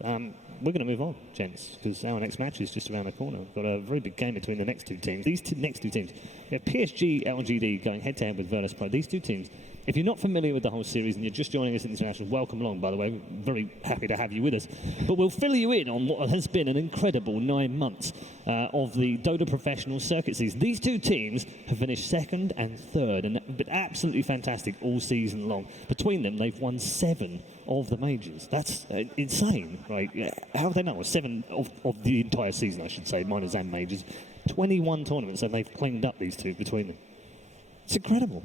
nice. We're going to move on, gents, because our next match is just around the corner. We've got a very big game between the next two teams. These next two teams, we have PSG.LGD going head-to-head with Virtus.pro. These two teams, if you're not familiar with the whole series and you're just joining us at International, welcome along, by the way. We're very happy to have you with us. But we'll fill you in on what has been an incredible 9 months of the Dota Professional Circuit season. These two teams have finished second and third and been absolutely fantastic all season long. Between them, they've won 7 of the majors. That's insane, right? How have they not? 7 of the entire season, I should say, minors and majors. 21 tournaments, and they've cleaned up these two between them. It's incredible.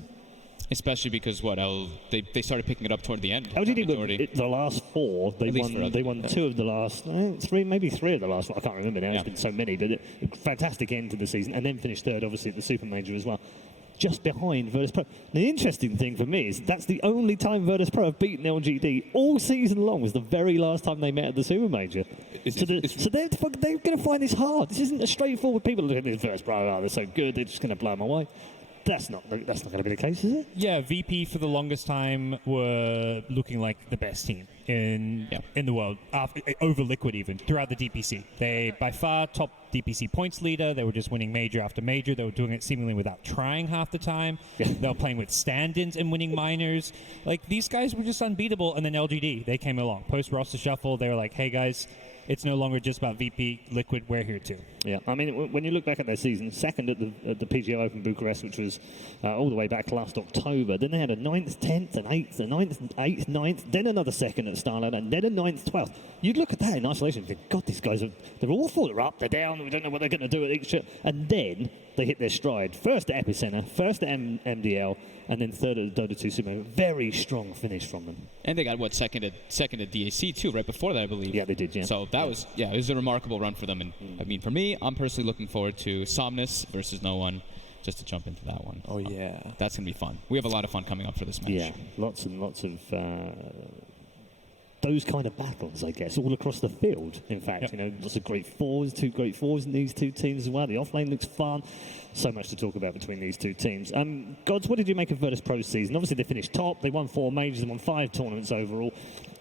Especially because they started picking it up toward the end. LGD the last 4. They won 2 of the last 3, maybe 3 of the last 4. I can't remember now. It's been so many, but a fantastic end to the season, and then finished third, obviously, at the Super Major as well, just behind Virtus.pro. The interesting thing for me is that's the only time Virtus.pro have beaten LGD all season long. Was the very last time they met at the Super Major. So they're going to find this hard. This isn't a straightforward. People look at this Virtus.pro. Oh, they're so good. They're just going to blow them away. That's not going to be the case, is it? Yeah, VP for the longest time were looking like the best team in the world, over Liquid even, throughout the DPC. They, by far, top DPC points leader. They were just winning major after major. They were doing it seemingly without trying half the time. Yeah. They were playing with stand-ins and winning minors. Like, these guys were just unbeatable. And then LGD, they came along. Post-roster shuffle, they were like, hey, guys, it's no longer just about VP, Liquid, we're here too. Yeah, I mean, when you look back at their season, second at the PGO Open Bucharest, which was all the way back last October. Then they had a 9th, 10th, an 8th, a 9th, 8th, 9th, then another second at Starlight, and then a 9th, 12th. You'd look at that in isolation and think, God, these guys, they're awful. They're up, they're down, we don't know what they're going to do at each. And then they hit their stride. First at Epicenter, first at MDL, and then third at the Dota 2 Super. Very strong finish from them. And they got, second at DAC too, right before that, I believe. Yeah, they did, yeah. So that was, it was a remarkable run for them. And I mean, for me, I'm personally looking forward to Somnus versus No One, just to jump into that one. Oh, yeah. That's going to be fun. We have a lot of fun coming up for this match. Yeah, lots and lots of those kind of battles, I guess, all across the field. In fact, lots of great 4s, 2 great 4s in these two teams as well. The offlane looks fun. So much to talk about between these two teams. Gods, what did you make of Virtus.pro's season? Obviously, they finished top. They won 4 majors and won 5 tournaments overall.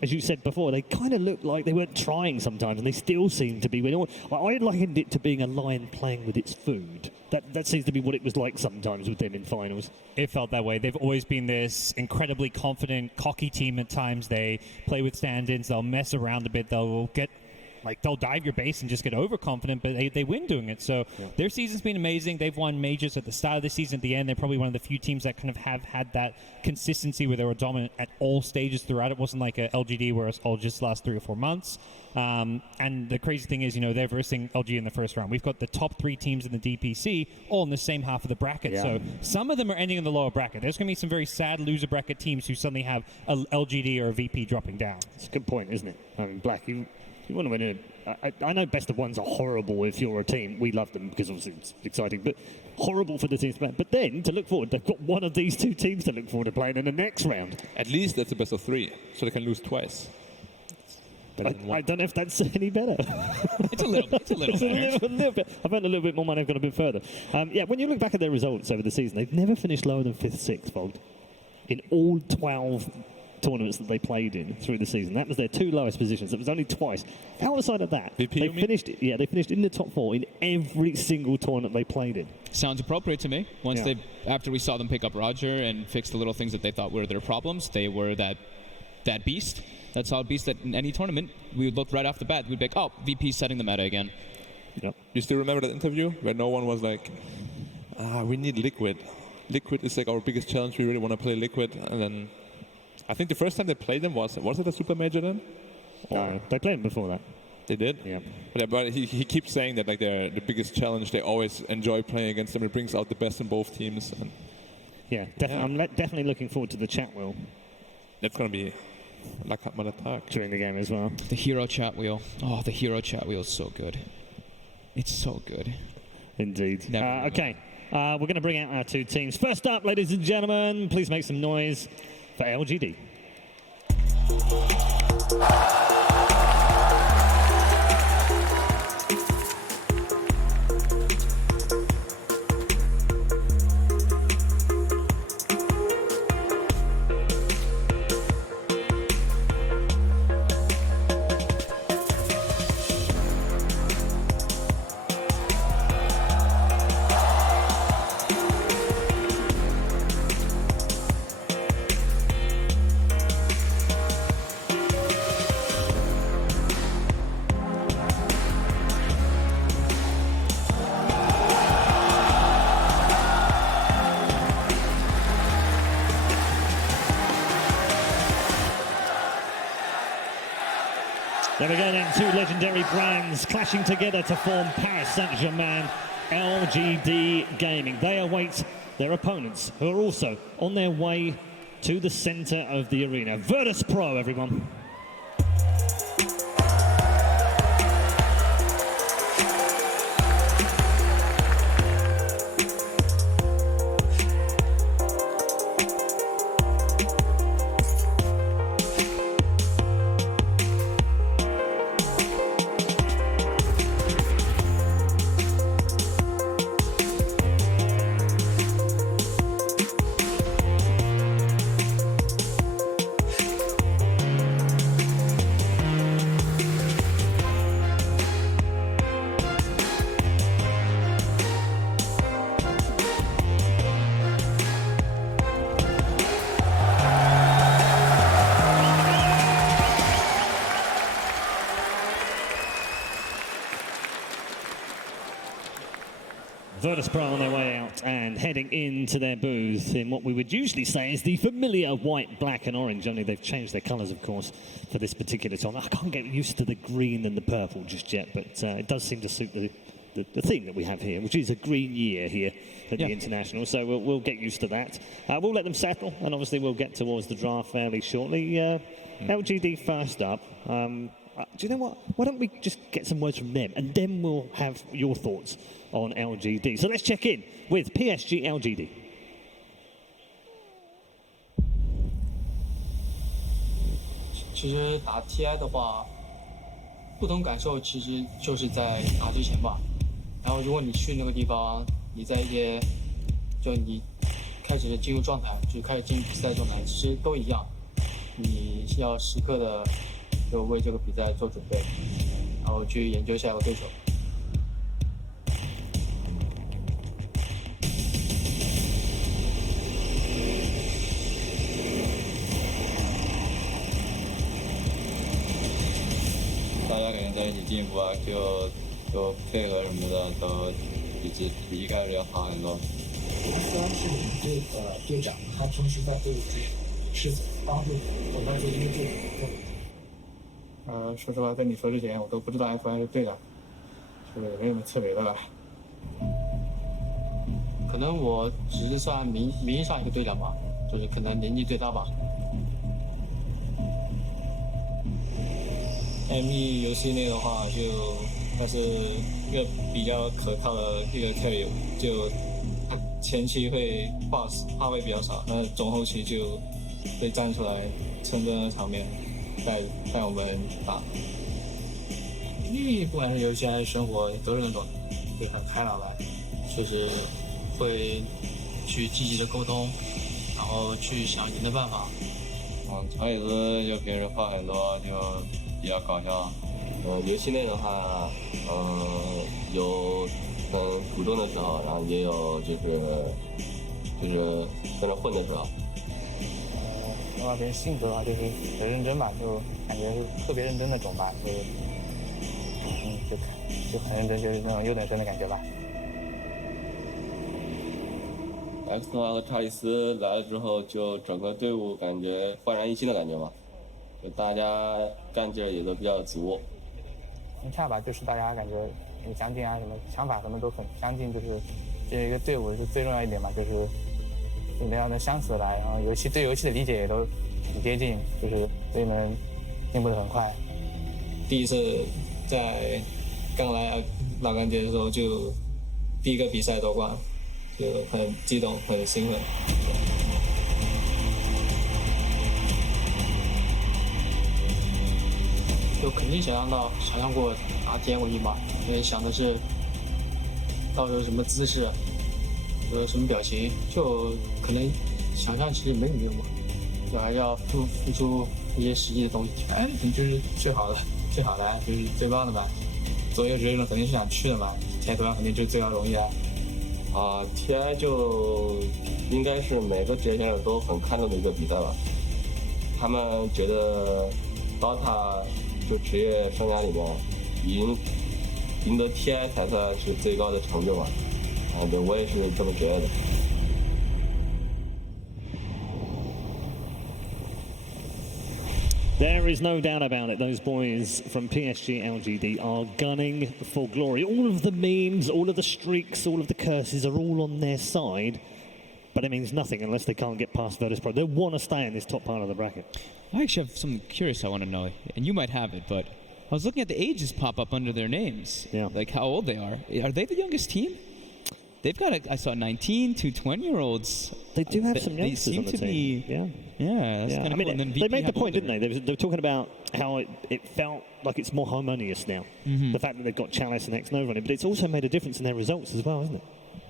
As you said before, they kind of looked like they weren't trying sometimes, and they still seem to be winning. I likened it to being a lion playing with its food. That seems to be what it was like sometimes with them in finals. It felt that way. They've always been this incredibly confident, cocky team at times. They play with stand-ins. They'll mess around a bit. They'll dive your base and just get overconfident, but they win doing it. So their season's been amazing. They've won majors at the start of the season. At the end, they're probably one of the few teams that kind of have had that consistency where they were dominant at all stages throughout. It wasn't like a LGD where it's all just last 3 or 4 months. And the crazy thing is, they're versing LG in the first round. We've got the top 3 teams in the DPC all in the same half of the bracket. Yeah. So some of them are ending in the lower bracket. There's going to be some very sad loser bracket teams who suddenly have a LGD or a VP dropping down. It's a good point, isn't it? I mean, Black, you want to win it. I know best of ones are horrible if you're a team. We love them because obviously it's exciting, but horrible for the teams to play. But then, to look forward, they've got one of these two teams to look forward to playing in the next round. At least that's a best of 3, so they can lose twice. I don't know if that's any better. It's a little bit. I've earned a little bit more money. I've gone a bit further. When you look back at their results over the season, they've never finished lower than 5th, 6th, Fold, in all 12 tournaments that they played in through the season. That was their 2 lowest positions. It was only twice. Outside of that, they finished in the top 4 in every single tournament they played in. Sounds appropriate to me. After we saw them pick up Roger and fix the little things that they thought were their problems, they were that beast, that solid beast that in any tournament, we would look right off the bat, we'd be like, oh, VP's setting the meta again. Yep. You still remember that interview where No One was like, we need Liquid. Liquid is like our biggest challenge. We really want to play Liquid. And then I think the first time they played them was it a Super Major then? No, they played them before that. They did? Yeah. But he keeps saying that like they're the biggest challenge. They always enjoy playing against them. It brings out the best in both teams. And I'm definitely looking forward to the chat wheel. That's going to be like an attack during the game as well. The hero chat wheel. Oh, the hero chat wheel is so good. It's so good. Indeed. Okay. We're going to bring out our 2 teams. First up, ladies and gentlemen, please make some noise for LGD. There we go then, two legendary brands clashing together to form Paris Saint-Germain LGD Gaming. They await their opponents, who are also on their way to the center of the arena. Virtus.pro, everyone. Virtus.pro on their way out and heading into their booth in what we would usually say is the familiar white, black and orange, only they've changed their colours, of course, for this particular time. I can't get used to the green and the purple just yet, but it does seem to suit the theme that we have here, which is a green year here at the International, so we'll get used to that. We'll let them settle, and obviously we'll get towards the draft fairly shortly. LGD first up. Do you know what? Why don't we just get some words from them, and then we'll have your thoughts on LGD. So let's check in with PSG.LGD. 其实打 TI 的话，不同感受其实就是在打之前吧。然后如果你去那个地方，你在一些就你开始进入状态，就开始进入比赛状态，其实都一样。你要时刻的就为这个比赛做准备，然后去研究下一个对手。 大家感觉在一起进步啊，就配合什么的都比一开始要好很多。他虽然是你这个队长，他平时在队伍之是怎么帮助伙伴做一个队伍？说实话，在你说之前，我都不知道 F1是队长，是没什么特别的吧？可能我只是算名义上一个队长吧，就是可能年纪最大吧。 ME 游戏内的话，就它是一个比较可靠的一个 carry， 就它前期会话会比较少，那中后期就会站出来撑着那场面，带我们打。你不管是游戏还是生活，都是那种就很开朗的，就是会去积极的沟通，然后去想赢的办法。查理斯就平时话很多，就。 比较搞笑，游戏内的话，有很主动的时候，然后也有就是跟着混的时候。另外边性格的话，就是很认真吧，就感觉是特别认真那种吧，就很认真，就是那种优等生的感觉吧。X 诺瓦和查理斯来了之后，就整个队伍感觉焕然一新的感觉嘛。 就大家干劲儿也都比较足，很恰吧，就是大家感觉很相近啊，什么想法什么都很相近，就是这一个队伍是最重要一点嘛，就是你们要能相处得来，然后对游戏的理解也都很接近，就是所以能进步得很快。第一次在刚来老干节的时候，就第一个比赛夺冠，就很激动，很兴奋。 就肯定想象过拿天冠军嘛，因为想的是到时候什么姿势，什么表情，就可能想象其实没什么用嘛，就还是要付出一些实际的东西。哎，就是最好的，就是最棒的嘛。作为一个职业生肯定是想去的嘛，TI 夺冠肯定就是最高荣誉啊。TI 就应该是每个职业选手都很看重的一个比赛吧，他们觉得 DOTA 就职业生涯里面，赢得 TI 才算是最高的成就吧。对，我也是这么觉得的。There is no doubt about it. Those boys from PSG.LGD are gunning for glory. All of the memes, all of the streaks, all of the curses are all on their side. But it means nothing unless they can't get past Virtus.pro. They want to stay in this top part of the bracket. I actually have something curious I want to know, and you might have it, but I was looking at the ages pop up under their names. Yeah. Like how old they are. Are they the youngest team? They've got, I saw 19 to 20-year-olds. They do have some youngsters seem on the to team. Yeah, that's kind of cool. And then they made the have point, older. didn't they? They were talking about how it felt like it's more harmonious now. The fact that they've got Chalice and X-Nova on it, but it's also made a difference in their results as well, hasn't it?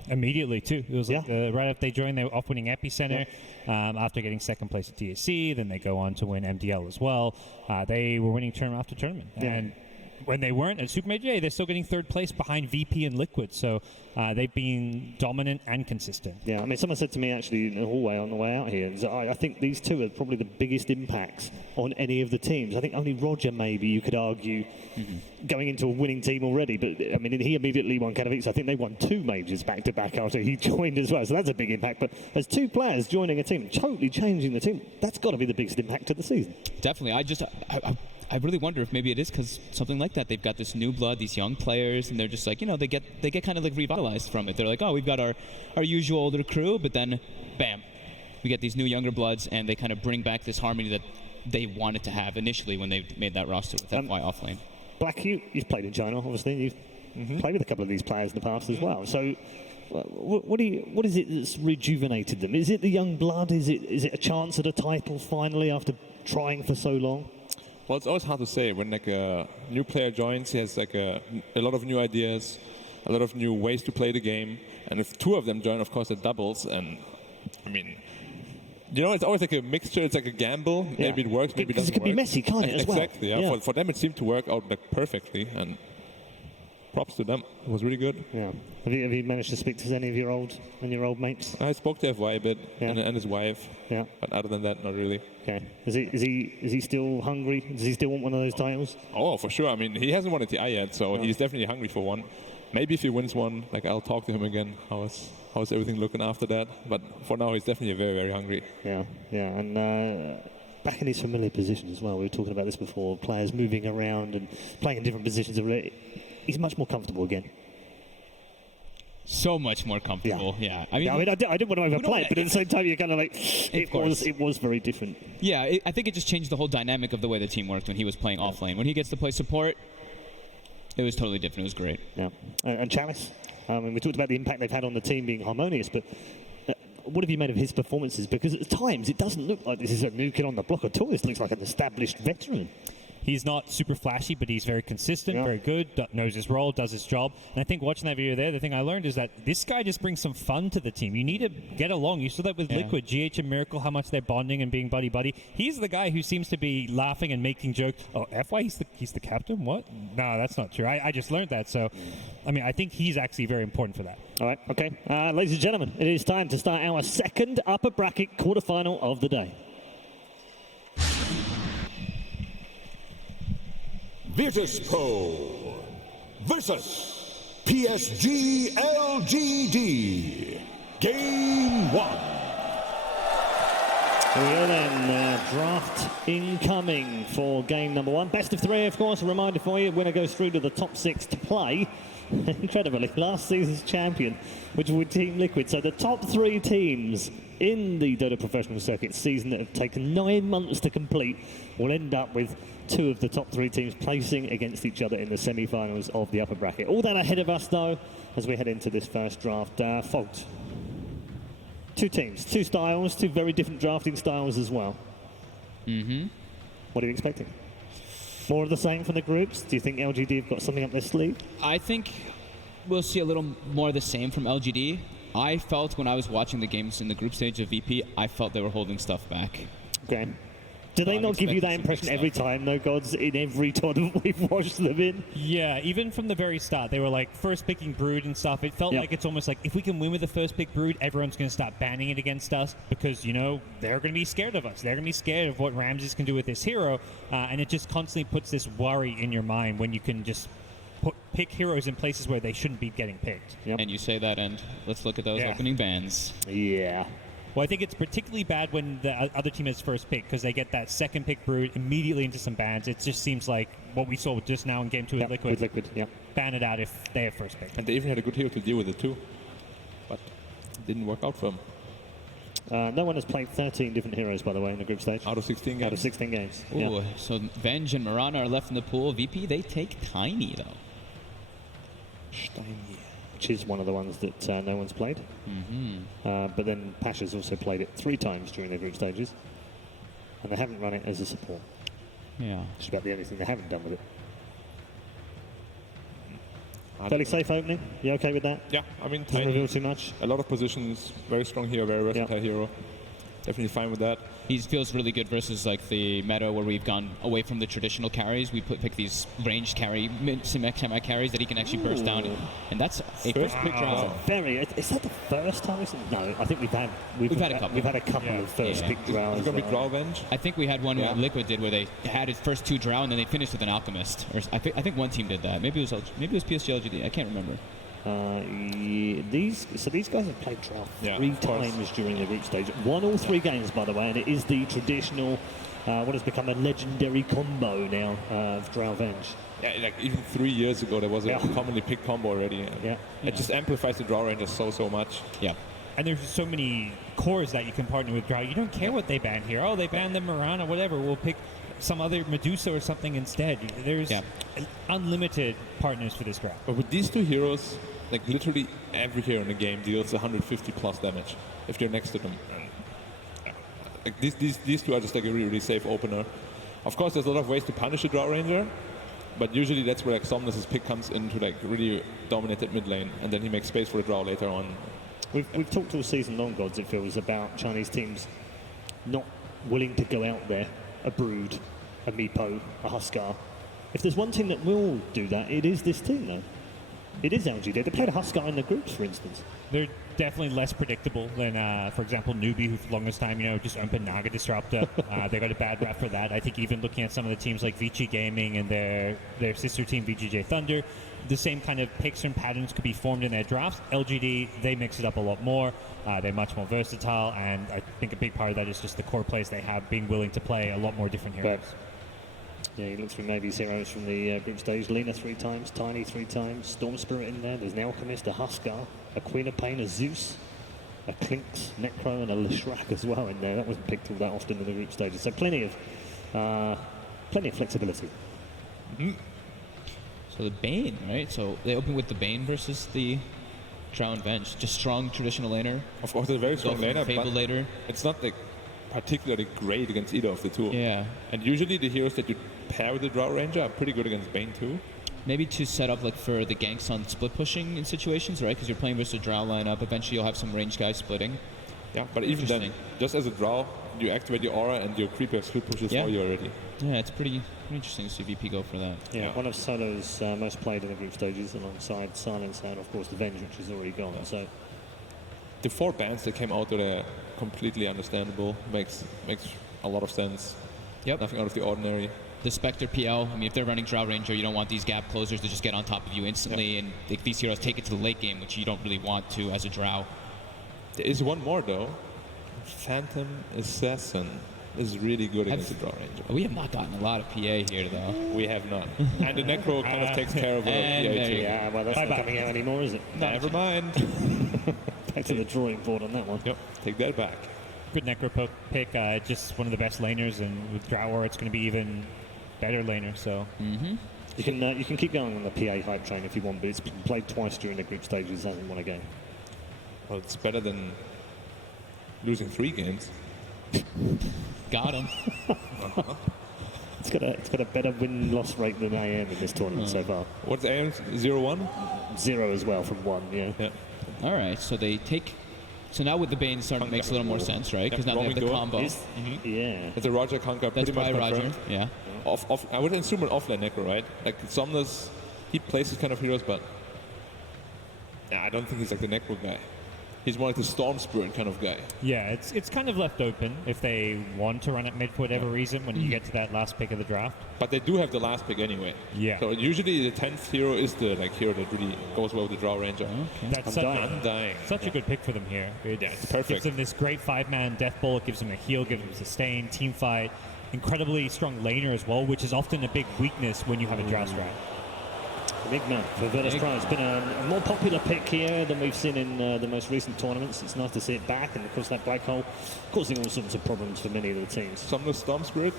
Immediately, too. It was like right after they joined, they were off winning Epicenter after getting second place at TSC. Then they go on to win MDL as well. They were winning tournament after tournament. Yeah. And when they weren't at Super Major A, they're still getting third place behind VP and Liquid. So they've been dominant and consistent. Yeah, I mean, someone said to me actually in the hallway on the way out here, I think these two are probably the biggest impacts on any of the teams. I think only Roger, maybe, you could argue, going into a winning team already. But, I mean, he immediately won Katowice. I think they won 2 majors back-to-back after he joined as well. So that's a big impact. But as 2 players joining a team, totally changing the team, that's got to be the biggest impact of the season. Definitely. I really wonder if maybe it is because something like that. They've got this new blood, these young players, and they're just like, they get kind of like revitalized from it. They're like, oh, we've got our usual older crew, but then, bam, we get these new younger bloods, and they kind of bring back this harmony that they wanted to have initially when they made that roster with FY offlane. Black, you've played in China, obviously. You've played with a couple of these players in the past as well. So what is it that's rejuvenated them? Is it the young blood? Is it a chance at a title finally after trying for so long? Well, it's always hard to say. When like a new player joins, he has like a lot of new ideas, a lot of new ways to play the game. And if 2 of them join, of course, it doubles. And I mean, it's always like a mixture. It's like a gamble. Yeah. Maybe it works, maybe it doesn't could work. be messy, can't it, as well? Exactly. Yeah. For them, it seemed to work out like perfectly. And props to them. It was really good. Yeah. Have you managed to speak to any of your old mates? I spoke to FY a bit and his wife. Yeah. But other than that, not really. Okay. Is he still hungry? Does he still want one of those titles? Oh, for sure. I mean, he hasn't won a TI yet, so he's definitely hungry for one. Maybe if he wins one, like I'll talk to him again. How's everything looking after that? But for now, he's definitely very, very hungry. Yeah. And back in his familiar position as well. We were talking about this before. Players moving around and playing in different positions. He's much more comfortable again. So much more comfortable, yeah. I mean, I didn't want to overplay it, but at the same time, you're kind of like, it was very different. Yeah, I think it just changed the whole dynamic of the way the team worked when he was playing offlane. When he gets to play support, it was totally different. It was great. Yeah, and Chalice, we talked about the impact they've had on the team being harmonious, but what have you made of his performances? Because at times, it doesn't look like this is a new kid on the block at all. This looks like an established veteran. He's not super flashy, but he's very consistent, very good, knows his role, does his job. And I think watching that video there, the thing I learned is that this guy just brings some fun to the team. You need to get along. You saw that with Liquid, GH and Miracle, how much they're bonding and being buddy-buddy. He's the guy who seems to be laughing and making jokes. Oh, FY, he's the captain? What? No, that's not true. I just learned that. So, I mean, I think he's actually very important for that. All right, okay. Ladies and gentlemen, it is time to start our second upper bracket quarterfinal of the day. Virtus.pro versus PSG.LGD. Game 1. Here we go then, draft incoming for game number 1. Best of 3, of course, a reminder for you, winner goes through to the top 6 to play. Incredibly, last season's champion, which would Team Liquid. So the top 3 teams in the Dota Professional Circuit season that have taken 9 months to complete will end up with 2 of the top 3 teams placing against each other in the semi-finals of the upper bracket. All that ahead of us, though, as we head into this first draft. Fogt. 2 teams, 2 styles, 2 very different drafting styles as well. What are you expecting? More of the same from the groups? Do you think LGD have got something up their sleeve? I think we'll see a little more of the same from LGD. I felt when I was watching the games in the group stage of VP, I felt they were holding stuff back. Okay. Do they not give you that impression every time, though, Gods, in every tournament we've watched them in? Yeah, even from the very start, they were like first picking Brood and stuff. It felt like it's almost like if we can win with the first pick Brood, everyone's going to start banning it against us because, they're going to be scared of us. They're going to be scared of what Ramses can do with this hero, and it just constantly puts this worry in your mind when you can just pick heroes in places where they shouldn't be getting picked. And you say that, and let's look at those opening bans. Yeah. Well, I think it's particularly bad when the other team has first pick because they get that second pick Brood immediately into some bans. It just seems like what we saw just now in Game 2 with Liquid. With Liquid, yeah. Ban it out if they have first pick. And they even had a good hero to deal with it too. But it didn't work out for them. No one has played 13 different heroes, by the way, in the group stage. Out of 16 games. Out of 16 games. Ooh, yeah. so Venge and Mirana are left in the pool. VP, they take Tiny, though. Steiny. Which is one of the ones that no one's played. But then Pasha's also played it 3 times during their group stages. And they haven't run it as a support. Yeah. It's about the only thing they haven't done with it. Fairly safe opening. You okay with that? Yeah, I mean, Doesn't reveal too much. A lot of positions, very strong hero, very versatile hero. Definitely fine with that. He feels really good versus like the meta where we've gone away from the traditional carries. We pick these ranged carry, semi carries that he can actually burst down, and that's a first pick draw. Is that the first time? No, I think we've had a couple. We've had a couple of first pick draws. It's gonna be Drow Venge. I think we had one where Liquid did where they had his first 2 drow and then they finished with an alchemist. Or I think one team did that. Maybe it was PSG.LGD. I can't remember. These guys have played Drow 3 times during the group stage. Won all 3 games, by the way, and it is the traditional, what has become a legendary combo now of Drow Venge. Yeah, like even 3 years ago, there was a commonly picked combo already. It just amplifies the Drow Ranger so much. Yeah. And there's so many cores that you can partner with Drow. You don't care what they ban here. Oh, they banned the Mirana, whatever. We'll pick some other Medusa or something instead. There's unlimited partners for this draft. But with these 2 heroes, like literally every hero in the game deals 150 plus damage if they're next to them. Like these 2 are just like a really safe opener. Of course, there's a lot of ways to punish a Drow Ranger, but usually that's where like Somnus's pick comes into like really dominated mid lane, and then he makes space for the Drow later on. We've talked all season long, Gods, it feels, about Chinese teams not willing to go out there, a Brood, a Meepo, a Huskar. If there's one team that will do that, it is this team, though. It is LGD. They played a Huskar in the groups, for instance. They're definitely less predictable than, for example, Newbie, who for the longest time, just opened Naga Disruptor. They got a bad rap for that. I think even looking at some of the teams like Vici Gaming and their sister team, VGJ Thunder, the same kind of picks and patterns could be formed in their drafts. LGD, they mix it up a lot more. They're much more versatile, and I think a big part of that is just the core plays they have, being willing to play a lot more different heroes. Yeah, you look through maybe heroes from the group stage. Lina 3 times, Tiny 3 times, Storm Spirit in there. There's an Alchemist, a Huskar, a Queen of Pain, a Zeus, a Clinks, Necro, and a Leshrac as well in there. That wasn't picked all that often in the group stages. So plenty of flexibility. So the Bane, right? So they open with the Bane versus the Drow and Venge. Just strong traditional laner. Of course, they're very strong laner, Fable but later. It's not like particularly great against either of the 2. Yeah. And usually the heroes that you pair with the Drow Ranger are pretty good against Bane too. Maybe to set up like for the ganks on split pushing in situations, right? Because you're playing versus a Drow lineup. Eventually you'll have some ranged guys splitting. Yeah, but even then, just as a Drow, you activate your aura and your creeper split pushes for you already. Yeah, it's pretty interesting to see VP go for that. Yeah, one of Solo's most played in the group stages alongside Silence and, of course, the Venge, which is already gone. So the 4 bans that came out that are completely understandable. Makes a lot of sense. Yep. Nothing out of the ordinary. The Spectre PL, I mean, if they're running Drow Ranger, you don't want these gap closers to just get on top of you instantly, and if these heroes take it to the late game, which you don't really want to as a Drow. There is one more, though. Phantom Assassin is really good against the Drow Ranger. We have not gotten a lot of PA here, though. We have not. And the Necro kind of takes care of our PA too. Yeah, well, that's not coming out anymore, is it? Never mind. Back to the drawing board on that one. Yep, take that back. Good Necro pick, just one of the best laners, and with Drow it's going to be even better laner. So you can keep going on the PA hype train if you want, but it's been played twice during the group stages. Hasn't won a game. Well, it's better than losing 3 games. Got him. It's got a better win-loss rate than AM in this tournament so far. What's AM? 0-1? 0 as well from 1. Yeah. All right, so they take. So now with the Bane starting makes a little more sense, right? Because now they have the combo. Yeah. It's a Roger Conquer. That's pretty much probably Roger. confirmed. Yeah. I would assume an offline Necro, right? Like Somnus, he plays these kind of heroes, but I don't think he's like the Necro guy. He's more like the Storm Spirit kind of guy. Yeah, it's kind of left open if they want to run at mid for whatever reason when you get to that last pick of the draft. But they do have the last pick anyway. Yeah. So usually the 10th hero is the hero that really goes well with the Drow Ranger. Okay. That's Undying. such a good pick for them here. It's perfect. Gives them this great 5-man death bolt, gives them a heal, gives them sustain, team fight, incredibly strong laner as well, which is often a big weakness when you have a Drow strat. Enigma for Virtus.pro. It's been a more popular pick here than we've seen in the most recent tournaments. It's nice to see it back, and of course that black hole causing all sorts of problems for many of the teams. Some of the Storm Spirit.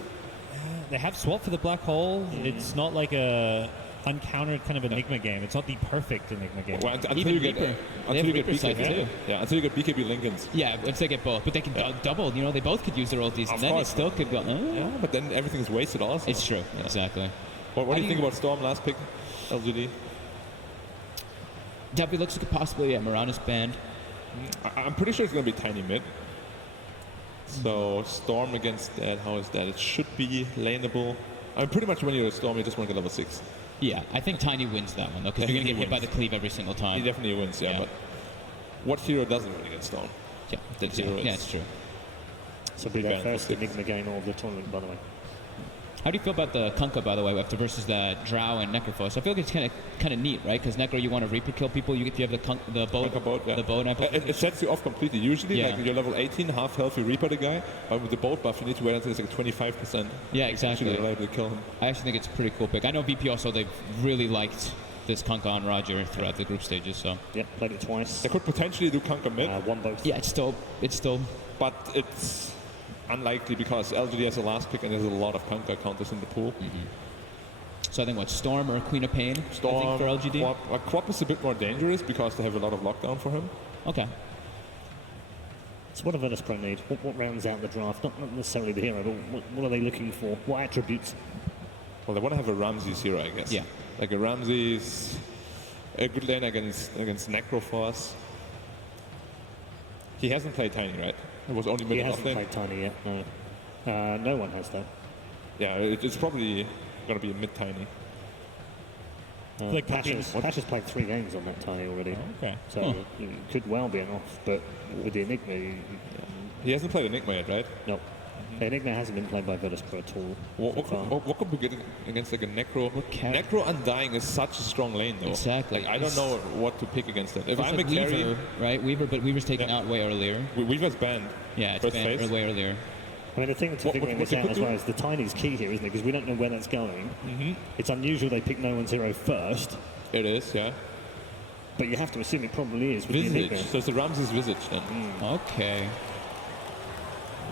They have swap for the black hole. It's not like a uncountered kind of Enigma game. It's not the perfect Enigma game. Well, until Even you get Reaper. until They you have get Reaper side BKB. too. Yeah, until you get BKB Lincolns. Yeah, once they get both, but they can double. You know, they both could use their ultis, and Of then course. it still could go. Yeah, but then everything is wasted also. It's true, exactly. What do you think about Storm last pick, LGD? Definitely looks like possibly a Morana's band. I'm pretty sure it's going to be tiny mid. So Storm against that, how is that? It should be laneable. I mean, pretty much when you're a Storm, you just want to get level 6. Yeah, I think Tiny wins that one though, because you're going to get hit by the cleave every single He time. definitely wins, yeah. But what hero doesn't win against Storm? Yeah, That hero is. yeah, it's true. So be the Band first for 6. Enigma game of the tournament, by the way. How do you feel about the Kunkka, by the way, after versus the Drow and Necrophos? I feel like it's kind of neat, right? Because Necro, you want to Reaper kill people. You have the boat, Kunkka boat, yeah. the boat. It sets you off completely. Usually, Yeah. like you're level 18, half health, you Reaper the guy. But with the boat buff, you need to wait until it's like 25%. Yeah, exactly. You're able to kill him. I actually think it's a pretty cool pick. I know VP also, they've really liked this Kunkka on Roger throughout the group stages. So Yep, played it twice. They could potentially do Kunkka mid, Won both. yeah, it's still but it's unlikely because LGD has the last pick and there's a lot of Kunkka counters in the pool. So I think what, Storm or Queen of Pain? Storm, I think for LGD. Quap is a bit more dangerous because they have a lot of lockdown for him. Okay. So what do Virtus.pro need? What rounds out the draft? Not necessarily the hero, but what are they looking for? What attributes? Well, they want to have a Ramses hero, I guess. Yeah. Like a Ramses, a good lane against Necrophos. He hasn't played Tiny, right? It was only He mid and hasn't off lane. played Tiny yet, no. No one has, though. Yeah, it's probably going to be a mid Tiny. Like Pasha's played 3 games on that Tiny already. Okay. So it could well be an off, but with the Enigma, He hasn't played Enigma yet, right? no. Enigma hasn't been played by Virtus.pro at all. What could we get against like a Necro? Necro Undying is such a strong lane, though. Exactly. Like, I don't know what to pick against it. If It's I'm like a carry, Weaver, right? Weaver, but Weaver's taken out way earlier. Weaver's banned. Yeah, it's First banned phase. way earlier. I mean, the thing to What- figuring what this they out could as do- well is the Tiny's key here, isn't it? Because we don't know where that's going. It's unusual they pick no one's hero first, It is, yeah. but you have to assume it probably is with the Visage. Enigma. So it's a Ramses Visage then. Okay.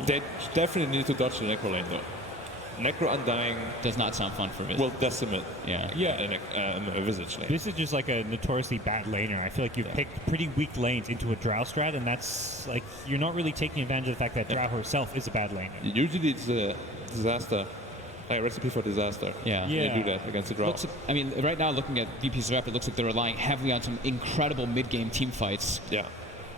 They definitely need to dodge the Necro lane, though. Necro Undying Does not sound fun for Viz. will decimate yeah. a Visage lane. This is just like a notoriously bad laner. I feel like you've picked pretty weak lanes into a Drow strat, and that's like you're not really taking advantage of the fact that Drow herself is a bad laner. Usually it's a disaster. A recipe for disaster. Yeah. They do that against the Drow. I mean, right now looking at VP's rep, it looks like they're relying heavily on some incredible mid-game team fights. Yeah.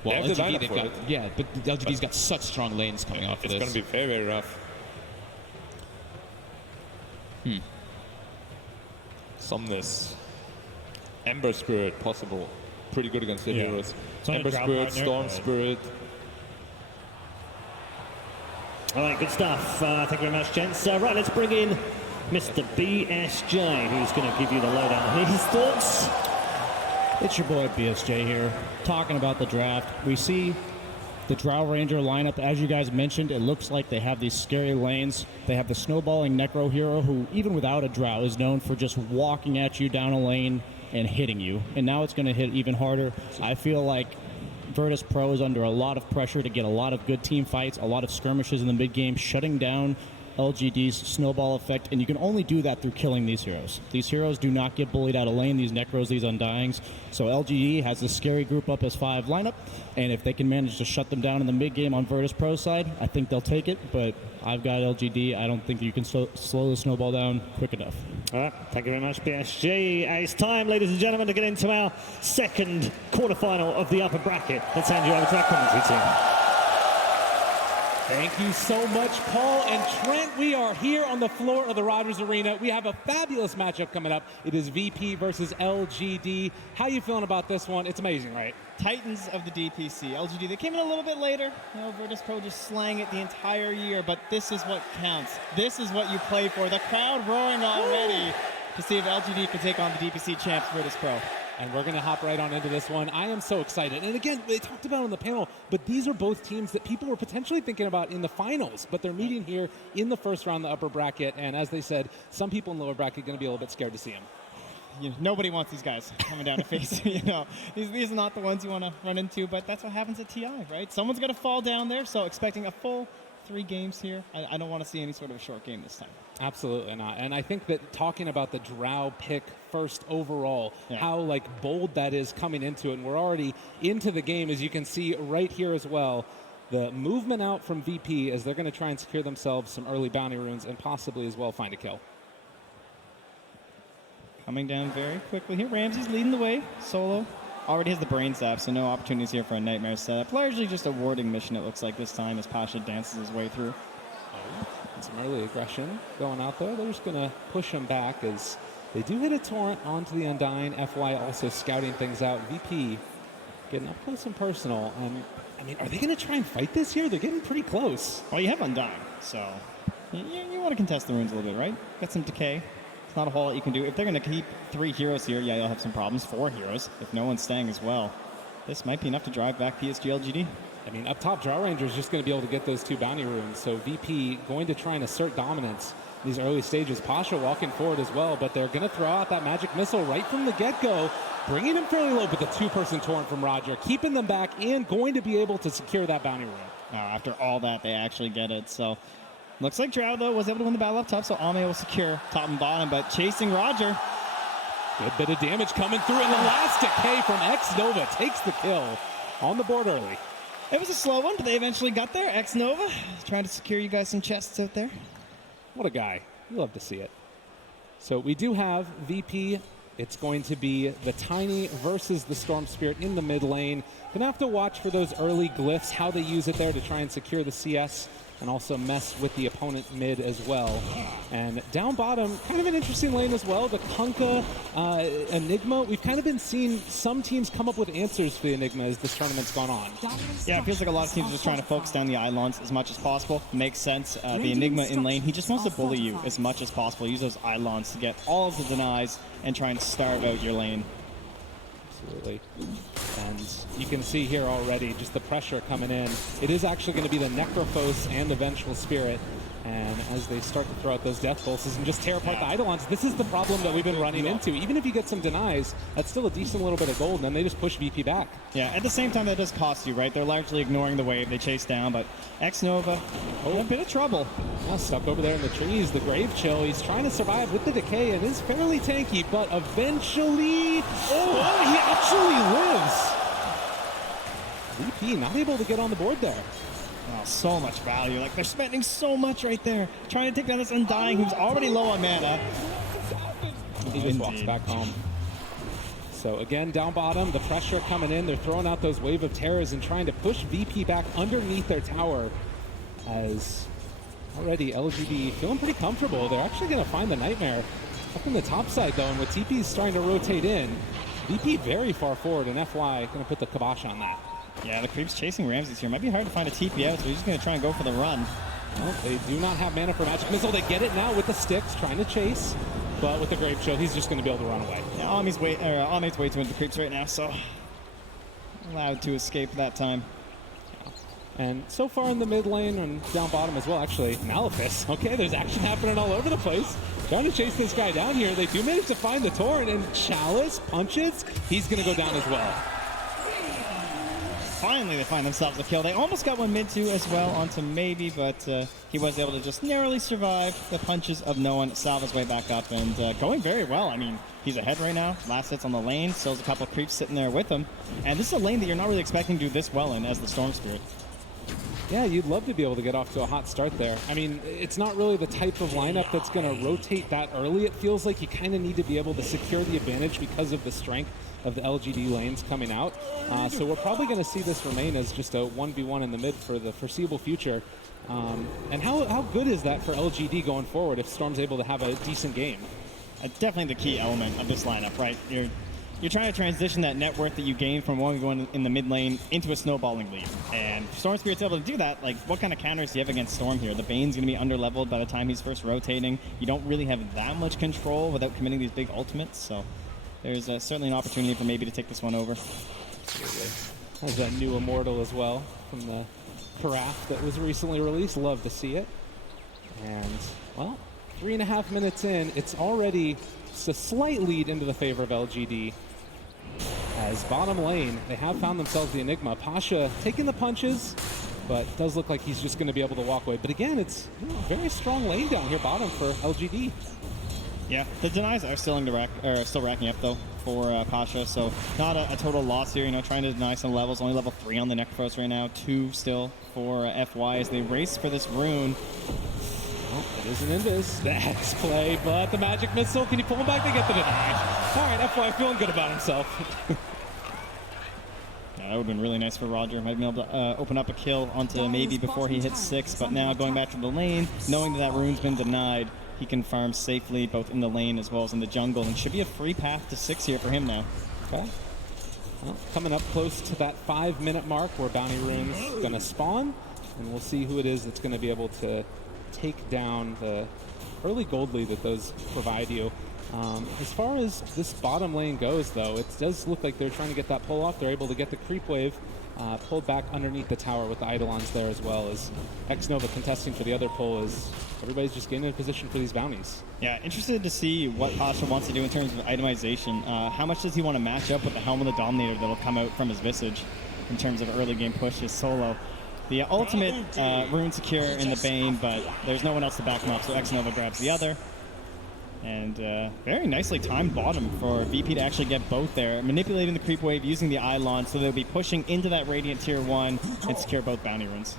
Well, They have the LGD, lineup they've for got, it. yeah, but the LGD's got such strong lanes coming off of It's this. going to be very, very rough. Somnus. Ember Spirit, possible. Pretty good against the Yeah. heroes. It's not a Ember Drow Spirit, partner, Storm but- Spirit. All right, good stuff. Thank you very much, gents. Right, let's bring in Mr. BSJ, who's going to give you the lowdown on his thoughts. It's your boy BSJ here, talking about the draft. We see the Drow Ranger lineup, as you guys mentioned. It looks like they have these scary lanes. They have the snowballing Necro hero, who even without a Drow is known for just walking at you down a lane and hitting you. And now it's going to hit even harder. I feel like Virtus.pro is under a lot of pressure to get a lot of good team fights, a lot of skirmishes in the mid game, shutting down LGD's snowball effect, and you can only do that through killing these heroes. These heroes do not get bullied out of lane, these Necros, these Undyings. So LGD has this scary group up as 5 lineup, and if they can manage to shut them down in the mid game on Virtus.pro side, I think they'll take it, but I've got LGD. I don't think you can slow the snowball down quick enough. All right, thank you very much, BSG. It's time, ladies and gentlemen, to get into our second quarterfinal of the upper bracket. Let's hand you over to our commentary team. Thank you so much, Paul and Trent. We are here on the floor of the Rogers Arena. We have a fabulous matchup coming up. It is VP versus LGD. How you feeling about this one? It's amazing, right? Titans of the DPC. LGD, they came in a little bit later. You know, Virtus.pro just slang it the entire year, but this is what counts. This is what you play for. The crowd roaring already to see if LGD can take on the DPC champs, Virtus.pro. And we're going to hop right on into this one. I am so excited. And again, they talked about it on the panel, but these are both teams that people were potentially thinking about in the finals, but they're meeting here in the first round, the upper bracket. And as they said, some people in the lower bracket are going to be a little bit scared to see them. You know, nobody wants these guys coming down to face. You know, these are not the ones you want to run into, but that's what happens at TI, right? Someone's going to fall down there, so expecting a full 3 games here. I don't want to see any sort of a short game this time. Absolutely not. And I think that talking about the Drow pick first overall, how like bold that is coming into it, and we're already into the game, as you can see right here as well. The movement out from VP as they're going to try and secure themselves some early bounty runes and possibly as well find a kill. Coming down very quickly here. Ramsey's leading the way. Solo already has the brain zap, so no opportunities here for a Nightmare setup. Largely just a warding mission, it looks like this time, as Pasha dances his way through. And some early aggression going out there. They're just going to push him back as they do hit a torrent onto the Undying. FY also scouting things out. VP getting up close and personal. I mean, are they going to try and fight this here? They're getting pretty close. Well, you have Undying, so you want to contest the runes a little bit, right? Got some decay. It's not a whole lot you can do. If they're going to keep 3 heroes here, yeah, you'll have some problems. 4 heroes, if no one's staying as well. This might be enough to drive back PSG.LGD. I mean, up top, Drow Ranger is just going to be able to get those 2 bounty runes. So VP going to try and assert dominance in these early stages. Pasha walking forward as well, but they're going to throw out that magic missile right from the get-go, bringing them fairly low, but the 2-person torrent from Roger, keeping them back and going to be able to secure that bounty rune. After all that, they actually get it. So looks like Drow, though, was able to win the battle up top, so Ame will secure top and bottom, but chasing Roger. Good bit of damage coming through, and the last decay from X-Nova takes the kill on the board early. It was a slow one, but they eventually got there. X-Nova trying to secure you guys some chests out there. What a guy. You love to see it. So we do have VP. It's going to be the Tiny versus the Storm Spirit in the mid lane. Gonna have to watch for those early glyphs, how they use it there to try and secure the CS and also mess with the opponent mid as well. And down bottom, kind of an interesting lane as well. The Kunkka Enigma, we've kind of been seeing some teams come up with answers for the Enigma as this tournament's gone on. Yeah, it feels like a lot of teams are just trying to focus down the Eidolons as much as possible. Makes sense. The Enigma in lane, he just wants to bully you as much as possible. Use those Eidolons to get all of the denies and try and starve out your lane. Absolutely. And you can see here already just the pressure coming in. It is actually going to be the Necrophos and the Vengeful Spirit. And as they start to throw out those death pulses and just tear apart the Eidolons, this is the problem that we've been running into. Even if you get some denies, that's still a decent little bit of gold, and then they just push VP back. Yeah, at the same time, that does cost you, right? They're largely ignoring the wave they chase down, but X-Nova, a bit of trouble. Stuck over there in the trees, the Grave Chill. He's trying to survive with the decay and is fairly tanky, but eventually, he actually lives. VP not able to get on the board there. Oh, so much value. Like, they're spending so much right there. Trying to take down this Undying who's already low on mana. He just walks back home. So again, down bottom, the pressure coming in. They're throwing out those Wave of Terrors and trying to push VP back underneath their tower. As already LGD feeling pretty comfortable. They're actually going to find the Nightmare up on the top side, though. And with TP's starting to rotate in, VP very far forward, and FY going to put the kibosh on that. Yeah, the creep's chasing Ramses here. Might be hard to find a TP out, so he's just going to try and go for the run. Well, they do not have mana for Magic Missile. They get it now with the sticks, trying to chase. But with the Grave Chill, he's just going to be able to run away. Yeah, Ame's way too into the creeps right now, so allowed to escape that time. Yeah. And so far in the mid lane and down bottom as well, actually, Malefus. Okay, there's action happening all over the place. Trying to chase this guy down here. They do manage to find the Torrent, and Chalice punches. He's going to go down as well. Finally, they find themselves a kill. They almost got one mid 2 as well onto Maybe, but he was able to just narrowly survive the punches of no one, salve his way back up, and going very well. I mean, he's ahead right now. Last hits on the lane, still has a couple of creeps sitting there with him. And this is a lane that you're not really expecting to do this well in as the Storm Spirit. Yeah, you'd love to be able to get off to a hot start there. I mean, it's not really the type of lineup that's going to rotate that early. It feels like you kind of need to be able to secure the advantage because of the strength of the LGD lanes coming out. So we're probably going to see this remain as just a 1v1 in the mid for the foreseeable future. And how good is that for LGD going forward if Storm's able to have a decent game? Definitely the key element of this lineup, right? You're trying to transition that net worth that you gain from going in the mid lane into a snowballing lead. And Storm Spirit's able to do that. Like, what kind of counters do you have against Storm here? The Bane's going to be under-leveled by the time he's first rotating. You don't really have that much control without committing these big ultimates. So there's certainly an opportunity for maybe to take this one over. Absolutely. Has that new Immortal as well from the craft that was recently released. Love to see it. And, well, 3.5 minutes in, it's already a slight lead into the favor of LGD. As bottom lane, they have found themselves the Enigma. Pasha taking the punches, but it does look like he's just going to be able to walk away. But again, it's a very strong lane down here bottom for LGD. Yeah, the denies are still racking up though for Pasha, so not a total loss here. Trying to deny some levels. Only level 3 on the Necrophos right now. 2 still for FY as they race for this rune. Oh, it is an invis. That's play, but the magic missile. Can you pull him back? They get the deny. All right, FY feeling good about himself. That would have been really nice for Roger. Might be able to open up a kill onto maybe before he hits 6, but now going back to the lane, knowing that rune's been denied, he can farm safely both in the lane as well as in the jungle, and should be a free path to 6 here for him now. Okay. Well, coming up close to that 5-minute mark where Bounty Rune's going to spawn, and we'll see who it is that's going to be able to take down the early gold lead that those provide you. As far as this bottom lane goes, though, it does look like they're trying to get that pull off. They're able to get the creep wave pulled back underneath the tower with the Eidolons there as well, as Xnova contesting for the other pull as everybody's just getting in position for these bounties. Yeah, interested to see what Pasha wants to do in terms of itemization. How much does he want to match up with the Helm of the Dominator that'll come out from his Visage in terms of early game pushes solo? The ultimate rune secure in the Bane, but there's no one else to back him up, so Xnova grabs the other. And very nicely timed bottom for VP to actually get both there, manipulating the creep wave using the Eidolon, so they'll be pushing into that Radiant Tier 1 and secure both bounty runes.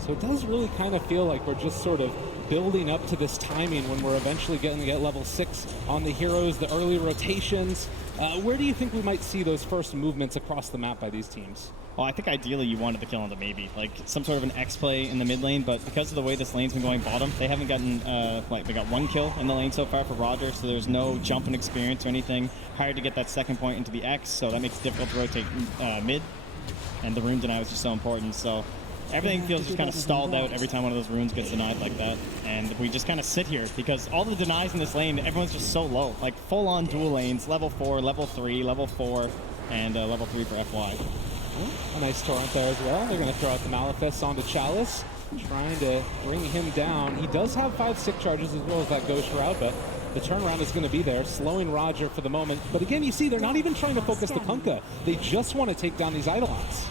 So it does really kind of feel like we're just sort of building up to this timing when we're eventually going to get level 6 on the heroes, the early rotations. Where do you think we might see those first movements across the map by these teams? Well, I think ideally you wanted the kill on the maybe, like some sort of an X play in the mid lane, but because of the way this lane's been going bottom, they haven't gotten, they got 1 kill in the lane so far for Roger, so there's no jump in experience or anything hard to get that second point into the X, so that makes it difficult to rotate mid, and the rune deny was just so important, so everything feels just kind of stalled out every time one of those runes gets denied like that, and we just kind of sit here because all the denies in this lane, everyone's just so low, like full-on dual lanes, level 4, level 3, level 4, and level 3 for FY. A nice torrent there as well. They're going to throw out the Malefist onto Chalice, trying to bring him down. He does have 5 sick charges as well as that Ghost Shroud, but the turnaround is going to be there, slowing Roger for the moment. But again, you see, they're not even trying to focus the Kunkka. They just want to take down these Eidolons.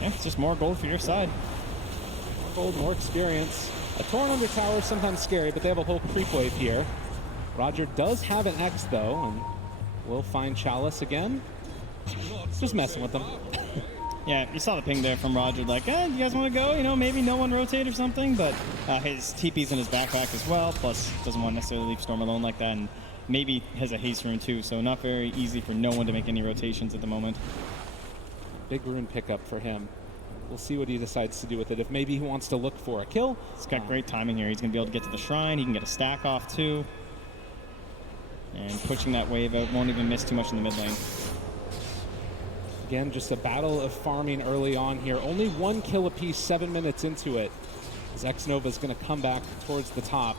Yeah, it's just more gold for your side. More gold, more experience. A torrent under tower is sometimes scary, but they have a whole creep wave here. Roger does have an X, though, and we'll find Chalice again. Just messing with them. Yeah, you saw the ping there from Roger, like, you guys want to go? Maybe no one rotate or something, but his TP's in his backpack as well, plus doesn't want to necessarily leave Storm alone like that, and maybe has a haste rune too, so not very easy for no one to make any rotations at the moment. Big rune pickup for him. We'll see what he decides to do with it. If maybe he wants to look for a kill. He's got great timing here. He's going to be able to get to the shrine. He can get a stack off too. And pushing that wave out, won't even miss too much in the mid lane. Again, just a battle of farming early on here. Only 1 kill apiece, 7 minutes into it. As Xnova is going to come back towards the top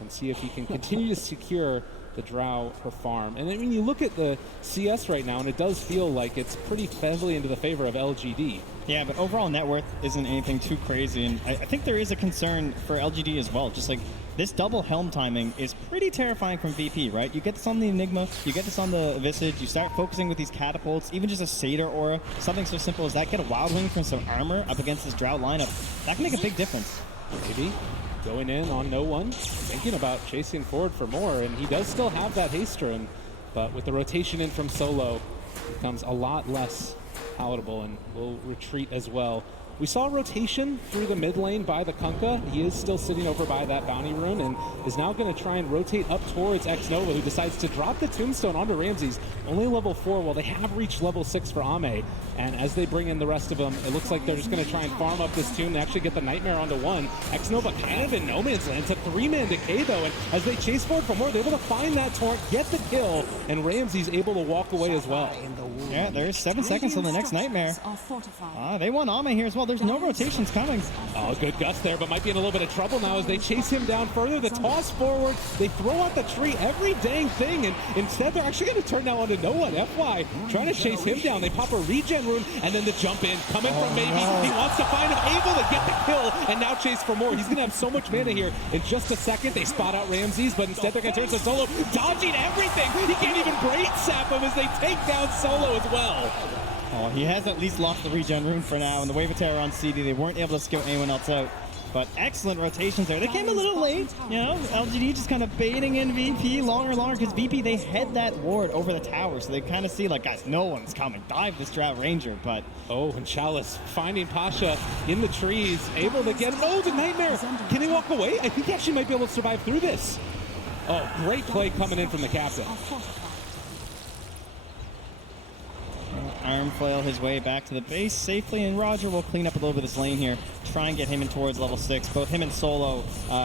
and see if he can continue to secure the Drow per farm. And then when you look at the CS right now, and it does feel like it's pretty heavily into the favor of LGD. Yeah, but overall net worth isn't anything too crazy, and I think there is a concern for LGD as well. Just like this double helm timing is pretty terrifying from VP, right? You get this on the Enigma, you get this on the Visage, you start focusing with these catapults, even just a Satyr aura, something so simple as that, get a Wild Wing from some armor up against this Drow lineup. That can make a big difference. Maybe. Going in on no one, thinking about chasing forward for more, and he does still have that haste rune, but with the rotation in from solo, it becomes a lot less palatable and will retreat as well. We saw a rotation through the mid lane by the Kunkka. He is still sitting over by that bounty rune and is now going to try and rotate up towards Xnova, who decides to drop the tombstone onto Ramses. Only level 4, while they have reached level 6 for Ame. And as they bring in the rest of them, it looks like they're just going to try and farm up this tomb to actually get the Nightmare onto 1. Xnova kind of in no man's land. It's a 3-man decay, though, and as they chase forward for more, they're able to find that Torrent, get the kill, and Ramses able to walk away as well. Yeah, there's 7 seconds till the next Nightmare. They want Ame here as well. There's no rotations coming. Oh, good gust there, but might be in a little bit of trouble now as they chase him down further. The toss forward, they throw out the tree, every dang thing, and instead they're actually going to turn now onto no one. FY trying to chase him down. They pop a regen rune, and then the jump in, coming from Maybe. He wants to find him, able to get the kill, and now chase for more. He's going to have so much mana here. In just a second, they spot out Ramses, but instead they're going to turn to Solo, dodging everything. He can't even brain sap him as they take down Solo as well. Oh, he has at least lost the regen rune for now, and the Wave of Terror on CD, they weren't able to scout anyone else out. But excellent rotations there. They came a little late, you know, LGD just kind of baiting in VP longer and longer, because VP, they head that ward over the tower, so they kind of see, like, guys, no one's coming. Dive this Drow Ranger, but... Oh, and Chalice finding Pasha in the trees, able to get him. Oh, the Nightmare! Can he walk away? I think he actually might be able to survive through this. Oh, great play coming in from the captain. Arm flail his way back to the base safely, and Roger will clean up a little bit of this lane here, try and get him in towards level 6. Both him and Solo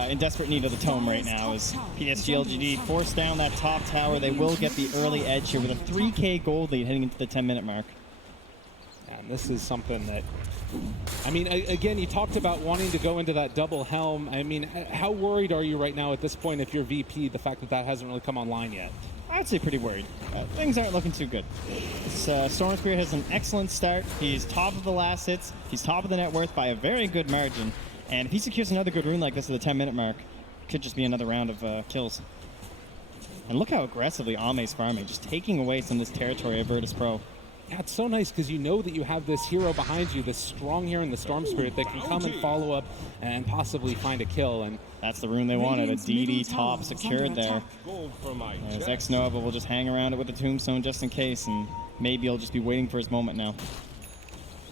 in desperate need of the tome right now as PSG.LGD force down that top tower. They will get the early edge here with a 3k gold lead heading into the 10-minute mark. And this is something that, I mean, again, you talked about wanting to go into that double helm. I mean, how worried are you right now at this point if you're VP, the fact that that hasn't really come online yet? I'd say pretty worried. Things aren't looking too good. Storm Spirit has an excellent start. He's top of the last hits. He's top of the net worth by a very good margin. And if he secures another good rune like this at the 10-minute mark, could just be another round of kills. And look how aggressively Ame's farming, just taking away some of this territory of Virtus.pro. Yeah, it's so nice because you know that you have this hero behind you, this strong hero in the Storm Spirit that can come and follow up and possibly find a kill. And that's the rune they wanted, a DD top secured there. As Xnova will just hang around it with the tombstone just in case, and maybe he'll just be waiting for his moment now.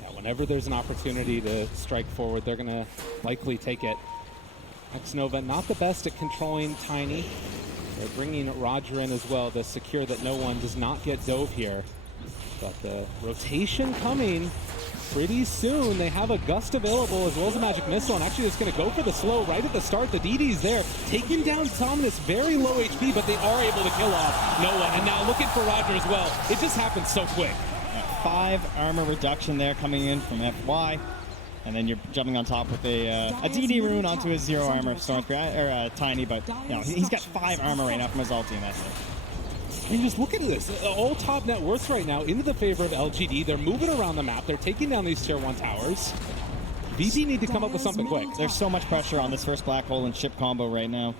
Yeah, whenever there's an opportunity to strike forward, they're going to likely take it. Xnova not the best at controlling Tiny. They're bringing Roger in as well to secure that no one does not get dove here. But the rotation coming pretty soon. They have a gust available as well as a magic missile, and actually it's going to go for the slow right at the start. The DD's there, taking down Dominus, very low HP, but they are able to kill off no one. And now looking for Roger as well. It just happens so quick. 5 armor reduction there coming in from FY. And then you're jumping on top with a DD rune onto his 0 armor Storm Spirit, or Tiny, but you know, he's got 5 armor right now from his ulti, and that's it. I mean, just look at this. All top net worths right now into the favor of LGD. They're moving around the map. They're taking down these tier 1 towers. VP need to come up with something quick. There's so much pressure on this first black hole and ship combo right now.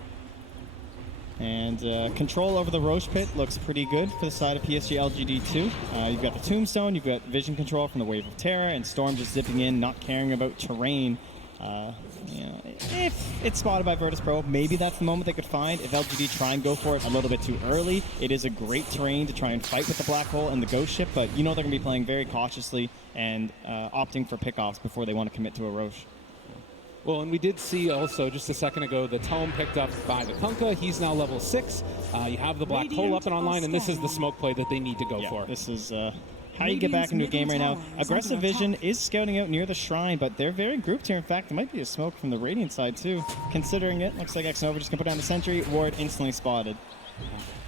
And control over the Roche Pit looks pretty good for the side of PSG.LGD too. You've got the Tombstone, you've got vision control from the Wave of Terror, and Storm just zipping in, not caring about terrain. You know, if it's spotted by Virtus.pro, maybe that's the moment they could find. If LGD try and go for it a little bit too early, it is a great terrain to try and fight with the black hole and the ghost ship, but you know they're going to be playing very cautiously and opting for pickoffs before they want to commit to a Roche. Well, and we did see also just a second ago the tome picked up by the Kunkka. He's now level 6. You have the black hole up and online, and this is the smoke play that they need to go for. This is how you get back into a game right now. Aggressive Vision is scouting out near the shrine, but they're very grouped here. In fact, there might be a smoke from the Radiant side too. Considering it, looks like Xnova just gonna put down the sentry. Ward instantly spotted.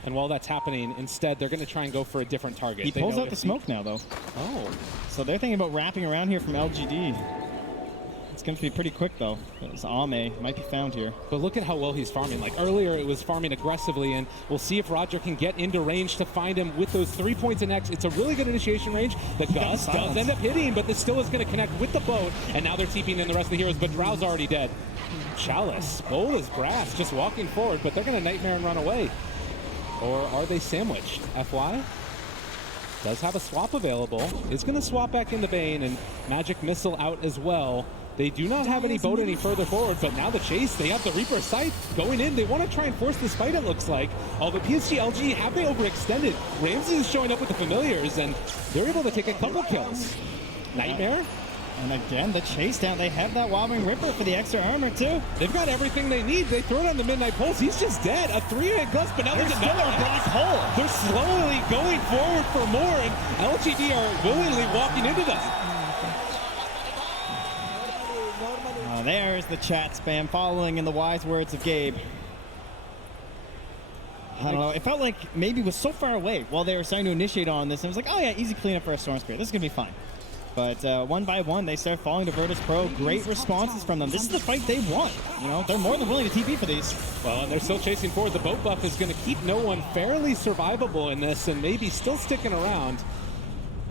And while that's happening, instead they're going to try and go for a different target. He pulls out the smoke now, though. Oh. So they're thinking about wrapping around here from LGD. It's going to be pretty quick, though. As Ame might be found here. But look at how well he's farming. Like earlier, it was farming aggressively, and we'll see if Roger can get into range to find him with those 3 points in X. It's a really good initiation range. The Gus does end up hitting, but this still is going to connect with the boat, and now they're TPing in the rest of the heroes, but Drow's already dead. Chalice, bold as brass, just walking forward, but they're going to Nightmare and run away. Or are they sandwiched? FY does have a swap available. Is going to swap back into Bane, and Magic Missile out as well. They do not have any boat any further forward, but now the chase, they have the Reaper Sight going in. They want to try and force this fight, it looks like. Although PSG.LGD, have they overextended? Ramses is showing up with the familiars, and they're able to take a couple kills. Nightmare And again, the chase down. They have that Wobbling Ripper for the extra armor, too. They've got everything they need. They throw it on the Midnight Pulse. He's just dead. A 3-hit gust, but now there's another black hole. They're slowly going forward for more, and LGD are willingly walking into them. There's the chat spam following in the wise words of Gabe. I don't know. It felt like maybe it was so far away while they were starting to initiate on this. And it was like, oh yeah, easy cleanup for a Storm Spirit. This is going to be fine. But one by one, they start falling to Virtus.pro. Great responses from them. This is the fight they want. You know, they're more than willing to TP for these. Well, and they're still chasing forward. The boat buff is going to keep no one fairly survivable in this, and maybe still sticking around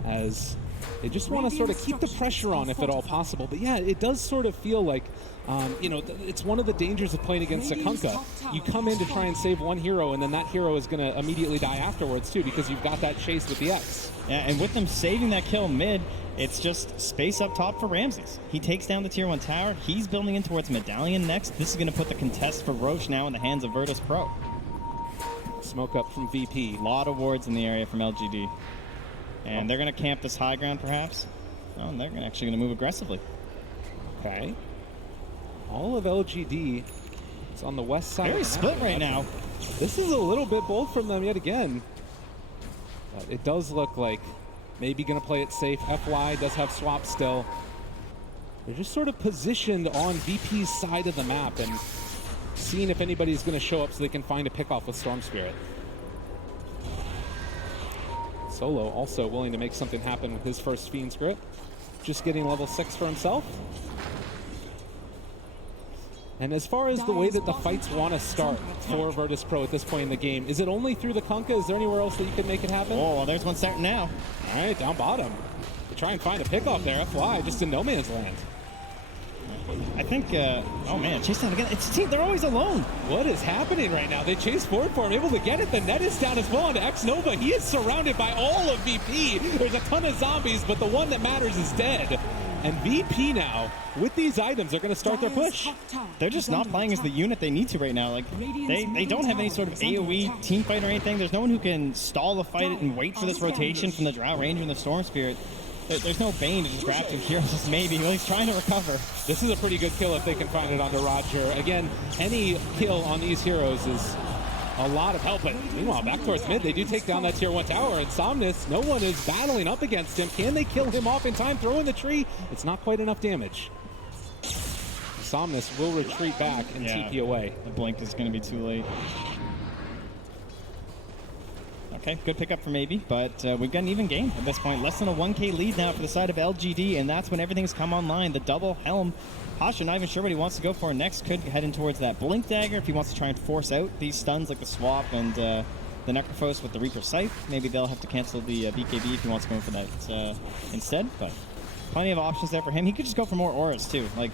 as they just want to sort of keep the pressure on if at all possible. But yeah, it does sort of feel like, you know, it's one of the dangers of playing against a Kunkka. You come in to try and save one hero, and then that hero is going to immediately die afterwards too, because you've got that chase with the X. Yeah, and with them saving that kill mid, it's just space up top for Ramses. He takes down the tier 1 tower. He's building in towards Medallion next. This is going to put the contest for Roche now in the hands of Virtus.pro. Smoke up from VP. A lot of wards in the area from LGD. And they're going to camp this high ground, perhaps. Oh, and they're actually going to move aggressively. Okay. All of LGD is on the west side. Very split right now. This is a little bit bold from them yet again. But it does look like maybe going to play it safe. FY does have swap still. They're just sort of positioned on VP's side of the map and seeing if anybody's going to show up so they can find a pickoff with Storm Spirit. Solo also willing to make something happen with his first Fiend's Grip. Just getting level 6 for himself. And as far as the way that the fights want to start for Virtus.pro at this point in the game, is it only through the Kunkka? Is there anywhere else that you can make it happen? Oh, well, there's one starting now. All right, down bottom. They try and find a pickoff there. FY just in no man's land. I think, oh man, chase down again. It's team, they're always alone. What is happening right now? They chase forward for him, able to get it. The net is down as well onto X-Nova. He is surrounded by all of VP. There's a ton of zombies, but the one that matters is dead. And VP now, with these items, are going to start their push. They're just not playing as the unit they need to right now. Like, they don't have any sort of AoE team fight or anything. There's no one who can stall the fight and wait for this rotation from the Drow Ranger and the Storm Spirit. There's no Bane to just grab two heroes, just maybe. Well, he's trying to recover. This is a pretty good kill if they can find it onto Roger. Again, any kill on these heroes is a lot of help. But meanwhile, back towards mid, they do take down that tier 1 tower. And Somnus, no one is battling up against him. Can they kill him off in time? Throw in the tree. It's not quite enough damage. Somnus will retreat back and TP away. The blink is going to be too late. Okay, good pickup for maybe, but we've got an even game at this point. Less than a 1K lead now for the side of LGD, and that's when everything's come online. The double helm. Pasha not even sure what he wants to go for next. Could head in towards that Blink Dagger if he wants to try and force out these stuns like the Swap and the Necrophos with the Reaper Scythe. Maybe they'll have to cancel the BKB if he wants to go for that instead, but plenty of options there for him. He could just go for more auras too. Like,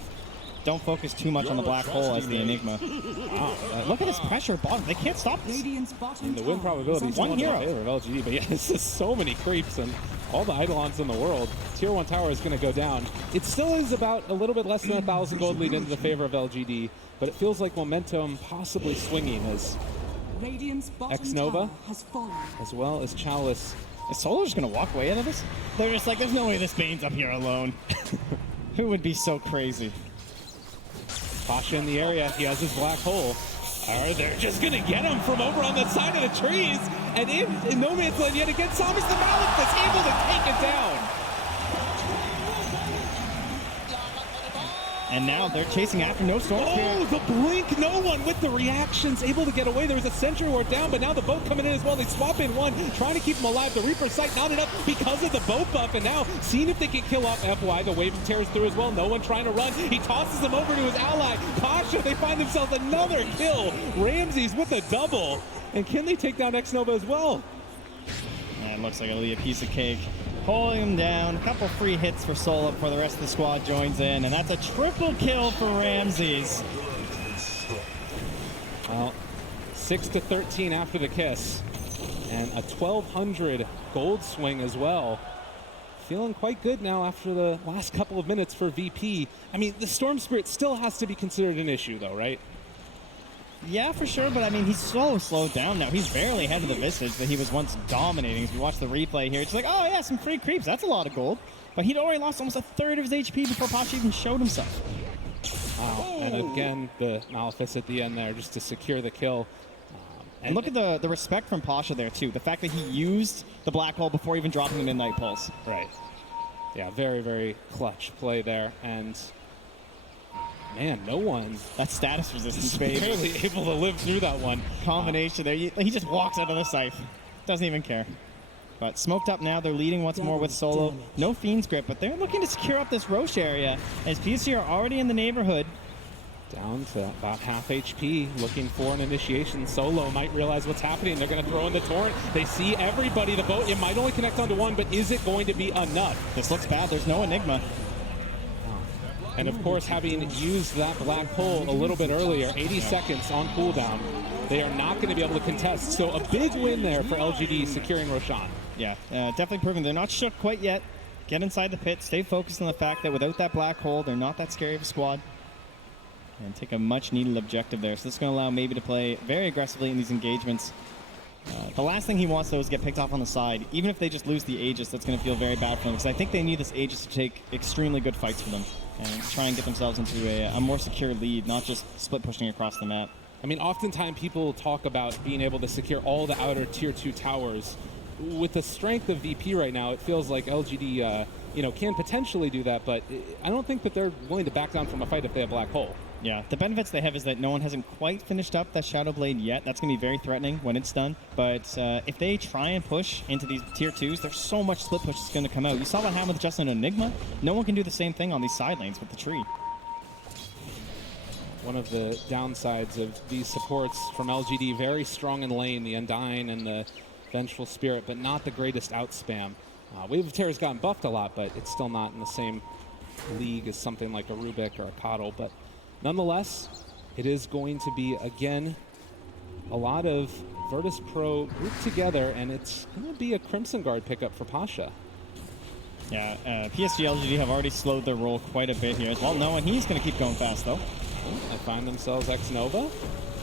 don't focus too much on the black hole as the Enigma. Wow. Look at this pressure bottom. They can't stop this. And the win probability is one hero in favor of LGD, but yeah, this is so many creeps and all the Eidolons in the world. Tier 1 tower is going to go down. It still is about a little bit less than 1,000 gold lead into the favor of LGD, but it feels like momentum possibly swinging as X-Nova, as well as Chalice. Is Solo just going to walk away out of this? They're just like, there's no way this Bane's up here alone. Who would be so crazy? Pasha in the area, he has his black hole. They're just gonna get him from over on the side of the trees, and in no man's land yet again. Thomas the Malik is able to take it down. And now they're chasing after no Storm Spirit. Oh, the blink, no one with the reactions, able to get away. There was a Sentry Ward down, but now the boat coming in as well. They swap in one, trying to keep him alive. The Reaper Sight not enough because of the boat buff, and now seeing if they can kill off FY. The wave tears through as well. No one trying to run. He tosses him over to his ally, Pasha. They find themselves another kill. Ramses with a double. And can they take down X-Nova as well? It looks like it'll be a piece of cake. Pulling him down, a couple free hits for Sola before the rest of the squad joins in, and that's a triple kill for Ramses. Well, 6-13 after the kiss, and a 1,200 gold swing as well. Feeling quite good now after the last couple of minutes for VP. I mean, the Storm Spirit still has to be considered an issue though, right? Yeah, for sure, but I mean, he's so slowed down now. He's barely ahead of the Visage that he was once dominating. As we watch the replay here, it's like, oh yeah, some free creeps. That's a lot of gold. But he'd already lost almost a third of his HP before Pasha even showed himself. Wow, and again, the Malefice at the end there just to secure the kill. And look at the respect from Pasha there, too. The fact that he used the Black Hole before even dropping the Midnight Pulse. Right. Yeah, very, very clutch play there. And, man, no one... That status resistance, baby. Barely able to live through that one. Combination there. He just walks out of the scythe. Doesn't even care. But smoked up now. They're leading once more with Solo. No Fiend's Grip, but they're looking to secure up this Roche area as PSG are already in the neighborhood. Down to about half HP, looking for an initiation. Solo might realize what's happening. They're going to throw in the Torrent. They see everybody. The boat, it might only connect onto one, but is it going to be enough? This looks bad. There's no Enigma. And of course, having used that black hole a little bit earlier, 80 seconds on cooldown, they are not going to be able to contest. So a big win there for LGD securing Roshan. Yeah, definitely proving they're not shook quite yet. Get inside the pit. Stay focused on the fact that without that black hole, they're not that scary of a squad. And take a much-needed objective there. So this is going to allow Maybe to play very aggressively in these engagements. The last thing he wants, though, is get picked off on the side. Even if they just lose the Aegis, that's going to feel very bad for them. Because I think they need this Aegis to take extremely good fights for them. And try and get themselves into a more secure lead, not just split pushing across the map. I mean, oftentimes people talk about being able to secure all the outer tier 2 towers. With the strength of VP right now, it feels like LGD can potentially do that, but I don't think that they're willing to back down from a fight if they have black hole. Yeah, the benefits they have is that no one hasn't quite finished up that Shadow Blade yet. That's going to be very threatening when it's done. But if they try and push into these tier 2s, there's so much split push that's going to come out. You saw what happened with Justin Enigma. No one can do the same thing on these side lanes with the tree. One of the downsides of these supports from LGD, very strong in lane, the Undying and the Vengeful Spirit, but not the greatest outspam. Wave of Terror's gotten buffed a lot, but it's still not in the same league as something like a Rubik or a Coddle. But nonetheless, it is going to be, again, a lot of Virtus.pro grouped together, and it's going to be a Crimson Guard pickup for Pasha. Yeah, PSG.LGD have already slowed their roll quite a bit here as well. No, and he's going to keep going fast, though. They find themselves X-Nova.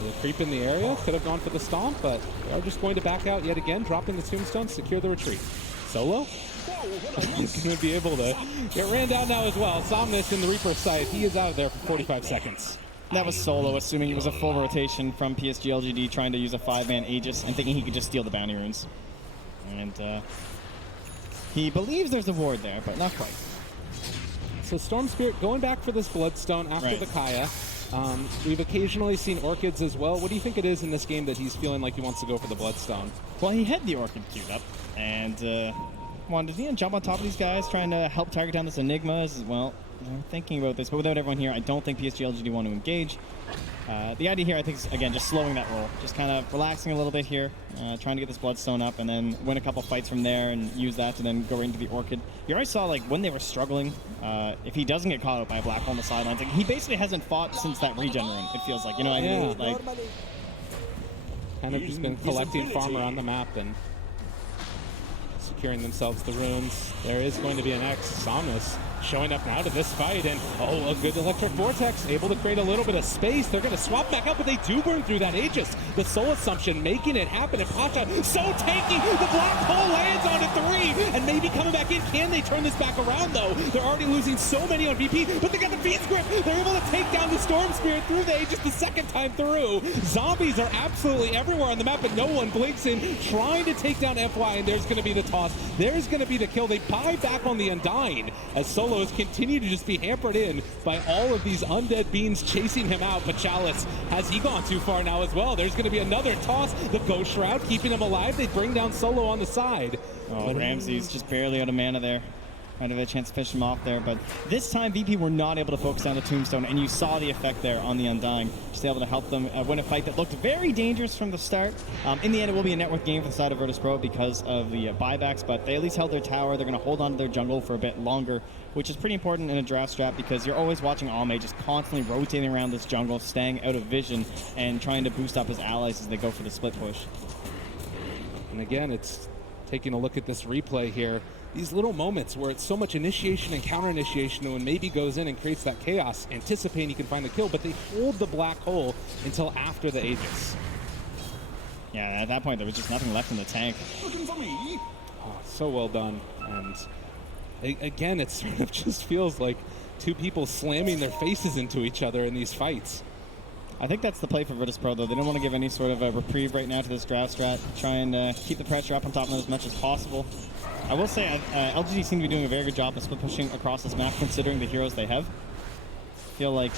The creep in the area could have gone for the stomp, but they are just going to back out yet again, dropping the tombstone, secure the retreat. Solo? He's going to be able to get ran down now as well. Somnus in the Reaper's sight. He is out of there for 45 seconds. That was Solo, assuming it was a full rotation from PSG.LGD, trying to use a 5-man Aegis and thinking he could just steal the bounty runes. And he believes there's a ward there, but not quite. So Storm Spirit going back for this Bloodstone after the Kaya. We've occasionally seen Orchids as well. What do you think it is in this game that he's feeling like he wants to go for the Bloodstone? Well, he had the Orchid queued up and wanted to jump on top of these guys, trying to help target down this Enigma as well. I'm thinking about this, but without everyone here, I don't think PSG.LGD want to engage. The idea here, I think, is, again, just slowing that roll. Just kind of relaxing a little bit here, trying to get this Bloodstone up, and then win a couple fights from there and use that to then go right into the Orchid. You already saw, like, when they were struggling, if he doesn't get caught up by a black hole on the sidelines, like, he basically hasn't fought since that regen rune, it feels like. You know what I mean? Like, kind of just been collecting farm around the map and securing themselves the runes. There is going to be an X. Somnus showing up now to this fight, and a good electric vortex, able to create a little bit of space. They're going to swap back out, but they do burn through that Aegis. The Soul Assumption making it happen, and Pasha so tanky. The black hole lands on a 3, and maybe coming back in. Can they turn this back around, though? They're already losing so many on VP, but they got the Fiend's Grip. They're able to take down the Storm Spirit through the Aegis the second time through. Zombies are absolutely everywhere on the map, but no one blinks in, trying to take down FY, and there's going to be the toss. There's going to be the kill. They buy back on the Undying, as Solos continue to just be hampered in by all of these undead beings chasing him out. But Chalice, has he gone too far now as well? There's going to be another toss. The Ghost Shroud keeping him alive. They bring down Solo on the side. Oh, Ramsey's just barely out of mana there. Might have a chance to finish him off there, but this time VP were not able to focus on the Tombstone, and you saw the effect there on the Undying. Just able to help them win a fight that looked very dangerous from the start. In the end, it will be a net worth game for the side of Virtus.pro because of the buybacks, but they at least held their tower. They're going to hold on to their jungle for a bit longer, which is pretty important in a draft strat because you're always watching Ame just constantly rotating around this jungle, staying out of vision, and trying to boost up his allies as they go for the split push. And again, it's taking a look at this replay here, these little moments where it's so much initiation and counter initiation, when maybe goes in and creates that chaos, anticipating he can find the kill, but they hold the black hole until after the Aegis. Yeah, at that point there was just nothing left in the tank. Oh, so well done. And again, it sort of just feels like two people slamming their faces into each other in these fights. I think that's the play for Virtus.pro, though. They don't want to give any sort of a reprieve right now to this draft strat. Try and keep the pressure up on top of them as much as possible. I will say LGD seem to be doing a very good job of split pushing across this map, considering the heroes they have. I feel like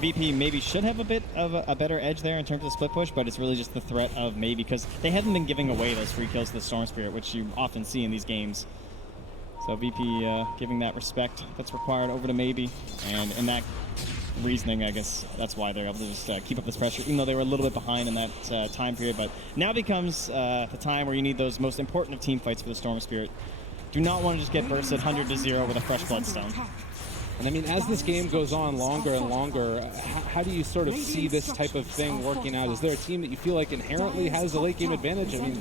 VP maybe should have a bit of a better edge there in terms of the split push, but it's really just the threat of maybe, because they haven't been giving away those free kills to the Storm Spirit, which you often see in these games. So VP giving that respect that's required over to maybe, and in that reasoning, I guess that's why they're able to just keep up this pressure, even though they were a little bit behind in that time period. But now becomes the time where you need those most important of team fights for the Storm Spirit. Do not want to just get bursted 100-0 with a fresh Bloodstone. And I mean, as this game goes on longer and longer, how do you sort of see this type of thing working out? Is there a team that you feel like inherently has the late game advantage? I mean,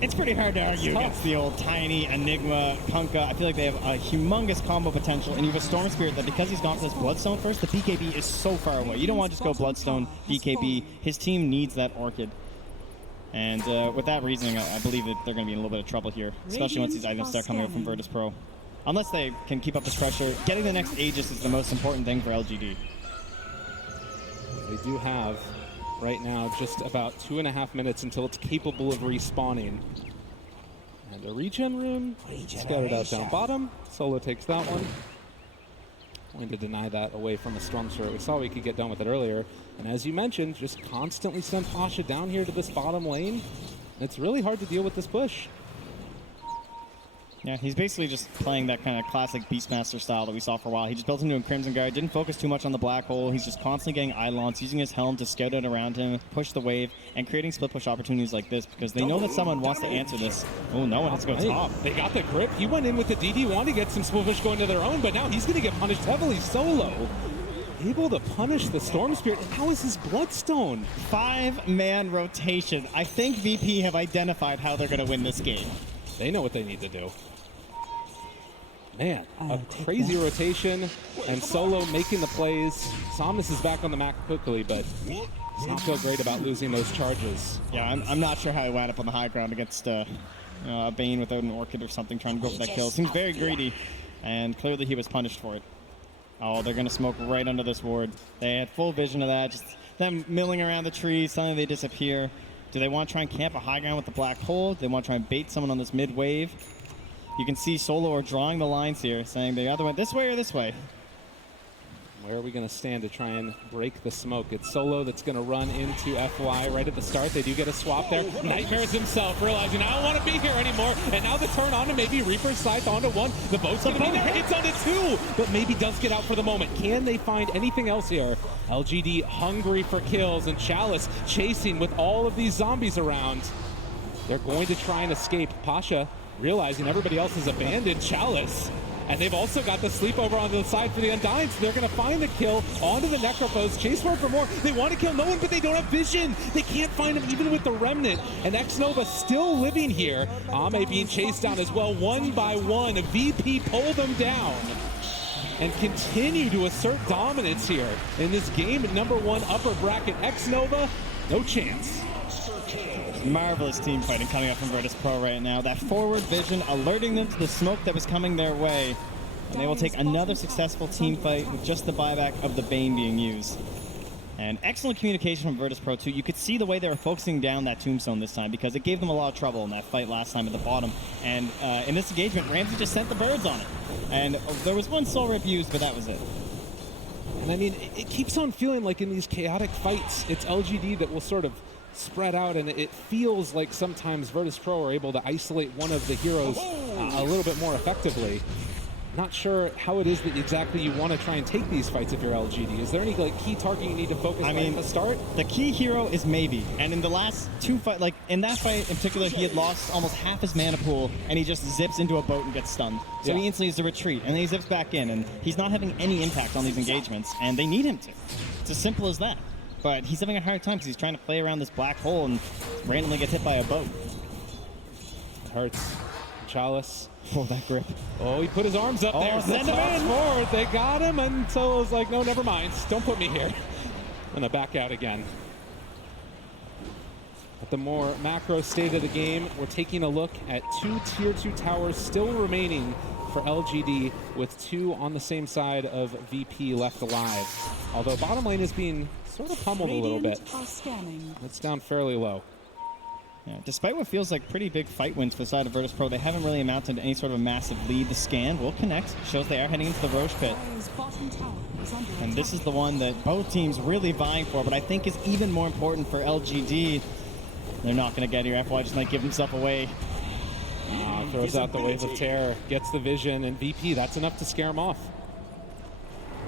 it's pretty hard to argue against the old Tiny, Enigma, Kunkka. I feel like they have a humongous combo potential, and you have a Storm Spirit that, because he's gone for this Bloodstone first, the BKB is so far away. You don't want to just go Bloodstone, BKB. His team needs that Orchid. And with that reasoning, I believe that they're going to be in a little bit of trouble here, especially once these items start coming up from Virtus.pro. Unless they can keep up this pressure, getting the next Aegis is the most important thing for LGD. They do have, right now, just about 2.5 minutes until it's capable of respawning. And a regen rune, scattered out down bottom. Solo takes that one. Going to deny that away from a Storm Spirit. We saw we could get done with it earlier. And as you mentioned, just constantly send Pasha down here to this bottom lane. It's really hard to deal with this push. Yeah, he's basically just playing that kind of classic Beastmaster style that we saw for a while. He just built into a Crimson Guard, didn't focus too much on the black hole. He's just constantly getting Eidolons, using his helm to scout out around him, push the wave, and creating split push opportunities like this because they know that someone wants to answer this. Oh, no one has to go top. They got the grip. He went in with the DD, wanted to get some split push going to their own, but now he's going to get punished heavily solo. Able to punish the Storm Spirit, and how is his Bloodstone? 5-man rotation. I think VP have identified how they're going to win this game. They know what they need to do. Man, a crazy rotation, and Solo making the plays. Samus is back on the map quickly, but does not feel great about losing those charges. Yeah, I'm not sure how he wound up on the high ground against a Bane without an Orchid or something, trying to go for that kill. Seems very greedy, and clearly he was punished for it. Oh, they're going to smoke right under this ward. They had full vision of that, just them milling around the trees, suddenly they disappear. Do they want to try and camp a high ground with the black hole? Do they want to try and bait someone on this mid wave? You can see Solo are drawing the lines here, saying they either went this way or this way. Where are we going to stand to try and break the smoke? It's Solo that's going to run into FY right at the start. They do get a swap there. Nightmares himself realizing, I don't want to be here anymore. And now the turn on to maybe Reaper's Scythe onto one. The boat's going to be there. It's onto two, but maybe does get out for the moment. Can they find anything else here? LGD hungry for kills, and Chalice chasing with all of these zombies around. They're going to try and escape. Pasha realizing everybody else has abandoned Chalice. And they've also got the sleepover onto the side for the Undying, so they're going to find the kill onto the Necrophos. Chase for more. They want to kill no one, but they don't have vision. They can't find him even with the Remnant. And X-Nova still living here. Ame being chased down as well, one by one. VP pull them down and continue to assert dominance here in this game at #1 upper bracket. X-Nova, no chance. Marvelous team fighting coming up from Virtus.pro right now. That forward vision alerting them to the smoke that was coming their way. And they will take another successful team fight with just the buyback of the Bane being used. And excellent communication from Virtus.pro too. You could see the way they were focusing down that Tombstone this time because it gave them a lot of trouble in that fight last time at the bottom. And in this engagement, Ramsey just sent the birds on it. And there was one soul rip used, but that was it. And I mean, it keeps on feeling like in these chaotic fights, it's LGD that will sort of spread out, and it feels like sometimes Virtus.pro are able to isolate one of the heroes a little bit more effectively. Not sure how it is that exactly you want to try and take these fights if you're LGD. Is there any key target you need to focus on at the start? The key hero is Maybe, and in the last two fights, like in that fight in particular, he had lost almost half his mana pool, and he just zips into a boat and gets stunned. So he instantly has to retreat, and then he zips back in, and he's not having any impact on these engagements, and they need him to. It's as simple as that. but he's having a hard time because he's trying to play around this black hole and randomly gets hit by a boat. It hurts. Chalice. Oh, that grip. Oh, he put his arms up there. Send him in. Forward. They got him, and Solo's like, no, never mind. Don't put me here. I'm gonna back out again. At the more macro state of the game, we're taking a look at 2 Tier 2 towers still remaining for LGD, with 2 on the same side of VP left alive. Although bottom lane is being sort of pummeled a little bit. It's down fairly low. Yeah, despite what feels like pretty big fight wins for the side of Virtus.pro, they haven't really amounted to any sort of a massive lead. The scan will connect, shows they are heading into the Roche pit. And this is the one that both teams really vying for, but I think is even more important for LGD. They're not going to get here. FY just might give himself away. Throws out the Wave of Terror, gets the vision, and VP, that's enough to scare him off.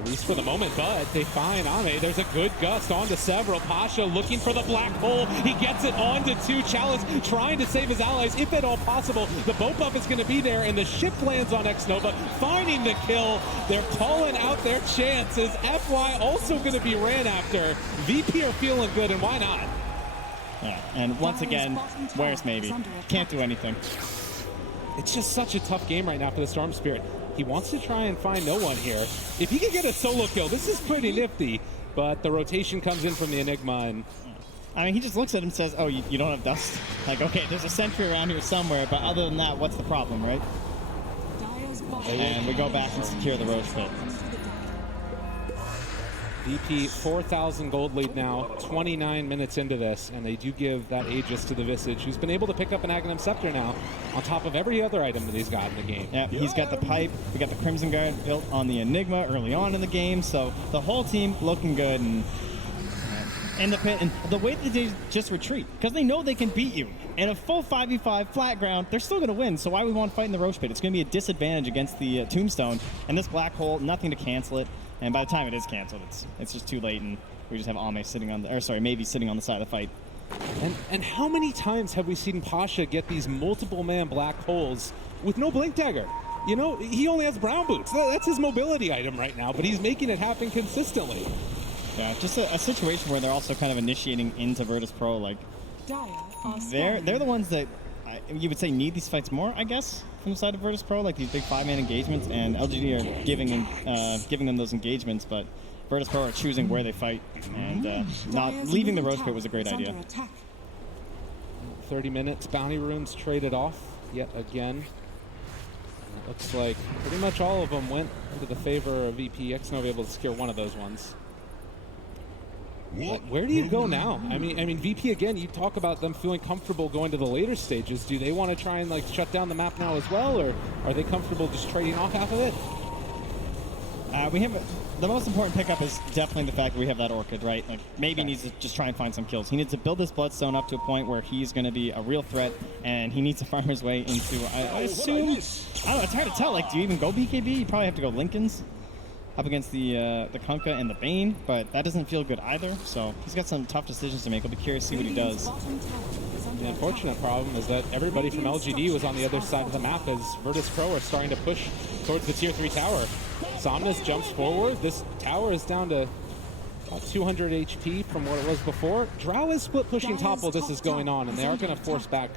At least for the moment, but they find Ame. There's a good gust onto several. Pasha looking for the black hole. He gets it onto 2. Chalice trying to save his allies, if at all possible. The boat buff is going to be there, and the ship lands on Xnova, finding the kill. They're calling out their chances. FY also going to be ran after. VP are feeling good, and why not? Yeah, and once again, where's maybe? Can't do anything. It's just such a tough game right now for the Storm Spirit. He wants to try and find no one here. If he can get a solo kill, this is pretty nifty, but the rotation comes in from the Enigma, and I mean, he just looks at him and says, oh, you don't have dust? Like, okay, there's a sentry around here somewhere, but other than that, what's the problem, right? And we go back and secure the Roche pit. VP 4,000 gold lead now, 29 minutes into this, and they do give that Aegis to the Visage, who's been able to pick up an Aghanim Scepter now on top of every other item that he's got in the game. Yeah, he's got the pipe. We got the Crimson Guard built on the Enigma early on in the game, so the whole team looking good. And in the pit, and the way that they just retreat, because they know they can beat you. In a full 5v5 flat ground, they're still going to win, so why we want to fight in the Roche pit? It's going to be a disadvantage against the Tombstone, and this black hole, nothing to cancel it. And by the time it is canceled, it's just too late, and we just have Ame sitting on the, or sorry, maybe sitting on the side of the fight. And how many times have we seen Pasha get these multiple man black holes with no blink dagger? You know, he only has brown boots. That's his mobility item right now, but he's making it happen consistently. Yeah, just a situation where they're also kind of initiating into Virtus.pro. Like, they're the ones that you would say need these fights more, I guess, from the side of Virtus.pro, like these big 5-man engagements, and LGD are giving them those engagements, but Virtus.pro are choosing where they fight, and not leaving the Roche pit was a great idea. 30 minutes, bounty runes traded off yet again. It looks like pretty much all of them went into the favor of VP. Xnova able to secure one of those ones. Where do you go now? I mean, VP again. You talk about them feeling comfortable going to the later stages. Do they want to try and like shut down the map now as well, or are they comfortable just trading off half of it? We have the most important pickup is definitely the fact that we have that Orchid, right? Like maybe he needs to just try and find some kills. He needs to build this Bloodstone up to a point where he's going to be a real threat, and he needs to farm his way into. I assume. I don't know. It's hard to tell. Like, do you even go BKB? You probably have to go Lincoln's up against the Kunkka and the Bane, but that doesn't feel good either. So he's got some tough decisions to make. I'll be curious to see what he does. The unfortunate problem is that everybody from LGD was on the other side of the map as Virtus.pro are starting to push towards the Tier 3 tower. Somnus jumps forward. This tower is down to about 200 HP from what it was before. Drow is split pushing top while this is going on, and they are going to force back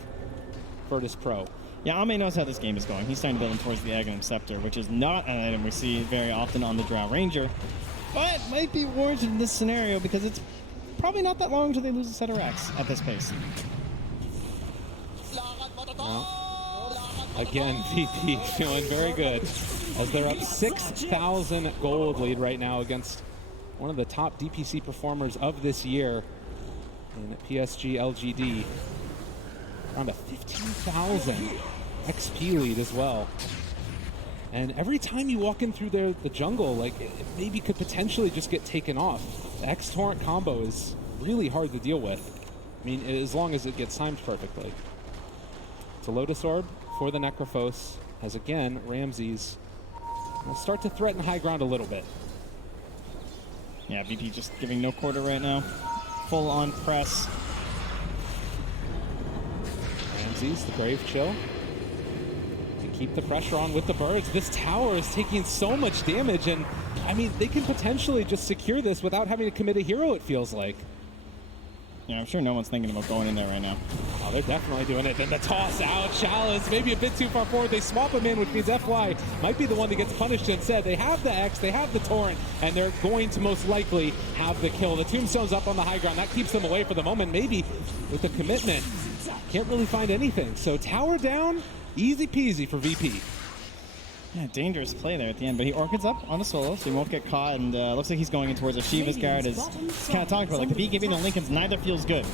Virtus.pro. Yeah, Ame knows how this game is going. He's starting to build towards the Aghanim Scepter, which is not an item we see very often on the Drow Ranger, but might be warranted in this scenario because it's probably not that long until they lose a set of racks at this pace. Well, again, VP feeling very good as they're up 6,000 gold lead right now against one of the top DPC performers of this year in PSG.LGD. Around a 15,000 XP lead as well. And every time you walk in through the jungle, like it maybe could potentially just get taken off. The X-Torrent combo is really hard to deal with. I mean, as long as it gets timed perfectly. It's a Lotus Orb for the Necrophos, as again, Ramses will start to threaten high ground a little bit. Yeah, VP just giving no quarter right now. Full on press. Ramses, the Grave Chill. keep the pressure on with the birds. This tower is taking so much damage, and I mean, they can potentially just secure this without having to commit a hero, it feels like. Yeah, I'm sure no one's thinking about going in there right now. Oh, they're definitely doing it. Then the toss out. Chalice maybe a bit too far forward. They swap him in, which means FY might be the one that gets punished instead. They have the X, they have the Torrent, and they're going to most likely have the kill. The Tombstone's up on the high ground. That keeps them away for the moment. Maybe with the commitment. Can't really find anything. So tower down, easy peasy for VP. Yeah, dangerous play there at the end, but he Orchids up on a solo, so he won't get caught, and looks like he's going in towards a Shiva's guard, as kind of talked about. Like, the BKB and the Lincolns, neither feels good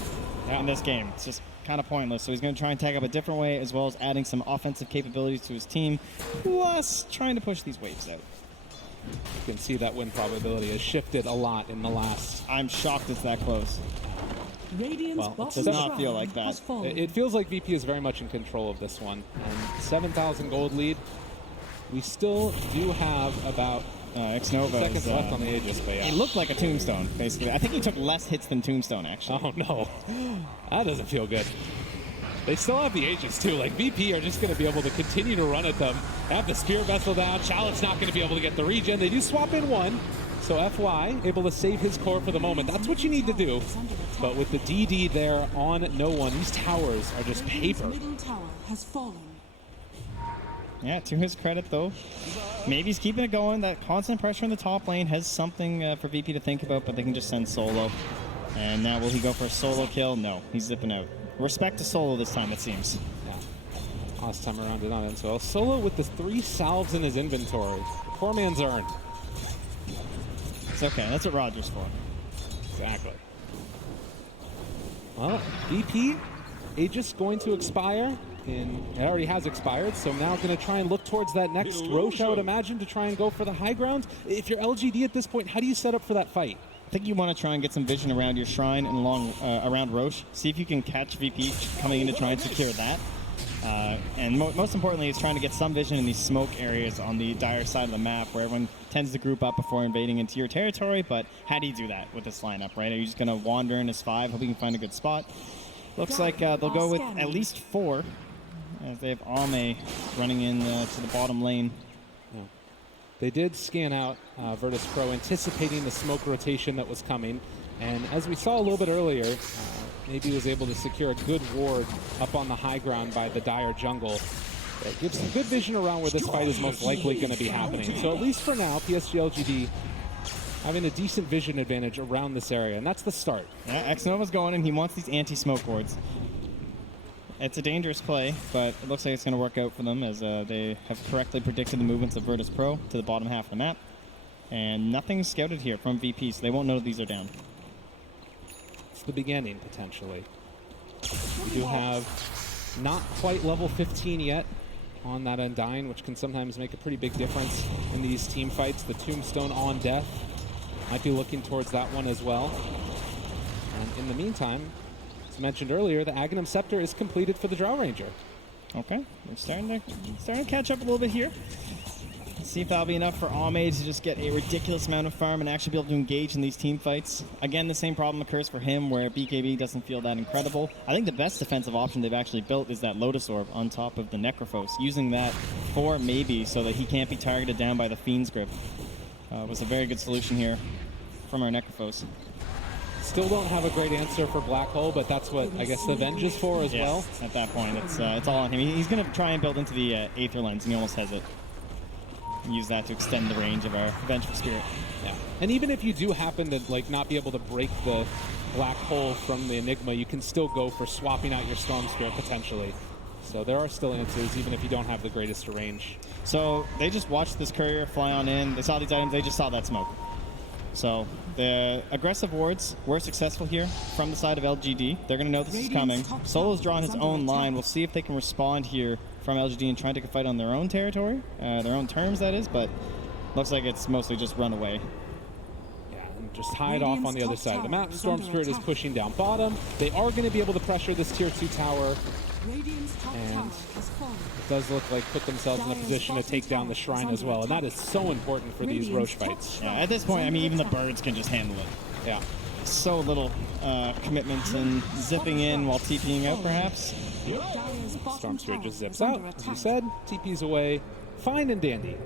in this game. It's just kind of pointless, so he's going to try and tag up a different way, as well as adding some offensive capabilities to his team, plus trying to push these waves out. You can see that win probability has shifted a lot in the last... I'm shocked it's that close. Well, it does not feel like that. It feels like VP is very much in control of this one, and 7,000 gold lead. We still do have about seconds left on the Aegis, but yeah. He looked like a Tombstone, basically. I think he took less hits than Tombstone, actually. Oh, no. That doesn't feel good. They still have the Aegis, too. Like, VP are just going to be able to continue to run at them. Have the Spear Vessel down. Chalice not going to be able to get the regen. They do swap in one. So FY able to save his core for the moment. That's what you need to do. But with the DD there on no one, these towers are just paper. Yeah, to his credit, though, maybe he's keeping it going. That constant pressure in the top lane has something for VP to think about, but they can just send solo. And now will he go for a solo kill? No, he's zipping out. Respect to solo this time, it seems. Yeah. Last time around did not end so well. Solo with the 3 salves in his inventory. The poor man's earned. It's okay, that's what Roger's for. Exactly. Well, VP, Aegis going to expire. It already has expired, so now going to try and look towards that next Roche, I would imagine, to try and go for the high ground. If you're LGD at this point, how do you set up for that fight? I think you want to try and get some vision around your shrine and along around Roche. See if you can catch VP coming in to try and secure that. And most importantly, is trying to get some vision in these smoke areas on the dire side of the map where everyone tends to group up before invading into your territory. But how do you do that with this lineup, right? Are you just going to wander in as 5, hope you can find a good spot? Looks like they'll go with at least 4. As they have Ame running in to the bottom lane. Yeah. They did scan out Virtus.pro, anticipating the smoke rotation that was coming. And as we saw a little bit earlier, maybe was able to secure a good ward up on the high ground by the dire jungle. That gives some good vision around where this fight is most likely going to be happening. So at least for now, PSG.LGD having a decent vision advantage around this area, and that's the start. Yeah, X-Nova's going, and he wants these anti-smoke wards. It's a dangerous play, but it looks like it's going to work out for them as they have correctly predicted the movements of Virtus.pro to the bottom half of the map. And nothing's scouted here from VP, so they won't know these are down. It's the beginning, potentially. We do have not quite level 15 yet on that Undying, which can sometimes make a pretty big difference in these team fights. The Tombstone on death might be looking towards that one as well. And in the meantime, as mentioned earlier, the Aghanim Scepter is completed for the Drow Ranger. Okay, we're starting to catch up a little bit here. Let's see if that'll be enough for Ame to just get a ridiculous amount of farm and actually be able to engage in these team fights. Again, the same problem occurs for him where BKB doesn't feel that incredible. I think the best defensive option they've actually built is that Lotus Orb on top of the Necrophos. Using that for maybe so that he can't be targeted down by the Fiend's Grip was a very good solution here from our Necrophos. Still don't have a great answer for Black Hole, but that's what I guess the Venge is for as well. At that point, it's all on him. He's going to try and build into the Aether Lens, and he almost has it. Use that to extend the range of our Vengeful Spirit. Yeah, and even if you do happen to not be able to break the Black Hole from the Enigma, you can still go for swapping out your Storm Spirit potentially. So there are still answers, even if you don't have the greatest range. So they just watched this courier fly on in. They saw these items. They just saw that smoke. So the aggressive wards were successful here from the side of LGD. They're going to know this is coming. Solo's drawn his own line. We'll see if they can respond here from LGD and try to take a fight on their own territory, their own terms, that is. But looks like it's mostly just run away. Yeah, and just hide off on the other side of the map. Storm Spirit is pushing down bottom. They are going to be able to pressure this tier 2 tower. And it does look like put themselves in a position to take down the shrine as well, and that is so important for these Roche fights. Yeah, at this point, I mean, even the birds can just handle it. Yeah. So little commitment and zipping in while TPing out, perhaps. Storm Spirit just zips out. As you said, TP's away. Fine and dandy.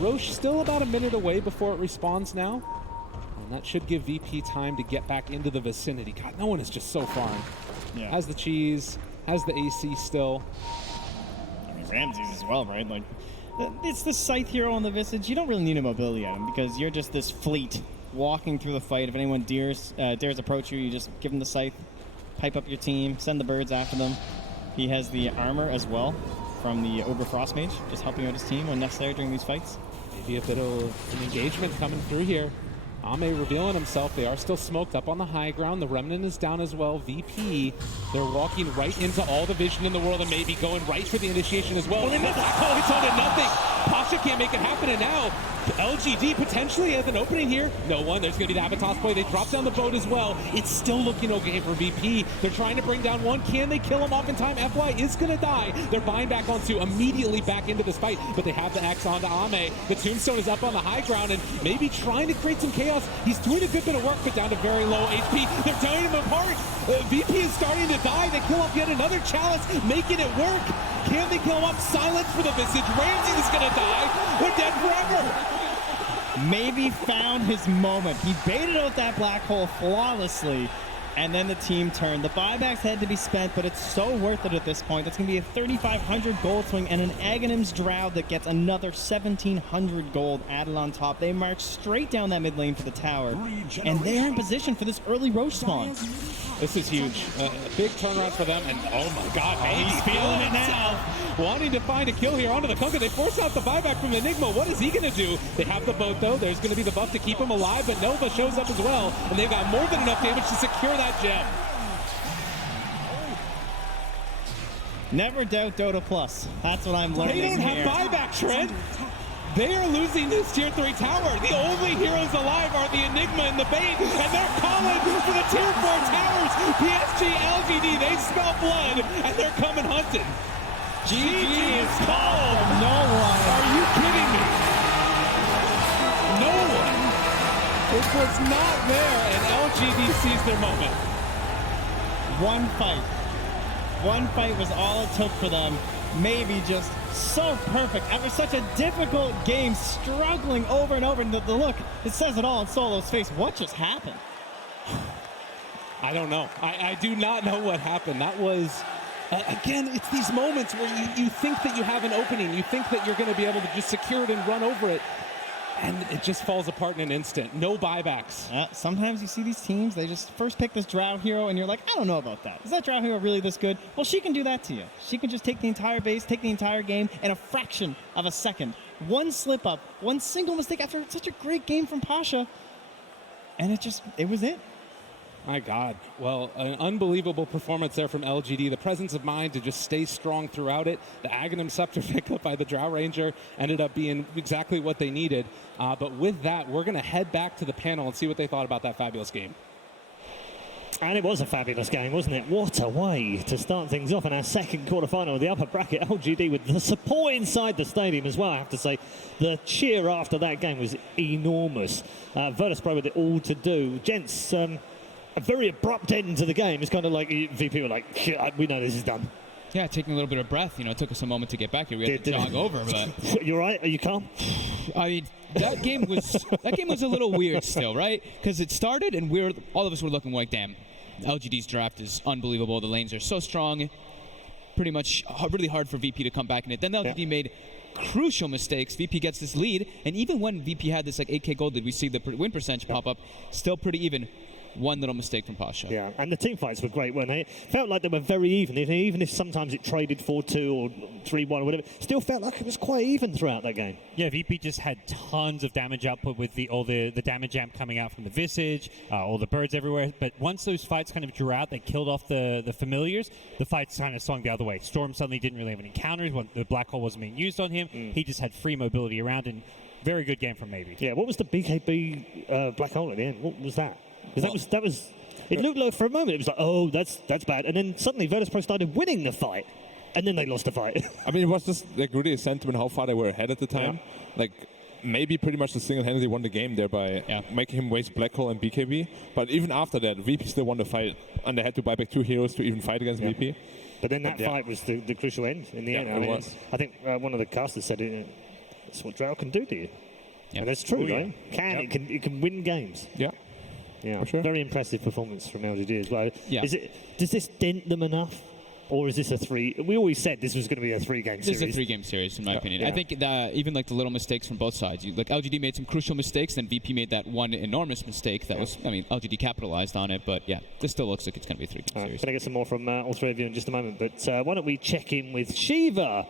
Roche still about a minute away before it respawns now. And that should give VP time to get back into the vicinity. God, no one is just so far. Yeah. Has the cheese, has the AC still. I mean, Ramses as well, right? Like, it's the Scythe hero on the Visage. You don't really need a mobility item because you're just this fleet walking through the fight. If anyone dares approach you, you just give them the Scythe, pipe up your team, send the birds after them. He has the armor as well from the Ogre Frostmage, just helping out his team when necessary during these fights. Maybe a bit of an engagement coming through here. Ame revealing himself. They are still smoked up on the high ground. The Remnant is down as well. VP, they're walking right into all the vision in the world and maybe going right for the initiation as well. And the Black Hole hits on to nothing. Pasha can't make it happen, and now LGD potentially has an opening here. No one. There's going to be the Abatos play. They drop down the boat as well. It's still looking okay for VP. They're trying to bring down one. Can they kill him off in time? FY is going to die. They're buying back onto immediately back into this fight, but they have the X onto Ame. The Tombstone is up on the high ground and maybe trying to create some chaos. He's doing a good bit of work, but down to very low HP. They're tearing him apart. VP is starting to die. They kill off yet another Chalice, making it work. Can they kill him off? Silence for the Visage. Ramsey is going to die. We're dead forever. Maybe found his moment. He baited out that black hole flawlessly, and then the team turned. The buybacks had to be spent, but it's so worth it at this point. That's going to be a 3,500 gold swing and an Aghanim's Drow that gets another 1,700 gold added on top. They march straight down that mid lane for the tower, and they're in position for this early Roche spawn. This is huge. Big turnaround for them, and oh my god, he's feeling it now. Wanting to find a kill here onto the Kunkka. They force out the buyback from Enigma. What is he going to do? They have the boat, though. There's going to be the buff to keep him alive, but Nova shows up as well, and they've got more than enough damage to secure that gem. Never doubt Dota Plus. That's what I'm learning. They don't have buyback, Trent. They are losing this tier 3 tower. The only heroes alive are the Enigma and the Bait, and they're calling for the tier 4 towers. PSG.LGD, they smell blood, and they're coming hunting. GG is called. No one. Are you kidding me? No one. This was not there, and LGD sees their moment. One fight. One fight was all it took for them. Maybe just so perfect after such a difficult game, struggling over and over. And the look, it says it all on Solo's face. What just happened? I don't know. I do not know what happened. That was, again, it's these moments where you think that you have an opening. You think that you're going to be able to just secure it and run over it. And it just falls apart in an instant. No buybacks. Sometimes you see these teams, they just first pick this Drow hero, and you're like, I don't know about that. Is that Drow hero really this good? Well, she can do that to you. She can just take the entire base, take the entire game in a fraction of a second. One slip up, one single mistake after such a great game from Pasha. And it was it. My God. Well, an unbelievable performance there from LGD. The presence of mind to just stay strong throughout it. The Aghanim Scepter picked up by the Drow Ranger ended up being exactly what they needed. But with that, we're going to head back to the panel and see what they thought about that fabulous game. And it was a fabulous game, wasn't it? What a way to start things off in our second quarterfinal of the upper bracket. LGD with the support inside the stadium as well, I have to say. The cheer after that game was enormous. Virtus.pro with it all to do. Gents, a very abrupt end to the game. It's kind of like VP were like, we know this is done. Yeah, taking a little bit of breath. You know, it took us a moment to get back here. We had to jog over, but you're right. Are you calm? I mean, that game was a little weird still, right? Because it started, and all of us were looking like, damn, LGD's draft is unbelievable. The lanes are so strong. Pretty much really hard for VP to come back in it. Then LGD made crucial mistakes. VP gets this lead, and even when VP had this like 8K gold lead, we see the win percentage pop up. Still pretty even. One little mistake from Pasha. Yeah, and the team fights were great, weren't they? Felt like they were very even. Even if sometimes it traded 4-2 or 3-1 or whatever, still felt like it was quite even throughout that game. Yeah, VP just had tons of damage output with all the damage amp coming out from the Visage, all the birds everywhere. But once those fights kind of drew out, they killed off the familiars, the fights kind of swung the other way. Storm suddenly didn't really have any encounters. When the black hole wasn't being used on him, he just had free mobility around, and very good game from Maybe. Yeah, what was the BKB black hole at the end? What was that? Because that was. It looked like for a moment it was like, oh, that's bad, and then suddenly Virtus.pro started winning the fight, and then they lost the fight. I mean, it was just like really a sentiment how far they were ahead at the time. Yeah. Like maybe pretty much the single-handedly won the game there by making him waste black hole and BKB. But even after that, VP still won the fight, and they had to buy back 2 heroes to even fight against VP. But then that fight was the crucial end in the end. It was. I think one of the casters said that's what Drow can do to you. And that's true, right? It can win games. Yeah. Yeah, sure. Very impressive performance from LGD as well. Yeah. Does this dent them enough? Or is this a 3? We always said this was going to be a 3-game series. This is a 3-game series, in my opinion. Yeah. I think that even like the little mistakes from both sides. LGD made some crucial mistakes, then VP made that one enormous mistake that was, LGD capitalized on it. But yeah, this still looks like it's going to be a 3-game series. Going to get some more from all three of you in just a moment. But why don't we check in with Shiva,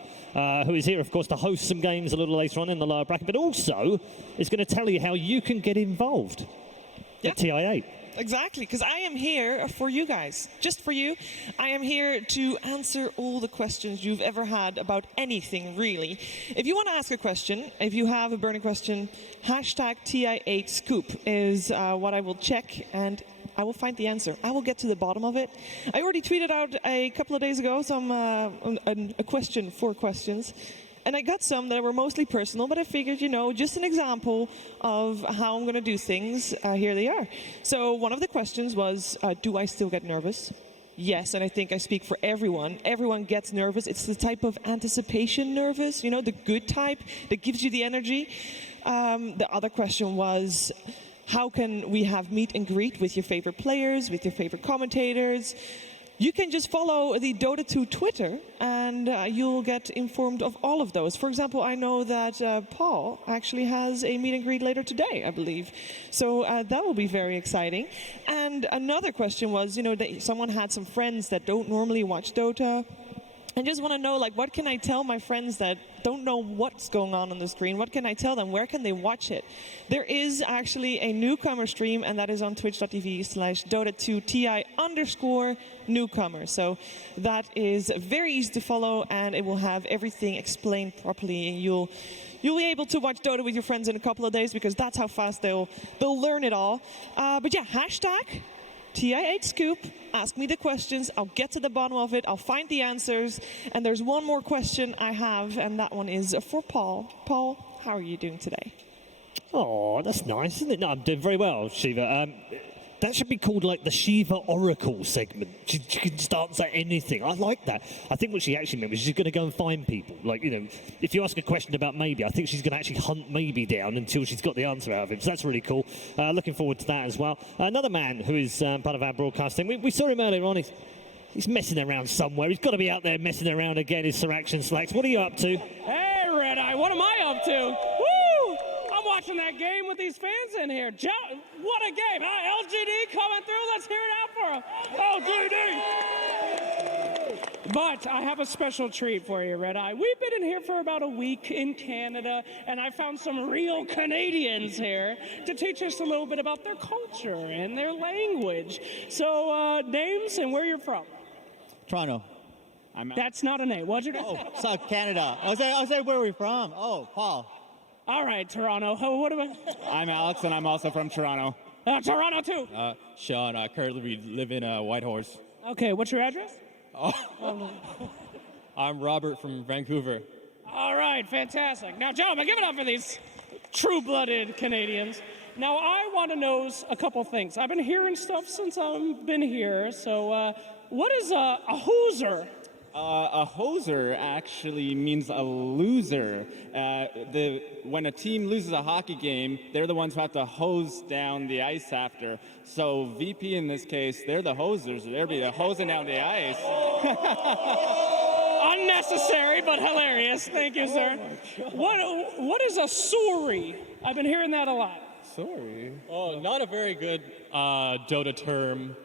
who is here, of course, to host some games a little later on in the lower bracket, but also is going to tell you how you can get involved at TI8. Exactly, because I am here for you guys, just for you. I am here to answer all the questions you've ever had about anything, really. If you want to ask a question, if you have a burning question, hashtag TI8Scoop is what I will check, and I will find the answer. I will get to the bottom of it. I already tweeted out a couple of days ago a question for questions. And I got some that were mostly personal, but I figured, just an example of how I'm going to do things. Here they are. So one of the questions was, do I still get nervous? Yes, and I think I speak for everyone. Everyone gets nervous. It's the type of anticipation nervous, the good type that gives you the energy. The other question was, how can we have meet and greet with your favorite players, with your favorite commentators? You can just follow the Dota 2 Twitter, and you'll get informed of all of those. For example, I know that Paul actually has a meet and greet later today, I believe. So that will be very exciting. And another question was, that someone had some friends that don't normally watch Dota, and just want to know, what can I tell my friends that don't know what's going on the screen? What can I tell them? Where can they watch it? There is actually a newcomer stream, and that is on twitch.tv/Dota2TI_newcomer. So that is very easy to follow, and it will have everything explained properly. And you'll be able to watch Dota with your friends in a couple of days, because that's how fast they'll learn it all. But yeah, hashtag TI8Scoop, ask me the questions, I'll get to the bottom of it, I'll find the answers, and there's one more question I have, and that one is for Paul. Paul, how are you doing today? Oh, that's nice, isn't it? No, I'm doing very well, Shiva. That should be called the Shiva Oracle segment. She can start to say anything. I like that. I think what she actually meant was she's going to go and find people. If you ask a question about Maybe, I think she's going to actually hunt Maybe down until she's got the answer out of him. So that's really cool. Looking forward to that as well. Another man who is part of our broadcasting. We saw him earlier on. He's messing around somewhere. He's got to be out there messing around again. Is Sir Action Slacks. What are you up to? Hey, Red Eye. What am I up to? Woo! I'm watching that game with these fans in here. What a game, huh? LGD coming through. Let's hear it out for them. LGD! But I have a special treat for you, Red Eye. We've been in here for about a week in Canada, and I found some real Canadians here to teach us a little bit about their culture and their language. So, names and where you're from. Toronto. That's not a name. What's your name? Oh, South Canada. I was like, where are we from? Oh, Paul. All right, Toronto. What about? I'm Alex, and I'm also from Toronto. Toronto, too. Sean, I currently live in Whitehorse. Okay, what's your address? I'm Robert from Vancouver. All right, fantastic. Now, gentlemen, give it up for these true-blooded Canadians. Now, I want to know a couple things. I've been hearing stuff since I've been here. So, what is a hoser? A hoser actually means a loser. When a team loses a hockey game, they're the ones who have to hose down the ice after. So VP in this case, they're the hosers. They're hosing down the ice. Unnecessary, but hilarious. Thank you, sir. What is a sorry? I've been hearing that a lot. Sorry? Oh, not a very good Dota term.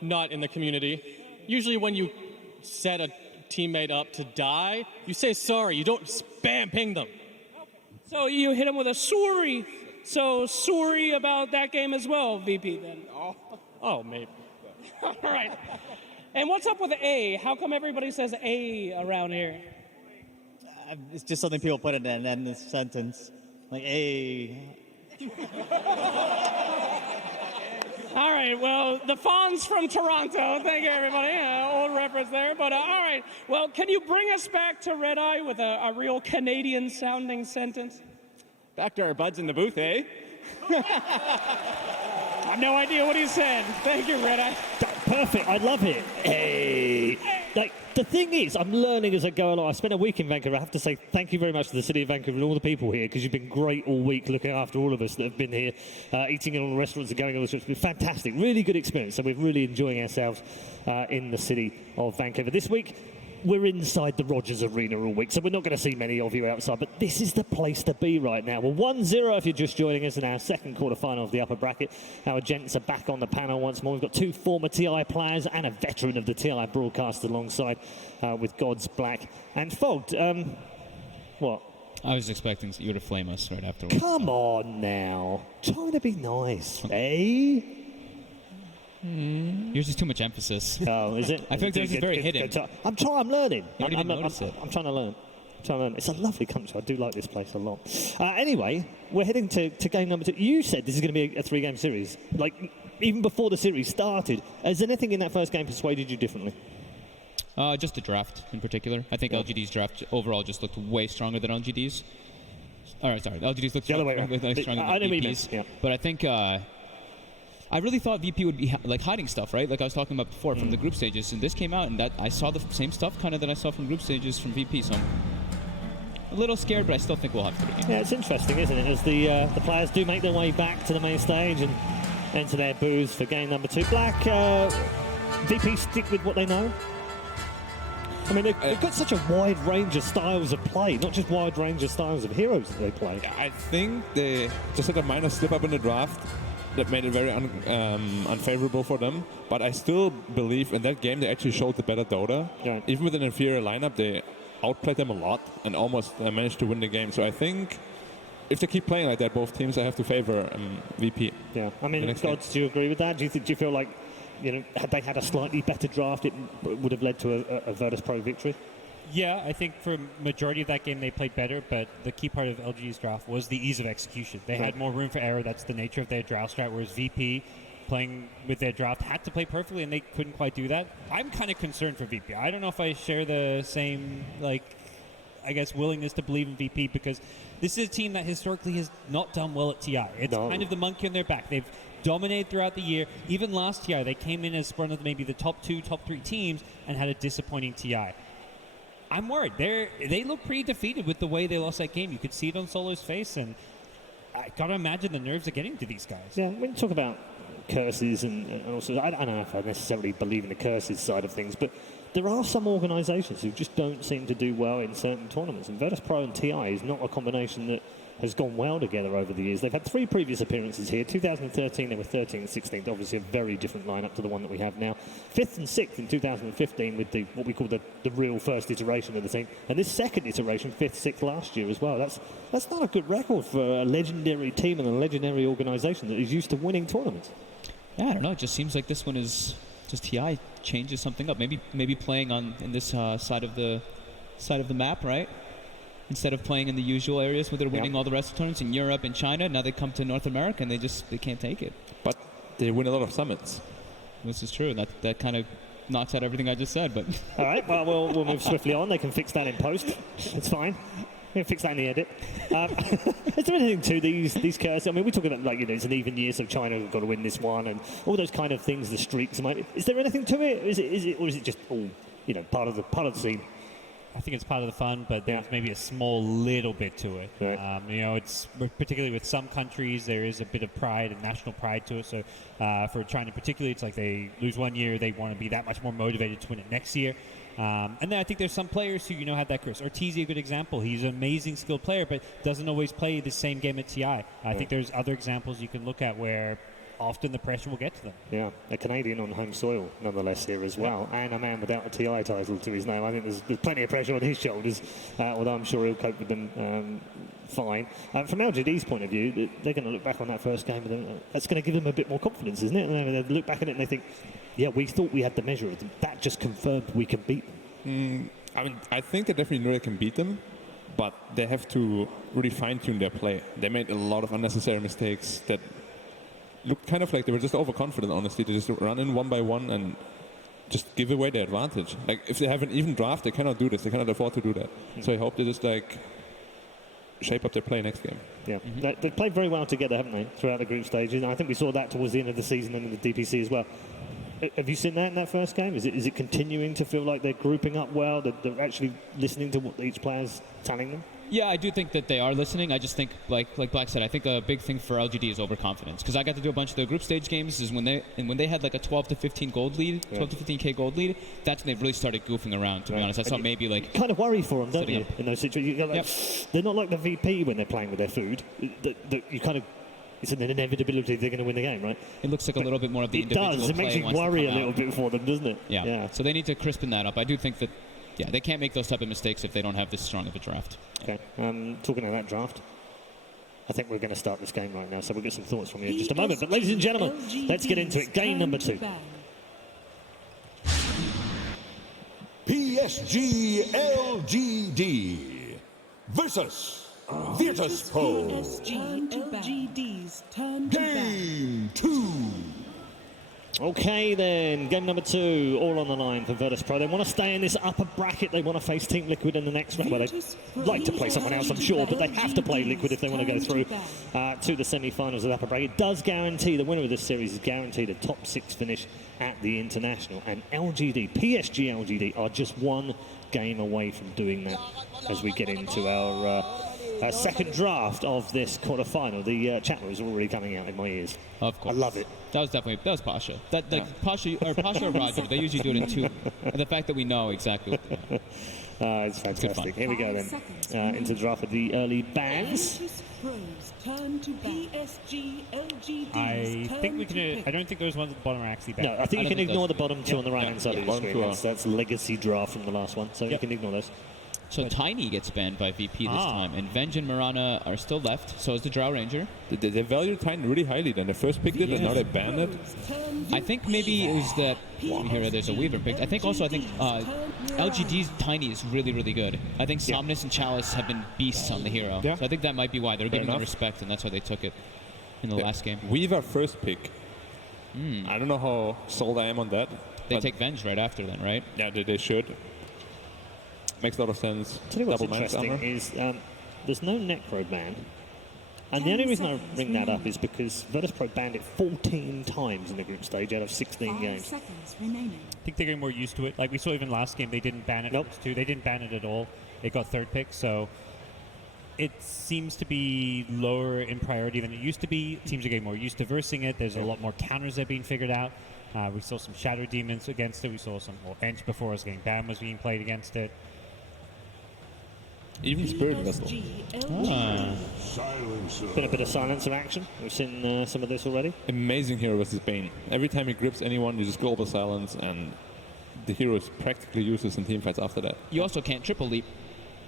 Not in the community. Usually when you set a teammate up to die, you say sorry. You don't spam ping them. So you hit him with a sorry. So sorry about that game as well, VP, then. Oh, maybe. All right. And what's up with A? How come everybody says A around here? It's just something people put in the end of the sentence. Like, A. All right, well, the Fonz from Toronto. Thank you, everybody. Old reference there. But all right, well, can you bring us back to Red Eye with a real Canadian-sounding sentence? Back to our buds in the booth, eh? I have no idea what he said. Thank you, Red Eye. Perfect. I love it. Hey. Like, the thing is, I'm learning as I go along. I spent a week in Vancouver. I have to say thank you very much to the city of Vancouver and all the people here, because you've been great all week looking after all of us that have been here, eating in all the restaurants and going on the trips. It's been fantastic. Really good experience. So we're really enjoying ourselves in the city of Vancouver. This week, we're inside the Rogers Arena all week, so we're not going to see many of you outside, but this is the place to be right now. Well, 1-0 if you're just joining us in our second quarter-final of the upper bracket. Our gents are back on the panel once more. We've got 2 former TI players and a veteran of the TI broadcast alongside with Gods, Black and Fogged. What? I was expecting you to flame us right afterwards. Come on now. Trying to be nice, eh? Yours is too much emphasis. Oh, is it? I feel like this is very hidden. I'm learning. You don't even notice it. I'm trying to learn. It's a lovely country. I do like this place a lot. Anyway, we're heading to game number 2. You said this is going to be a 3-game series. Like, even before the series started, has anything in that first game persuaded you differently? Just the draft in particular. I think LGD's draft overall just looked way stronger than LGD's. All right, sorry. LGD's looked stronger than VP's. Yeah. But I think... I really thought VP would be hiding stuff, right? Like I was talking about before from the group stages, and this came out, and that I saw the same stuff kind of that I saw from group stages from VP. So I'm a little scared, but I still think we'll have 3 games. Yeah, it's interesting, isn't it? As the players do make their way back to the main stage and enter their booths for game number 2. Black, VP stick with what they know. I mean, they've got such a wide range of styles of play, not just wide range of styles of heroes that they play. I think they just had a minor slip up in the draft that made it very unfavorable for them. But I still believe in that game they actually showed the better Dota. Yeah. Even with an inferior lineup, they outplayed them a lot and almost managed to win the game. So I think if they keep playing like that, both teams, I have to favor VP. Yeah, I mean, Gods, do you agree with that? Do you feel like, had they had a slightly better draft, it would have led to a Virtus.pro victory? Yeah, I think for majority of that game they played better, but the key part of LG's draft was the ease of execution. They had more room for error. That's the nature of their draft strat, whereas VP, playing with their draft, had to play perfectly, and they couldn't quite do that. I'm kind of concerned for VP. I don't know if I share the same, willingness to believe in VP, because this is a team that historically has not done well at TI. It's kind of the monkey on their back. They've dominated throughout the year. Even last TI, they came in as one of maybe the top 2, top 3 teams and had a disappointing TI. I'm worried. They look pretty defeated with the way they lost that game. You could see it on Solo's face, and I got to imagine the nerves are getting to these guys. Yeah, when you talk about curses and also, I don't know if I necessarily believe in the curses side of things, but there are some organisations who just don't seem to do well in certain tournaments, and Virtus.pro and TI is not a combination that has gone well together over the years. They've had 3 previous appearances here. 2013, they were 13th and 16th. Obviously, a very different lineup to the one that we have now. 5th and 6th in 2015 with what we call the real first iteration of the team. And this second iteration, 5th, 6th last year as well. That's not a good record for a legendary team and a legendary organisation that is used to winning tournaments. Yeah, I don't know. It just seems like this one is just TI changes something up. Maybe playing in this side of the map, right? Instead of playing in the usual areas where they're winning all the rest of the tournaments in Europe and China, now they come to North America and they can't take it. But they win a lot of summits. This is true. That kind of knocks out everything I just said. But all right, well, we'll move swiftly on. They can fix that in post. It's fine. We can fix that in the edit. Is there anything to these curses? I mean, we're talking about it's an even year, so China have got to win this one, and all those kind of things. The streaks. Is there anything to it? Is it, or is it just all part of the scene? I think it's part of the fun, but there's maybe a small little bit to it. Right. It's particularly with some countries, there is a bit of pride and national pride to it. So for China particularly, it's like they lose one year, they want to be that much more motivated to win it next year. And then I think there's some players who, had that curse. Ortiz, a good example. He's an amazing skilled player, but doesn't always play the same game at TI. I think there's other examples you can look at where often the pressure will get to them. Yeah, a Canadian on home soil, nonetheless, here as well, and a man without a TI title to his name. I think there's plenty of pressure on his shoulders, although I'm sure he'll cope with them fine. From LGD's point of view, they're going to look back on that first game, and that's going to give them a bit more confidence, isn't it? And they look back at it and they think, yeah, we thought we had the measure of them. That just confirmed we can beat them. I think they definitely know they can beat them, but they have to really fine-tune their play. They made a lot of unnecessary mistakes that looked kind of like they were just overconfident, honestly. They just run in one by one and just give away their advantage. Like, if they have an even draft, they cannot do this. They cannot afford to do that. So I hope they just, shape up their play next game. Yeah, they've played very well together, haven't they, throughout the group stages? And I think we saw that towards the end of the season and in the DPC as well. Have you seen that in that first game? Is it continuing to feel like they're grouping up well, that they're actually listening to what each player's telling them? Yeah, I do think that they are listening. I just think, like Black said, I think a big thing for LGD is overconfidence. Because I got to do a bunch of the group stage games. Is when they had like a 12 to 15 gold lead, 12 to 15k gold lead. That's when they really started goofing around. To be honest, I saw maybe like kind of worry for them, don't you? In those situations, you're like, they're not like the VP when they're playing with their food. You kind of. It's an inevitability they're going to win the game, right? It looks like a little bit more of the individual play. It does. It makes you worry a little bit for them, doesn't it? Yeah. So they need to crispen that up. I do think that, they can't make those type of mistakes if they don't have this strong of a draft. Okay. Talking about that draft, I think we're going to start this game right now, so we'll get some thoughts from you in just a moment. But ladies and gentlemen, let's get into it. Game number 2. PSG.LGD versus Virtus.pro. PSG.LGD's turn to Game 2. Okay then, game number 2, all on the line for Virtus.pro. They want to stay in this upper bracket. They want to face Team Liquid in the next round. Well, they'd like to play someone else, I'm sure, but they have to play Liquid if they want to go through to the semi-finals of the upper bracket. It does guarantee, the winner of this series is guaranteed a top 6 finish at the International. And PSG.LGD are just one game away from doing that as we get into our second draft of this quarterfinal. The chatter is already coming out in my ears. Of course. I love it. That was Pasha. Pasha or Roger, they usually do it in 2. And the fact that we know exactly what it's fantastic. Here we go then. Into the draft of the early bans. I think we can. I don't think those ones at the bottom are actually banned. No, I think you can ignore the bottom 2 on the right-hand side of the screen. That's legacy draft from the last one, so you can ignore those. So Tiny gets banned by VP this time, and Venge and Mirana are still left. So is the Drow Ranger. They valued Tiny really highly. Then they first picked it, and now they banned it. I think maybe it was that here. There's a Weaver picked. I think LGD's Tiny is really, really good. I think Somnus and Chalice have been beasts on the hero. So I think that might be why they're giving them respect, and that's why they took it in the last game. Weaver first pick. I don't know how sold I am on that. They take Venge right after then, right? Yeah, they should. Makes a lot of sense. Tell you what's interesting is there's no Necro ban. And the only reason I bring that up is because Virtus.pro banned it 14 times in the group stage out of 16 games. I think they're getting more used to it. Like we saw even last game, they didn't ban it. They didn't ban it at all. It got 3rd pick, so it seems to be lower in priority than it used to be. Teams are getting more used to versing it. There's a lot more counters that are being figured out. We saw some Shadow Demons against it. We saw some Bench before us getting banned was being played against it. Even Spirit Vessel. Been a bit of silencer action. We've seen some of this already. Amazing hero versus Bane. Every time he grips anyone, you just global silence, and the hero is practically useless in teamfights after that. You also can't triple leap.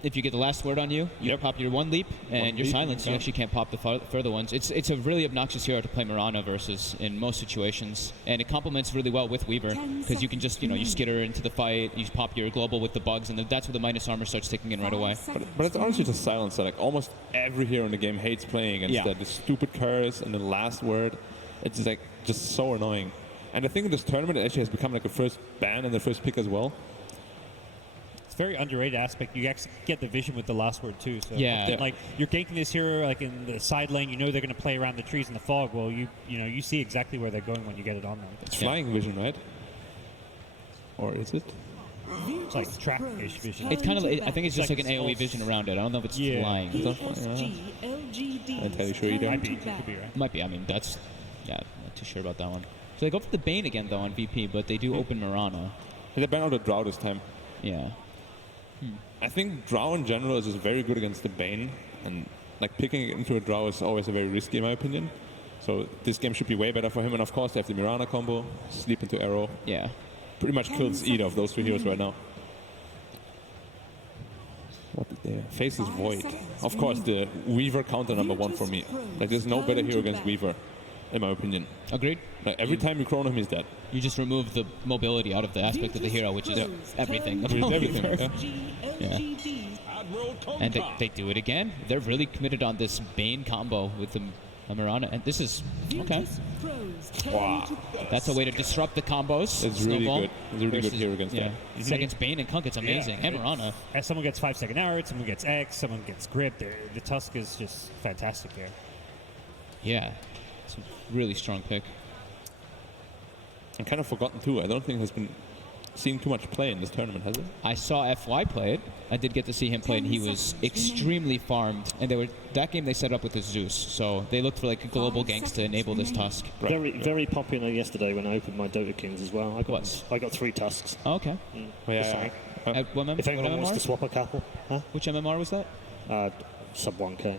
If you get the last word on you, you pop your 1 leap, and you're silenced. You actually can't pop the further ones. It's a really obnoxious hero to play Mirana versus in most situations, and it complements really well with Weaver because you can just you skitter into the fight, you pop your global with the bugs, and that's where the minus armor starts kicking in right away. But it's honestly just silence. So like almost every hero in the game hates playing against the stupid curse and the last word. It's like just so annoying. And I think in this tournament it actually has become like a first ban and the first pick as well. Very underrated aspect. You actually get the vision with the last word too. So often, like you're ganking this hero like in the side lane, you know they're going to play around the trees in the fog. Well, you see exactly where they're going when you get it on them. It's flying vision, right? Or is it? It's like trap-ish vision. It's kind of. I think it's just like an AOE vision around it. I don't know if it's flying. I'm entirely sure you don't. Might be. You could be right. Might be. I mean, that's. Yeah, not too sure about that one. So they go for the Bane again though on VP, but they do open Mirana. They ban out the Drow this time. Yeah. I think Drow in general is just very good against the Bane, and like picking it into a Drow is always a very risky in my opinion. So this game should be way better for him, and of course they have the Mirana combo, sleep into arrow. Yeah. Pretty much kills either of those 2 heroes right now. What did they face is Void. Of course the Weaver counter number 1 for me. Like there's no better hero against Weaver, in my opinion. Agreed. Like every time you chrono him, he's dead. You just remove the mobility out of the aspect of the hero, which is everything. Yeah. And they do it again. They're really committed on this Bane combo with the Mirana, and this is okay. Wow, that's a way to disrupt the combos. It's really good. It's a really good hero against that. It's against Bane and Kunk. It's amazing. And Mirana. As someone gets 5-second arrow, someone gets X, someone gets grip. The Tusk is just fantastic here. Yeah, it's a really strong pick. And kind of forgotten too. I don't think has been seen too much play in this tournament, has it? I saw FY play it. I did get to see him play, and he was extremely farmed. And that game they set up with the Zeus, so they looked for like global ganks to enable this Tusk. Very popular yesterday when I opened my Dota Kings as well. I got 3 Tusks. Oh, okay. Yeah. If anyone wants to swap a couple, huh? Which MMR was that? Sub 1K.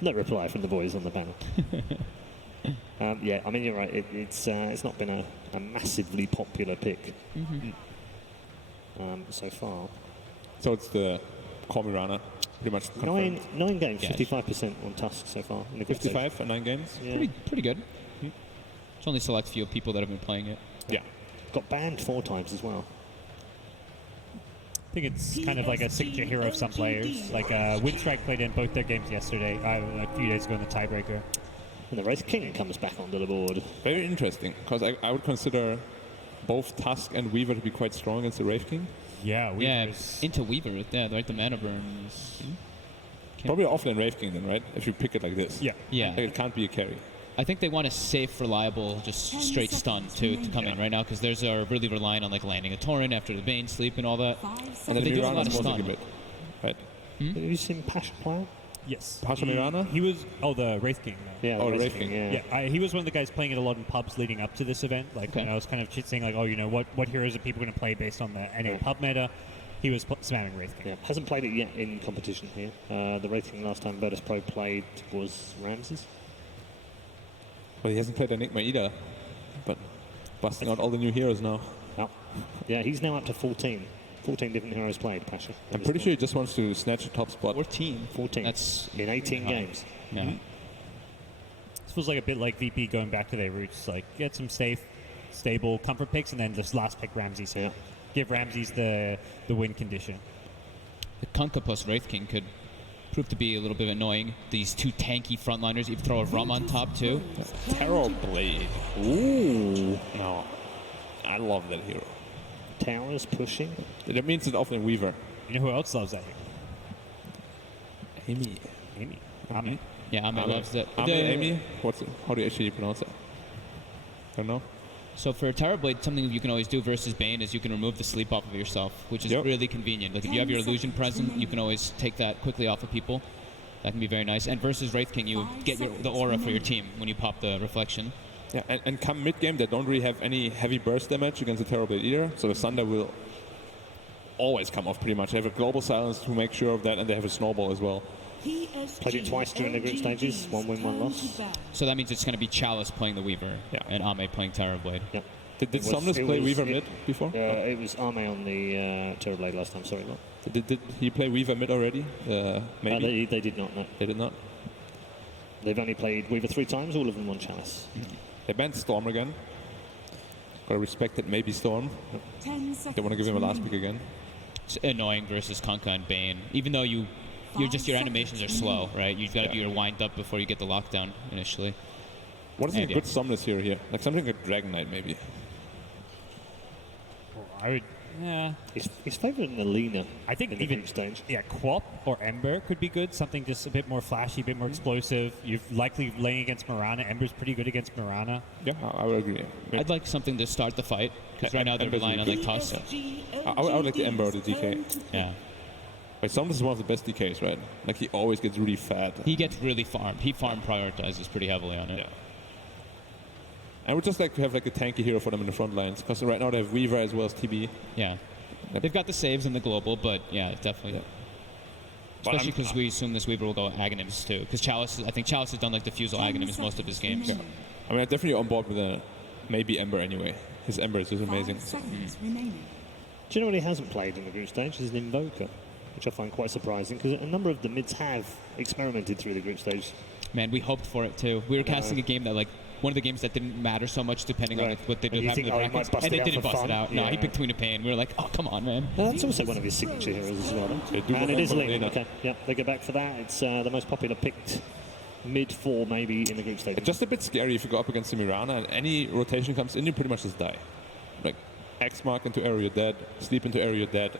No reply from the boys on the panel. Yeah, I mean, you're right. It's not been a massively popular pick so far. So it's the Call Me Rana, pretty much confirmed. 9 games, 55% on Tusk so far. In the 55 for 9 games? Yeah. Pretty good. It's only a select few people that have been playing it. Yeah. Got banned 4 times as well. I think it's kind of like a signature hero of some players. Like Windstrike played in both their games yesterday, a few days ago in the tiebreaker. And the Wraith King comes back onto the board. Very interesting, because I would consider both Tusk and Weaver to be quite strong against the Wraith King. Yeah, into Weaver, right? The mana burns. Probably offlane Wraith King then, right? If you pick it like this. Yeah. Like it can't be a carry. I think they want a safe, reliable, just straight stun to come in right now, because theirs are really relying on like landing a torrent after the Bane sleep and all that. And they then do a lot of Mirana's stun. a bit, right? Have you seen Pasha play? Yes. Pasha Mirana? He was, the Wraith King. Yeah, the Wraith King. Yeah, he was one of the guys playing it a lot in pubs leading up to this event. Like, when I was kind of saying, like, what heroes are people going to play based on the NA pub meta? He was spamming Wraith King. Yeah, hasn't played it yet in competition here. The Wraith King last time Virtus.pro played was Ramses. Well, he hasn't played Enigma either, but busting out all the new heroes now. Yeah, he's now up to 14. 14 different heroes played, Pasha. I'm pretty sure he just wants to snatch a top spot. 14. That's in 18 games. Yeah. This feels like a bit like VP going back to their roots. Like, get some safe, stable comfort picks, and then just last pick Ramses. Yeah. Give Ramses the win condition. The Kunkka plus Wraith King could prove to be a little bit annoying. These 2 tanky frontliners, you throw a Rum on top too. Terror Blade. Ooh. No. I love that hero. Towers pushing. That means it's offlane Weaver. You know who else loves that? Amy. Ame. Yeah, Ame loves it. Amy? How do you actually pronounce it? I don't know. So for Terrorblade, something you can always do versus Bane is you can remove the sleep off of yourself, which is really convenient. Like if you have your illusion present, you can always take that quickly off of people. That can be very nice. And versus Wraith King, you get the aura for your team when you pop the reflection. Yeah, and come mid-game, they don't really have any heavy burst damage against the Terrorblade either, so the Thunder will always come off pretty much. They have a global silence to make sure of that, and they have a snowball as well. Played it twice during the group stages, 1 win, 1 loss. So that means it's going to be Chalice playing the Weaver and Ame playing Terrorblade. Yeah. Did Somnus play Weaver mid before? It was Ame on the Terrorblade last time, sorry. Did he play Weaver mid already? Maybe? They did not, no. They did not? They've only played Weaver 3 times, all of them on Chalice. They banned Storm again. Gotta respect it, maybe Storm. They want to give him a last pick again. It's annoying versus Kunkka and Bane. Even though your animations are slow, right? You've got to be wind up before you get the lockdown initially. What is a good Somnus hero here? Like something like Dragon Knight, maybe. I would, He's favouring Alina. I think in the even group stage. Yeah, Quap or Ember could be good. Something just a bit more flashy, a bit more explosive. You're likely laying against Mirana. Ember's pretty good against Mirana. Yeah, I would agree. I'd like something to start the fight, because right now they're relying on like Tusk. I would like the Ember or the DK. Yeah. Like Somnus is one of the best DKs, right? Like he always gets really fat. He gets really farmed. He farm prioritizes pretty heavily on it. Yeah. I would just like to have like a tanky hero for them in the front lines, because right now they have Weaver as well as TB. Yeah. They've got the saves in the global, but yeah, definitely. Yeah. Especially because we assume this Weaver will go Aghanims too. Because I think Chalice has done like Diffusal Aghanims most of his games. Yeah. I mean, I'm definitely on board with maybe Ember anyway. His Ember is just amazing. Do you know what he hasn't played in the group stage? Is an Invoker, which I find quite surprising, because a number of the mids have experimented through the group stage. Man, we hoped for it too. We were casting a game that like one of the games that didn't matter so much depending on what they do have in the brackets, and they didn't bust it out. No, he picked Tween of Pain. We were like, oh, come on, man. Well, that's also one of his signature heroes as well. And it is Lena. Okay, yeah, they go back for that. It's the most popular picked mid-4 maybe in the group stage. It's just a bit scary if you go up against the Mirana and any rotation comes in, you pretty much just die. Like X mark into area dead, sleep into area dead.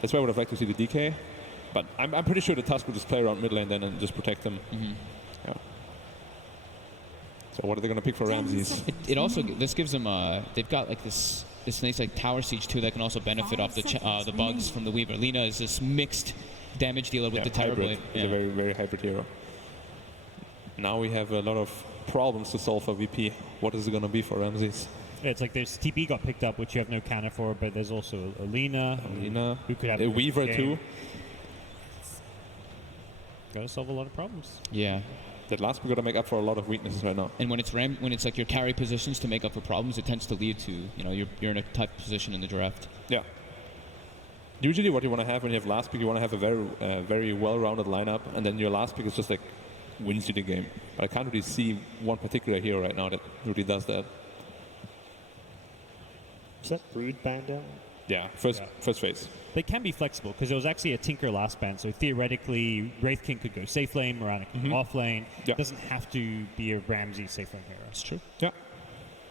That's why I would have liked to see the DK. But I'm pretty sure the Tusk will just play around mid lane then and just protect them. Mm-hmm. Yeah. So what are they going to pick for Ramses? It also, this gives them, they've got like this nice like tower siege too that can also benefit off the bugs from the Weaver. Lina is this mixed damage dealer with the Terrorblade. He's a very, very hybrid hero. Now we have a lot of problems to solve for VP. What is it going to be for Ramses? Yeah, it's like there's TP got picked up, which you have no counter for, but there's also Alina, who could have a Weaver too. Got to solve a lot of problems. Yeah. That last we got to make up for a lot of weaknesses right now. And when it's like your carry positions to make up for problems, it tends to lead to, you know, you're in a tough position in the draft. Yeah. Usually what you want to have when you have last pick, you want to have a very well-rounded lineup, and then your last pick is just like wins you the game. But I can't really see one particular hero right now that really does that. Is that Brood banned out? Yeah, first phase. They can be flexible because there was actually a Tinker last ban, so theoretically Wraith King could go safe lane, Mirana could go off lane. Yeah. It doesn't have to be a Ramsey safe lane hero. That's true. Yeah,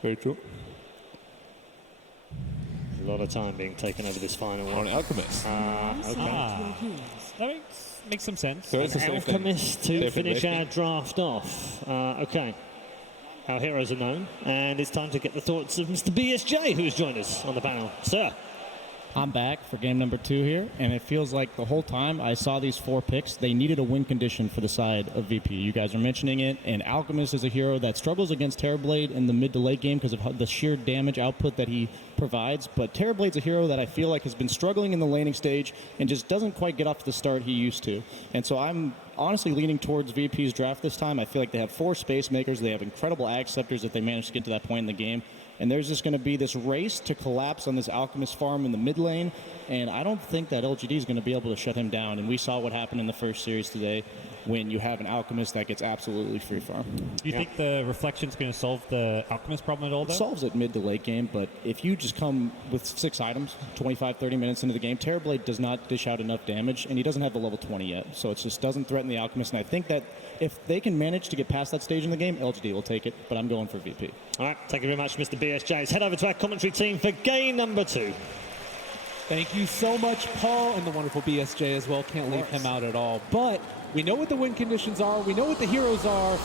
very true. A lot of time being taken over this final one. On Alchemist. Okay. That makes some sense. So it's a safe Alchemist lane. to finish our draft off. Okay. Our heroes are known, and it's time to get the thoughts of Mr. BSJ, who's joined us on the panel. Sir. I'm back for game number 2 here, and it feels like the whole time I saw these 4 picks, they needed a win condition for the side of VP. You guys are mentioning it, and Alchemist is a hero that struggles against Terrorblade in the mid to late game because of the sheer damage output that he provides, but Terrorblade's a hero that I feel like has been struggling in the laning stage and just doesn't quite get off the start he used to. And so I'm honestly leaning towards VP's draft this time. I feel like they have 4 space makers, they have incredible ag scepters if they manage to get to that point in the game. And there's just going to be this race to collapse on this Alchemist farm in the mid lane. And I don't think that LGD is going to be able to shut him down. And we saw what happened in the first series today when you have an Alchemist that gets absolutely free farm. Do you think the Reflection's going to solve the Alchemist problem at all, though? It solves it mid to late game, but if you just come with 6 items, 25, 30 minutes into the game, Terrorblade does not dish out enough damage, and he doesn't have the level 20 yet. So it just doesn't threaten the Alchemist. And I think that if they can manage to get past that stage in the game, LGD will take it, but I'm going for VP. All right, thank you very much, Mr. BSJ. Let's head over to our commentary team for game number 2. Thank you so much, Paul, and the wonderful BSJ as well. Can't leave him out at all. But we know what the win conditions are. We know what the heroes are.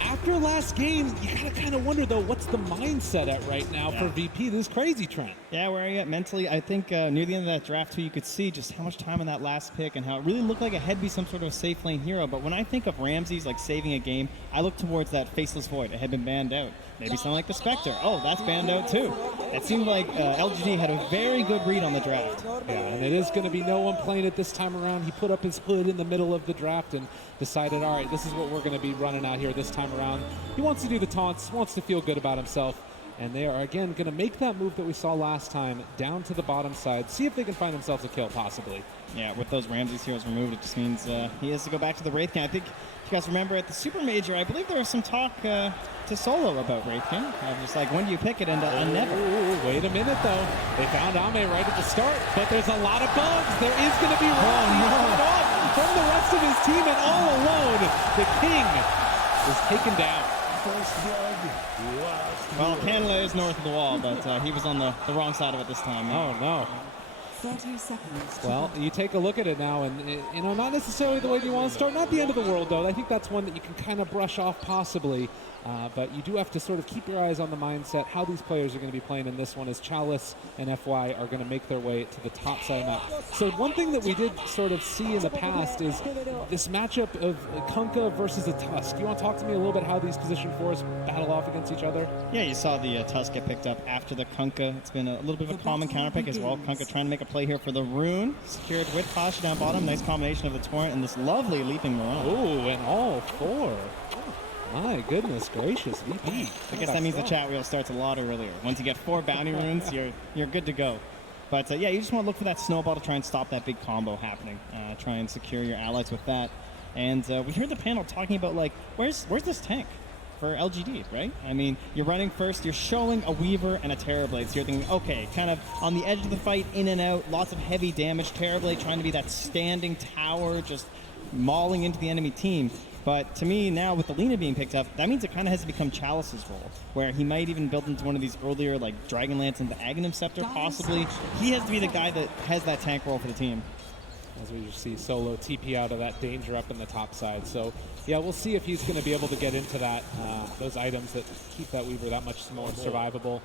After last game, you gotta kind of wonder, though, what's the mindset at right now for VP? This is crazy, Trent. Yeah, where are you at mentally? I think near the end of that draft, too, you could see just how much time in that last pick and how it really looked like it had to be some sort of safe lane hero. But when I think of Ramses, like, saving a game, I look towards that Faceless Void. It had been banned out. Maybe something like the Spectre. Oh, that's banned out, too. It seemed like LGD had a very good read on the draft. Yeah, and it is going to be no one playing it this time around. He put up his hood in the middle of the draft and decided, all right, this is what we're going to be running out here this time around. He wants to do the taunts, wants to feel good about himself. And they are, again, going to make that move that we saw last time down to the bottom side. See if they can find themselves a kill, possibly. Yeah, with those Ramses heroes removed, it just means he has to go back to the Wraith King. I think, if you guys remember, at the Super Major, I believe there was some talk to Solo about Wraith King. I'm just like, when do you pick it? And never. Wait a minute, though. They found Ame right at the start, but there's a lot of bugs. There is going to be cut off from the rest of his team, and all alone, the King is taken down. Well, Canada is north of the wall, but he was on the wrong side of it this time. Oh, no. 30 seconds. Well, you take a look at it now, and you know, not necessarily the way you want to start. Not the end of the world, though. I think that's one that you can kind of brush off, possibly. But you do have to sort of keep your eyes on the mindset, how these players are going to be playing in this one, as Chalice and FY are going to make their way to the top side of the map. So one thing that we did sort of see in the past is this matchup of Kunkka versus a Tusk. You want to talk to me a little bit how these position 4s battle off against each other? Yeah, you saw the Tusk get picked up after the Kunkka. It's been a little bit of a common counterpick as well. Kunkka trying to make a play here for the Rune. Secured with Pasha down bottom. Nice combination of the Torrent and this lovely Leaping Mirage. Oh, and all 4. My goodness gracious, VP. I guess that means the chat wheel starts a lot earlier. Once you get 4 bounty runes, you're good to go. But yeah, you just want to look for that snowball to try and stop that big combo happening. Try and secure your allies with that. And we heard the panel talking about, like, where's this tank for LGD, right? I mean, you're running first, you're showing a Weaver and a Terrorblade, so you're thinking, okay, kind of on the edge of the fight, in and out, lots of heavy damage. Terrorblade trying to be that standing tower, just mauling into the enemy team. But to me, now with the Lina being picked up, that means it kind of has to become Chalice's role, where he might even build into one of these earlier, like, Dragonlance and the Aghanim Scepter, possibly. He has to be the guy that has that tank role for the team. as we just see Solo TP out of that danger up in the top side. So, yeah, we'll see if he's going to be able to get into that those items that keep that Weaver that much more survivable.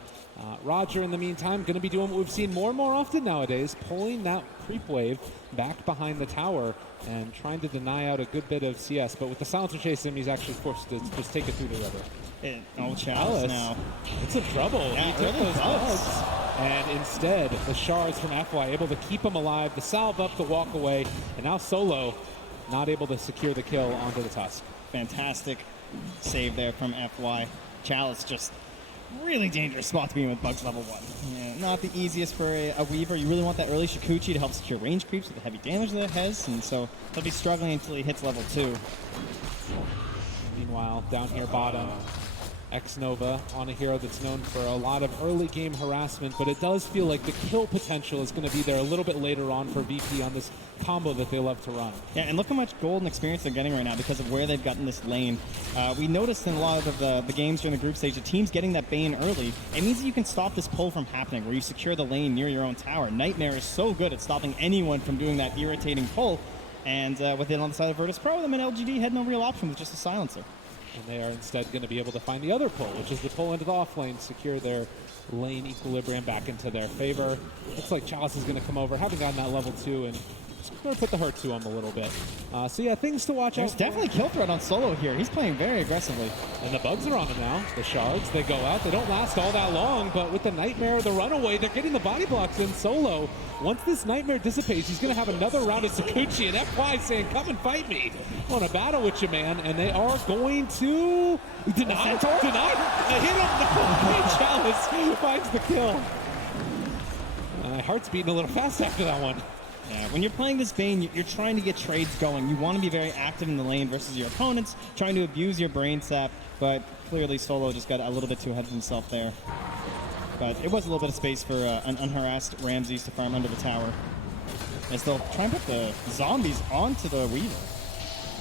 Roger, in the meantime, going to be doing what we've seen more and more often nowadays, pulling that creep wave back behind the tower and trying to deny out a good bit of CS. But with the silencer chasing him, he's actually forced to just take it through the river. Chalice now. It's in trouble. Yeah, he took really those bugs. And instead, the shards from FY able to keep him alive, the salve up, the walk away, and now Solo not able to secure the kill onto the Tusk. Fantastic save there from FY. Chalice just really dangerous spot to be in with bugs level 1. Yeah, not the easiest for a Weaver. You really want that early Shikuchi to help secure range creeps with the heavy damage that it has, and so he'll be struggling until he hits level 2. Meanwhile, down here bottom, X-Nova on a hero that's known for a lot of early game harassment, but it does feel like the kill potential is going to be there a little bit later on for VP on this combo that they love to run. Yeah, and look how much gold and experience they're getting right now because of where they've gotten this lane. We noticed in a lot of the games during the group stage, the teams getting that Bane early, it means that you can stop this pull from happening where you secure the lane near your own tower. Nightmare is so good at stopping anyone from doing that irritating pull, and with it on the side of Virtus.pro, them and LGD had no real option with just a silencer. And they are instead going to be able to find the other pull, which is the pull into the off lane, secure their lane equilibrium back into their favor. Looks like Chalice is going to come over, having gotten that level 2, and just going to put the hurt to him a little bit. So yeah, things to watch out. There's definitely kill threat on Solo here. He's playing very aggressively. And the bugs are on him now. The shards, they go out. They don't last all that long, but with the Nightmare, the runaway, they're getting the body blocks in. Solo, once this Nightmare dissipates, he's going to have another round of Sakuchi and FY saying, come and fight me. I want to battle with you, man. And they are going to deny. Hit him. No. Chalice finds the kill. My heart's beating a little fast after that one. Yeah, when you're playing this Bane, you're trying to get trades going. You want to be very active in the lane versus your opponents, trying to abuse your brain sap, but clearly Solo just got a little bit too ahead of himself there. But it was a little bit of space for an unharassed Ramses to farm under the tower. As they'll try and put the zombies onto the Weaver.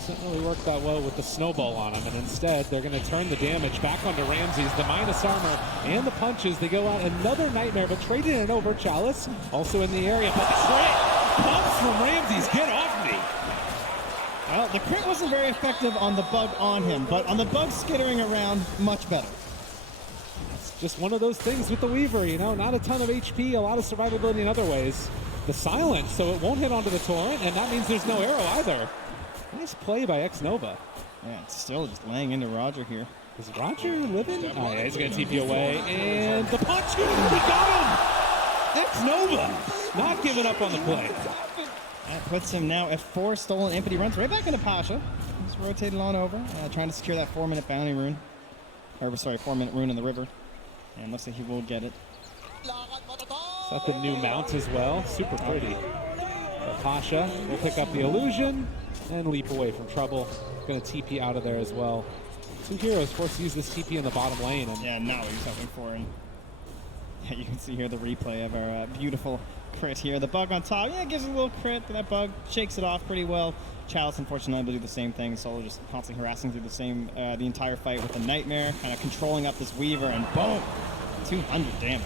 Doesn't really work that well with the snowball on him, and instead they're going to turn the damage back onto Ramses. The minus armor and the punches, they go out another Nightmare, but trading it over. Chalice also in the area, but the crit comes from Ramses. Get off me! Well, the crit wasn't very effective on the bug on him, but on the bug skittering around, much better. It's just one of those things with the Weaver, you know, not a ton of HP, a lot of survivability in other ways. The silence, so it won't hit onto the torrent, and that means there's no arrow either. Nice play by X-Nova. Yeah, it's still just laying into Roger here. Is Roger living? Oh, yeah, he's going to TP away. And the punch, he got him! X-Nova not giving up on the play. That puts him now at 4 stolen imp. He runs right back into Pasha. He's rotated on over, trying to secure that 4-minute bounty rune. Or, sorry, 4-minute rune in the river. And looks like he will get it. Is that the new mount as well? Super pretty. But Pasha will pick up the illusion and leap away from trouble. Going to TP out of there as well. 2 heroes forced to use this TP in the bottom lane. And yeah, now what he's hoping for. And yeah, you can see here the replay of our beautiful crit here. The bug on top, yeah, gives it a little crit, but that bug shakes it off pretty well. Chalice, unfortunately, will do the same thing. Solo just constantly harassing through the entire fight with the Nightmare, kind of controlling up this Weaver, and boom, 200 damage.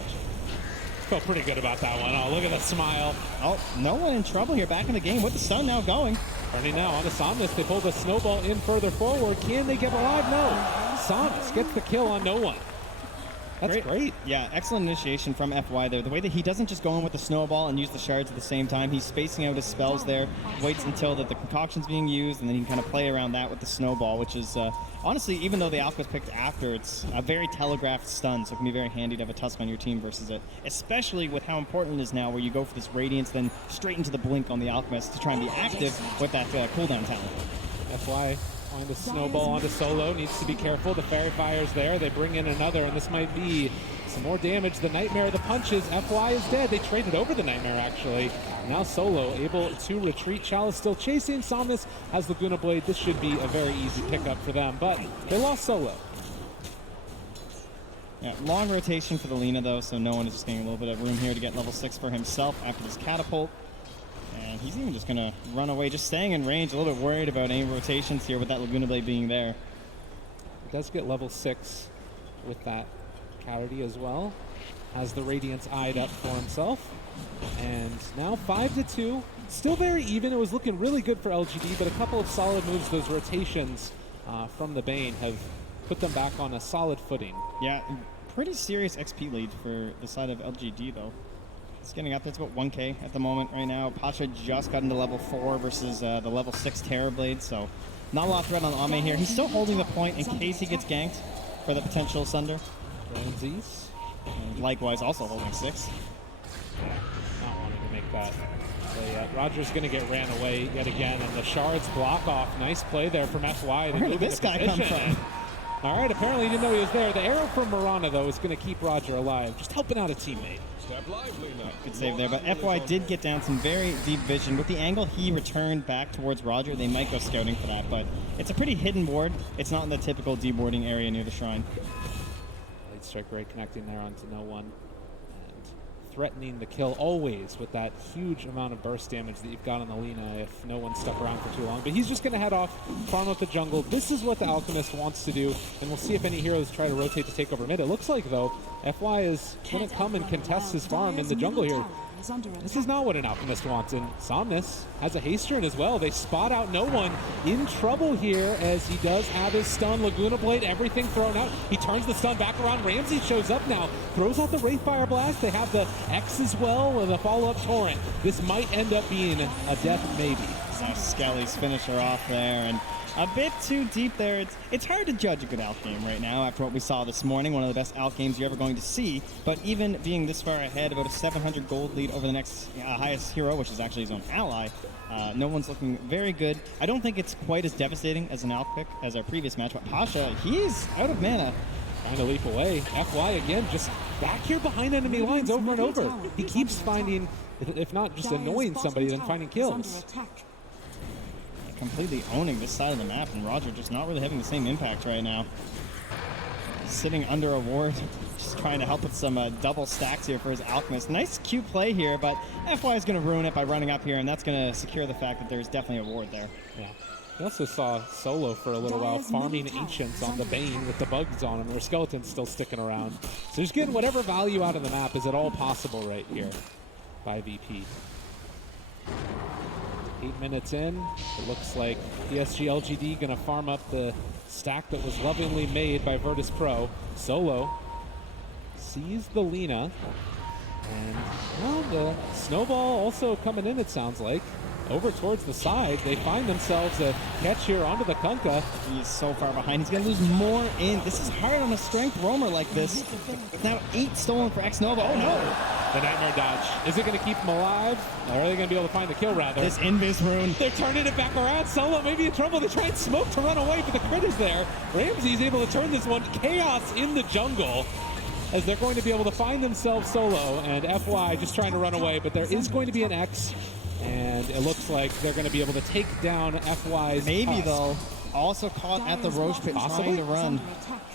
Felt pretty good about that one. Oh, look at the smile. Oh, no one in trouble here. Back in the game with the sun now going. Turning now on to Somnus. They pull the snowball in further forward. Can they get alive? No. Somnus gets the kill on no one. That's great. Yeah, excellent initiation from FY there. The way that he doesn't just go in with the snowball and use the shards at the same time. He's spacing out his spells there, waits until the concoction's being used, and then he can kind of play around that with the snowball, which is, honestly, even though the alpha was picked after, it's a very telegraphed stun, so it can be very handy to have a Tusk on your team versus it, especially with how important it is now where you go for this Radiance, then straight into the Blink on the Alchemist to try and be active with that cooldown talent. FY on the snowball onto Solo, needs to be careful. The Fairy Fire's there. They bring in another, and this might be some more damage. The Nightmare, the punches. FY is dead. They traded over the Nightmare, actually. Now Solo able to retreat. Chalice still chasing. Somnus has Laguna Blade. This should be a very easy pickup for them, but they lost Solo. Yeah, long rotation for the Lina, though, so no one is just getting a little bit of room here to get level 6 for himself after this catapult. And he's even just going to run away, just staying in range, a little bit worried about any rotations here with that Laguna Blade being there. He does get level 6 with that Cowardly as well. Has the Radiance eyed up for himself. And now 5-2. Still very even. It was looking really good for LGD, but a couple of solid moves, those rotations from the Bane have put them back on a solid footing. Yeah, pretty serious XP lead for the side of LGD, though. It's getting up. It's about 1K at the moment right now. Pasha just got into level 4 versus the level 6 Terrorblade, so not a lot of threat on Ame here. He's still holding the point in case he gets ganked for the potential Sunder. Ramses. And likewise also holding 6. Not wanting to make that play yet. Roger's going to get ran away yet again, and the shards block off. Nice play there from FY. Where did this guy come from? All right, apparently he didn't know he was there. The arrow from Marana, though, is going to keep Roger alive, just helping out a teammate. Step lively now. Good save there, but FY did get down some very deep vision. With the angle he returned back towards Roger, they might go scouting for that, but it's a pretty hidden ward. It's not in the typical deboarding area near the shrine. Late strike rate connecting there onto no one. Threatening the kill always with that huge amount of burst damage that you've got on the Lina if no one's stuck around for too long. But he's just going to head off, farm up the jungle. This is what the Alchemist wants to do, and we'll see if any heroes try to rotate to take over mid. It looks like, though, FY is going to come and contest his farm in the jungle here. This is not what an Alchemist wants, and Somnus has a haste turn as well. They spot out no one. In trouble here as he does have his stun. Laguna Blade, everything thrown out. He turns the stun back around. Ramsey shows up now, throws out the Wraithfire Blast. They have the X as well and a follow-up Torrent. This might end up being a death maybe. Nice Skelly's finisher off there, and a bit too deep there. It's hard to judge a good Alch game right now after what we saw this morning. One of the best Alch games you're ever going to see. But even being this far ahead, about a 700 gold lead over the next highest hero, which is actually his own ally, no one's looking very good. I don't think it's quite as devastating as an Alch pick as our previous match, but Pasha, he's out of mana. Trying to leap away. FY again, just back here behind enemy lines over and over. He keeps finding, if not just annoying somebody, then finding kills. Completely owning this side of the map, and Roger just not really having the same impact right now. Sitting under a ward, just trying to help with some double stacks here for his Alchemist. Nice cute play here, but FY is going to ruin it by running up here, and that's going to secure the fact that there's definitely a ward there. Yeah. We also saw Solo for a little while farming Ancients on the Bane with the bugs on him. Their Skeleton's still sticking around. So he's getting whatever value out of the map is at all possible right here by VP. 8 minutes in, it looks like PSG.LGD gonna farm up the stack that was lovingly made by Virtus.pro. Solo sees the Lina, and well, the snowball also coming in, it sounds like. Over towards the side, they find themselves a catch here onto the Kunkka. He's so far behind, he's gonna lose more in. This is hard on a strength roamer like this. Now 8 stolen for X-Nova, oh no! The Nightmare Dodge. Is it going to keep him alive? Or are they going to be able to find the kill, rather? This Invis rune. They're turning it back around. Solo maybe in trouble. They try and smoke to run away, but the crit is there. Ramsey's able to turn this one. Chaos in the jungle as they're going to be able to find themselves Solo, and FY just trying to run away, but there is going to be an X, and it looks like they're going to be able to take down FY's Maybe, Tusk. Though. Also caught at the Roche Pit trying to run.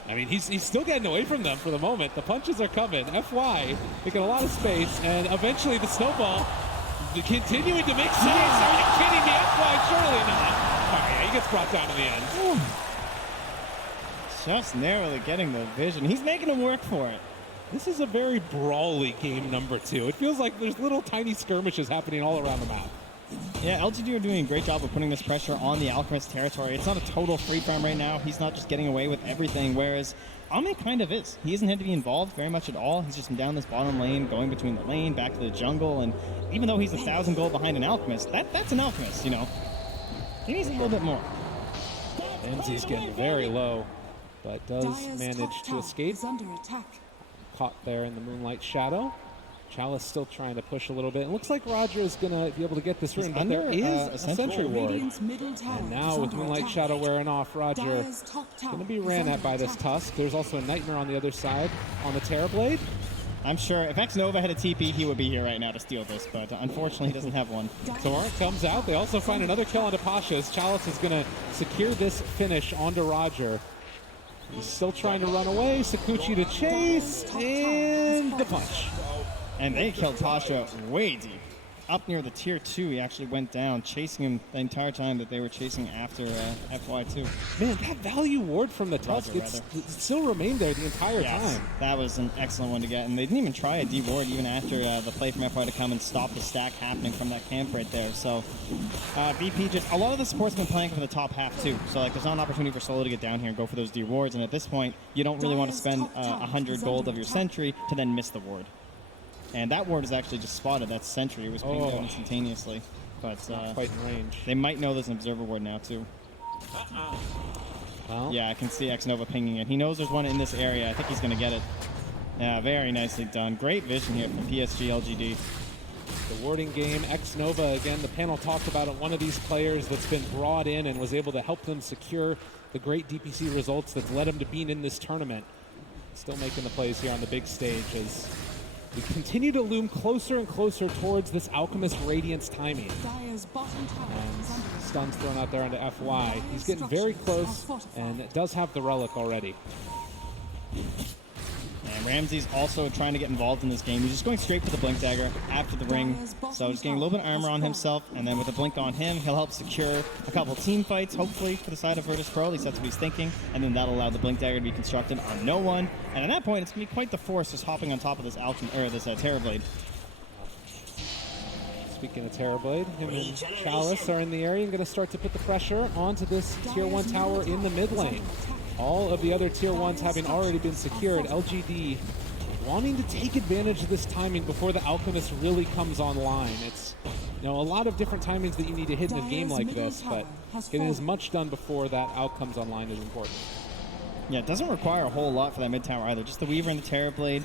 I mean, he's still getting away from them for the moment. The punches are coming. FY making a lot of space, and eventually the snowball continuing to make sense. Are you kidding me? FY, surely not. All right, he gets brought down in the end. Just narrowly getting the vision. He's making him work for it. This is a very brawly game number 2. It feels like there's little tiny skirmishes happening all around the map. Yeah, LGD are doing a great job of putting this pressure on the Alchemist territory. It's not a total free farm right now. He's not just getting away with everything, whereas Ame kind of is. He hasn't had to be involved very much at all. He's just been down this bottom lane, going between the lane, back to the jungle, and even though he's 1,000 gold behind an Alchemist, that's an Alchemist, you know. He needs a little bit more. Enzi's getting very low, but does manage to escape. Caught there in the Moonlight Shadow. Chalice still trying to push a little bit. It looks like Roger is going to be able to get this rune, but there is a Sentry Ward. And now with Moonlight Shadow wearing off, Roger going to be ran at by this Tusk. There's also a Nightmare on the other side on the Terrorblade. I'm sure if X-Nova had a TP, he would be here right now to steal this, but unfortunately he doesn't have one. Torrent comes out. They also find another kill onto Pasha's. Chalice is going to secure this finish onto Roger. He's still trying to run away. Sakuchi to chase, and the punch. And they killed Pasha way deep. up near the tier 2. He actually went down, chasing him the entire time that they were chasing after FY2. Man, that value ward from the Tusk, it still remained there the entire time. That was an excellent one to get, and they didn't even try a D ward even after the play from FY to come and stop the stack happening from that camp right there. So VP just, a lot of the support's been playing from the top half too. So like there's not an opportunity for Solo to get down here and go for those D wards, and at this point, you don't really want to spend 100 gold of your sentry to then miss the ward. And that ward is actually just spotted. That's sentry. It was pinged out instantaneously. But not quite in range. They might know there's an observer ward now too. Well. Yeah, I can see X-Nova pinging it. He knows there's one in this area. I think he's going to get it. Yeah, very nicely done. Great vision here from PSG.LGD. The warding game, X-Nova, again, the panel talked about it, one of these players that's been brought in and was able to help them secure the great DPC results that's led him to being in this tournament. Still making the plays here on the big stage as we continue to loom closer and closer towards this Alchemist Radiance timing. And stuns thrown out there into FY. He's getting very close and does have the relic already. And Ramsey's also trying to get involved in this game. He's just going straight for the Blink Dagger after the ring. So just getting a little bit of armor on himself, and then with a Blink on him, he'll help secure a couple team fights, hopefully, for the side of Virtus.pro. At least that's what he's thinking. And then that'll allow the Blink Dagger to be constructed on no one. And at that point, it's going to be quite the force just hopping on top of this Terrorblade. Speaking of Terrorblade, him and Chalice are in the area and going to start to put the pressure onto this Tier 1 tower in the mid lane. All of the other Tier 1s having already been secured. LGD wanting to take advantage of this timing before the Alchemist really comes online. It's, you know, a lot of different timings that you need to hit in a game like this, but getting as much done before that out comes online is important. Yeah, it doesn't require a whole lot for that mid tower either. Just the Weaver and the Terrorblade.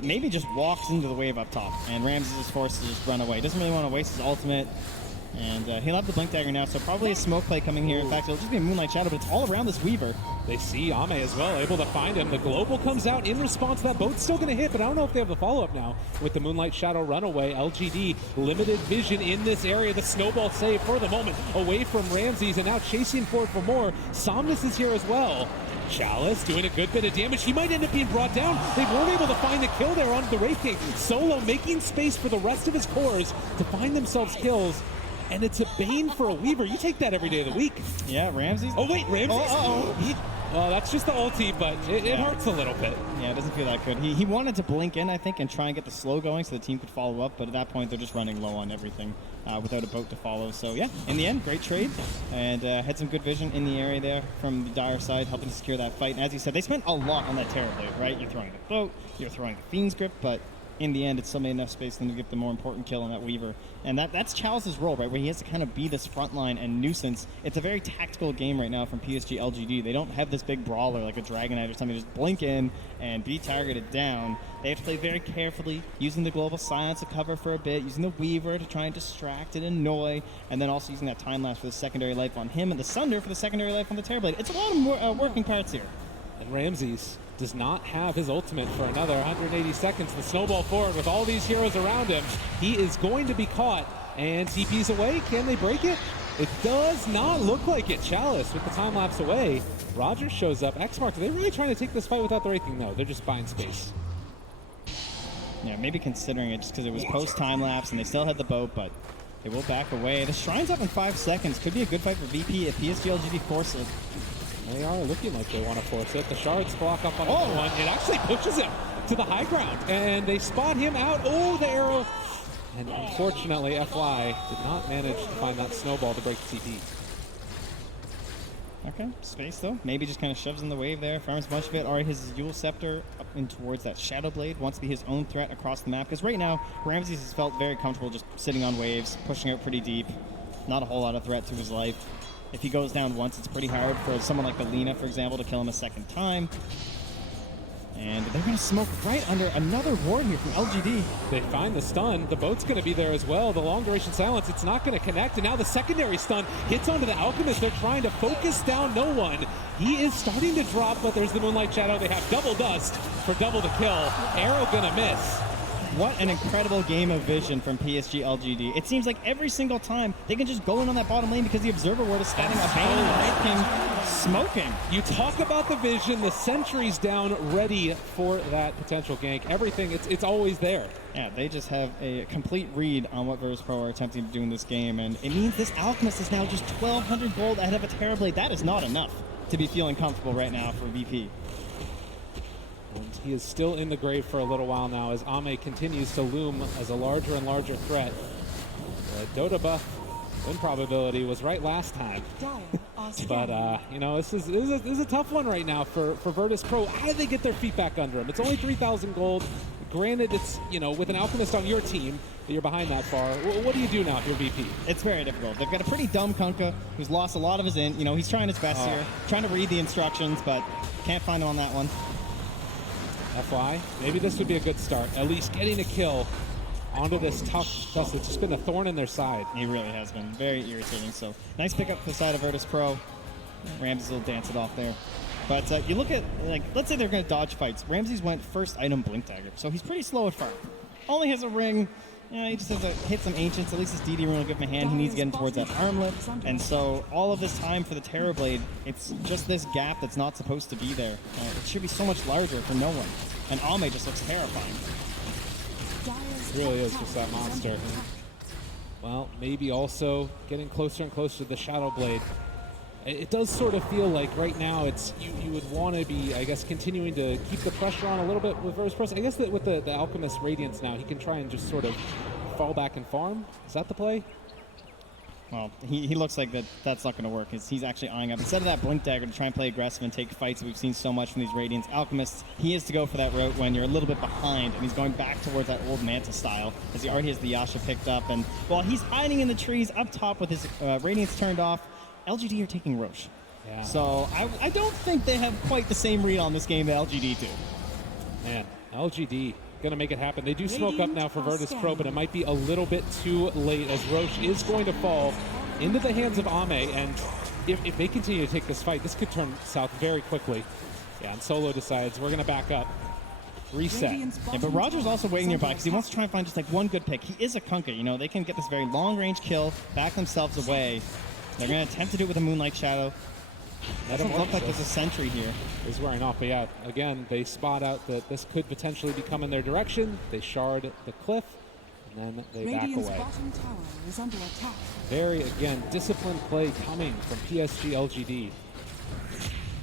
Maybe just walks into the wave up top, and Ramses is forced to just run away. Doesn't really want to waste his ultimate. And he'll have the Blink Dagger now, so probably a smoke play coming here. In fact, it'll just be a Moonlight Shadow, but it's all around this Weaver. They see Ame as well, able to find him. The Global comes out in response. That boat's still going to hit, but I don't know if they have the follow-up now with the Moonlight Shadow runaway. LGD, limited vision in this area. The Snowball save for the moment away from Ramses, and now chasing forward for more. Somnus is here as well. Chalice doing a good bit of damage. He might end up being brought down. They weren't able to find the kill there on the Wraith King. Solo making space for the rest of his cores to find themselves kills. And it's a bane for a Weaver. You take that every day of the week. Yeah, Ramses. Oh, wait, Ramses. Well, that's just the ulti, but it hurts a little bit. Yeah, it doesn't feel that good. He wanted to blink in, I think, and try and get the slow going so the team could follow up, but at that point, they're just running low on everything without a boat to follow. So, yeah, in the end, great trade, and had some good vision in the area there from the Dire side, helping to secure that fight. And as you said, they spent a lot on that Terrorblade, right? You're throwing the boat, you're throwing the Fiend's Grip, but in the end, it's still made enough space for them to get the more important kill on that Weaver. And that's Chalice's role, right, where he has to kind of be this frontline and nuisance. It's a very tactical game right now from PSG.LGD. They don't have this big brawler like a Dragon Knight or something. Just blink in and be targeted down. They have to play very carefully, using the Global Silence to cover for a bit, using the Weaver to try and distract and annoy, and then also using that time lapse for the secondary life on him and the Sunder for the secondary life on the Terrorblade. It's a lot of more, working parts here. And Ramses does not have his ultimate for another 180 seconds. The snowball forward with all these heroes around him. He is going to be caught, and TP's away. Can they break it? It does not look like it. Chalice with the time lapse away. Roger shows up. Xmark, are they really trying to take this fight without the Wraith King? No, they're just buying space. Yeah, maybe considering it just because it was post-time lapse and they still had the boat, but they will back away. The Shrine's up in 5 seconds. Could be a good fight for VP if PSG.LGD force it. They are looking like they want to force it. The Shards block up on another one. It actually pushes him to the high ground, and they spot him out. Oh, the arrow. And unfortunately, FY did not manage to find that snowball to break the TP. Okay, space though. Maybe just kind of shoves in the wave there. Farms a bunch of it. Alright, his Yule Scepter up in towards that Shadow Blade. Wants to be his own threat across the map. Because right now, Ramses has felt very comfortable just sitting on waves, pushing out pretty deep. Not a whole lot of threat to his life. If he goes down once, it's pretty hard for someone like Belina, for example, to kill him a second time. And they're going to smoke right under another ward here from LGD. They find the stun. The boat's going to be there as well. The long duration silence, it's not going to connect. And now the secondary stun hits onto the Alchemist. They're trying to focus down no one. He is starting to drop, but there's the Moonlight Shadow. They have double dust for double the kill. Arrow going to miss. What an incredible game of vision from PSG.LGD. It seems like every single time they can just go in on that bottom lane because the Observer Ward is spotting a Bane and the Night King smoking. You talk about the vision, the sentry's down, ready for that potential gank. Everything, it's always there. Yeah, they just have a complete read on what Virtus.pro are attempting to do in this game, and it means this Alchemist is now just 1,200 gold ahead of a Terrorblade. That is not enough to be feeling comfortable right now for VP. And he is still in the grave for a little while now as Ame continues to loom as a larger and larger threat. The Dota buff win probability was right last time. But, you know, this is a tough one right now for Virtus.pro. How do they get their feet back under them? It's only 3,000 gold. Granted, it's, you know, with an Alchemist on your team, that you're behind that far. What do you do now if you're VP? It's very difficult. They've got a pretty dumb Kunkka who's lost a lot of his int. You know, he's trying his best here, trying to read the instructions, but can't find him on that one. FY, maybe this would be a good start. At least getting a kill onto this tough dust that's just been a thorn in their side. He really has been. Very irritating. So, nice pickup for the side of Virtus.pro. Ramses will dance it off there. But you look at, like, let's say they're going to dodge fights. Ramses went first item Blink Dagger, so he's pretty slow at farm. Only has a ring. He just has to hit some Ancients. At least his DD rune will give him a hand. He needs to get in towards that armlet. And so all of this time for the Terrorblade, it's just this gap that's not supposed to be there. It should be so much larger for no one. And Ame just looks terrifying. It really is just that monster. Well, maybe also getting closer and closer to the Shadow Blade. It does sort of feel like right now it's you would want to be, I guess, continuing to keep the pressure on a little bit with Virtus.pro. I guess that with the Alchemist Radiance now, he can try and just sort of fall back and farm. Is that the play? Well, he looks like that's not going to work. He's actually eyeing up. Instead of that Blink Dagger to try and play aggressive and take fights that we've seen so much from these Radiants, Alchemists, he is to go for that route when you're a little bit behind, and he's going back towards that old Manta style, as he already has the Yasha picked up. And while he's hiding in the trees up top with his Radiance turned off, LGD are taking Roche. Yeah. So I don't think they have quite the same read on this game that LGD do. Man, LGD going to make it happen. They do smoke up now for Virtus.pro, but it might be a little bit too late as Roche is going to fall into the hands of Ame. And if they continue to take this fight, this could turn south very quickly. Yeah, and Solo decides we're going to back up. Reset. Yeah, but Roger's also waiting nearby because he wants to try and find just like one good pick. He is a Kunkka, you know. They can get this very long-range kill, back themselves away. They're going to attempt to do it with a Moonlight Shadow. Doesn't look like there's a sentry here. He's wearing off, but yeah, again, they spot out that this could potentially be coming their direction. They shard the cliff, and then they back away. Bottom tower is under attack. Very, again, disciplined play coming from PSG.LGD.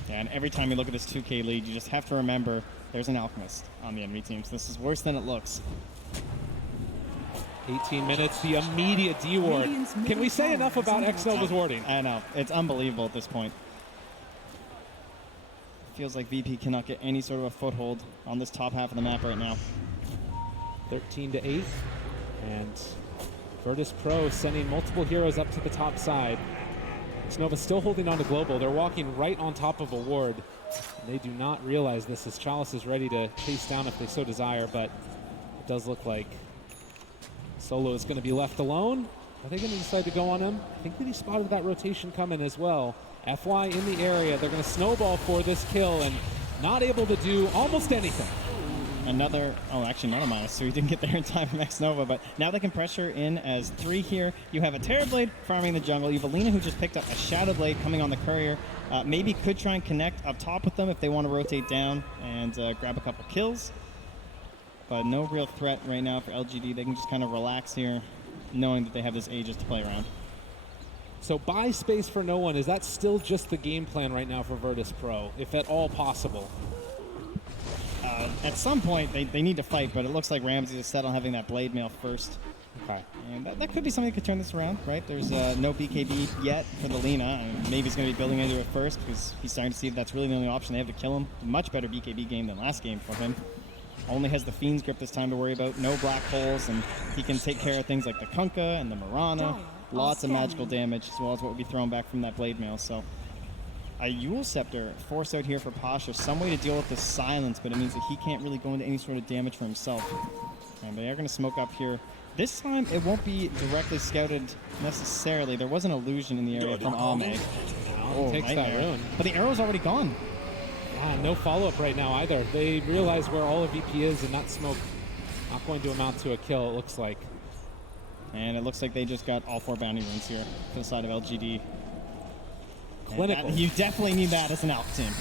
Yeah, and every time you look at this 2K lead, you just have to remember there's an Alchemist on the enemy team. So this is worse than it looks. 18 minutes, the immediate D-ward. Can we say enough about X-Nova's warding? I know. It's unbelievable at this point. Feels like VP cannot get any sort of a foothold on this top half of the map right now. 13-8. And Virtus.pro sending multiple heroes up to the top side. X-Nova still holding on to Global. They're walking right on top of a ward. And they do not realize this as Chalice is ready to chase down if they so desire, but it does look like Solo is going to be left alone. Are they going to decide to go on him? I think that he spotted that rotation coming as well. FY in the area. They're going to snowball for this kill and not able to do almost anything. Another, oh, actually not a minus, so he didn't get there in time from X-Nova, but now they can pressure in as 3 here. You have a Terrorblade farming the jungle. You have Alina who just picked up a Shadow Blade coming on the courier. Maybe could try and connect up top with them if they want to rotate down and grab a couple kills. But no real threat right now for LGD. They can just kind of relax here, knowing that they have this Aegis to play around. So buy space for no one. Is that still just the game plan right now for Virtus.pro, if at all possible? At some point, they need to fight, but it looks like Ramsey is set on having that Blade Mail first. Okay. And that could be something that could turn this around, right? There's no BKB yet for the Lina, and maybe he's going to be building into it first because he's starting to see that's really the only option they have to kill him. Much better BKB game than last game for him. Only has the Fiend's Grip this time to worry about. No black holes, and he can take care of things like the Kunkka and the Mirana. Lots of magical damage, as well as what would be thrown back from that Blade Mail. So a Yule Scepter forced out here for Pasha. Some way to deal with this silence, but it means that he can't really go into any sort of damage for himself. And they are going to smoke up here. This time, it won't be directly scouted necessarily. There was an illusion in the area from Ame. Oh, takes that rune. But the arrow's already gone. No follow-up right now either. They realize where all of VP is and not not going to amount to a kill, it looks like. And it looks like they just got all 4 bounty runes here for the side of LGD. Clinical. You definitely need that as an Alpha team.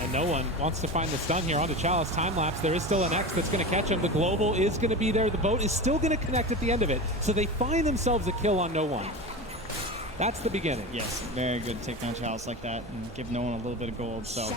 And no one wants to find the stun here onto Chalice. Time lapse. There is still an X that's going to catch him. The global is going to be there. The boat is still going to connect at the end of it. So they find themselves a kill on no one. That's the beginning. Yes, very good to take down Chalice like that and give no one a little bit of gold. So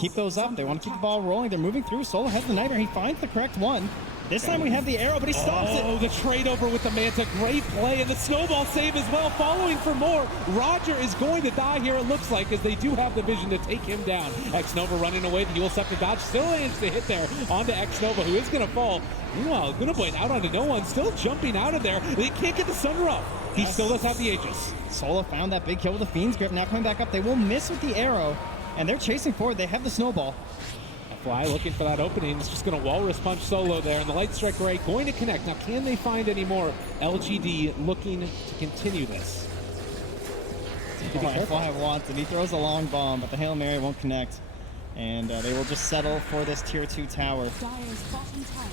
keep those up. They want to keep the ball rolling. They're moving through. Solo has the Nightmare. He finds the correct one. This time we have the arrow, but he stops it. Oh, the trade over with the Manta. Great play, and the snowball save as well. Following for more. Roger is going to die here, it looks like, as they do have the vision to take him down. X-Nova running away. The Dual Scepter dodge still managed to hit there onto X-Nova, who is going to fall. Meanwhile, Gunablade out onto no one, still jumping out of there. They can't get the Sunruff. Up. He still does have the Aegis. Solo found that big kill with the Fiend's Grip. Now coming back up. They will miss with the arrow, and they're chasing forward. They have the snowball. Fly looking for that opening. It's just going to walrus punch Solo there, and the Light Strike Ray going to connect. Now, can they find any more? LGD looking to continue this. Fly wants it. He throws a long bomb, but the Hail Mary won't connect. And they will just settle for this tier 2 tower.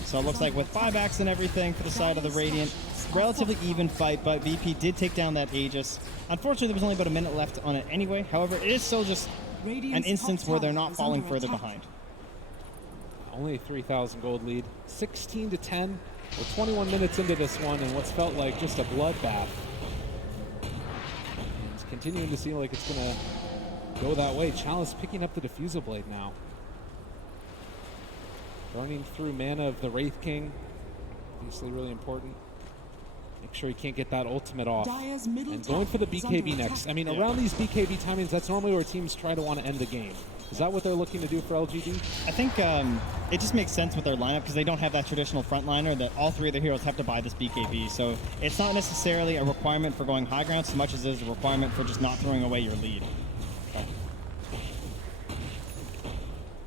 So it looks like with buybacks and everything for the side of the Radiant, relatively even fight, but VP did take down that Aegis. Unfortunately, there was only about a minute left on it anyway. However, it is still just an instance where they're not falling further behind. Only a 3,000 gold lead. 16-10. We're 21 minutes into this one, and what's felt like just a bloodbath. It's continuing to seem like it's going to go that way. Chalice picking up the Diffusal Blade now. Running through mana of the Wraith King. Obviously really important. Make sure he can't get that ultimate off. And going for the BKB next. I mean, around these BKB timings, that's normally where teams try to want to end the game. Is that what they're looking to do for LGD? I think it just makes sense with their lineup because they don't have that traditional frontliner that all 3 of their heroes have to buy this BKB. So it's not necessarily a requirement for going high ground so much as it is a requirement for just not throwing away your lead. Okay.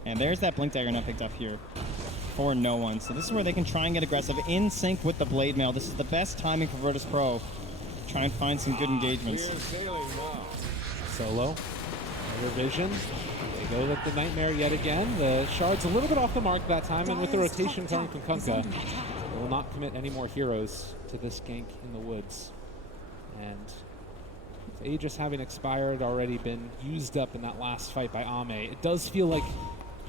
And there's that Blink Dagger now picked up here for no one. So this is where they can try and get aggressive in sync with the Blade Mail. This is the best timing for Virtus.pro. Try and find some good engagements. Solo. Revision. They go with the Nightmare yet again. The Shard's a little bit off the mark that time, and with the rotation coming from Kunkka, they will not commit any more heroes to this gank in the woods. And with Aegis having expired, already been used up in that last fight by Ame, it does feel like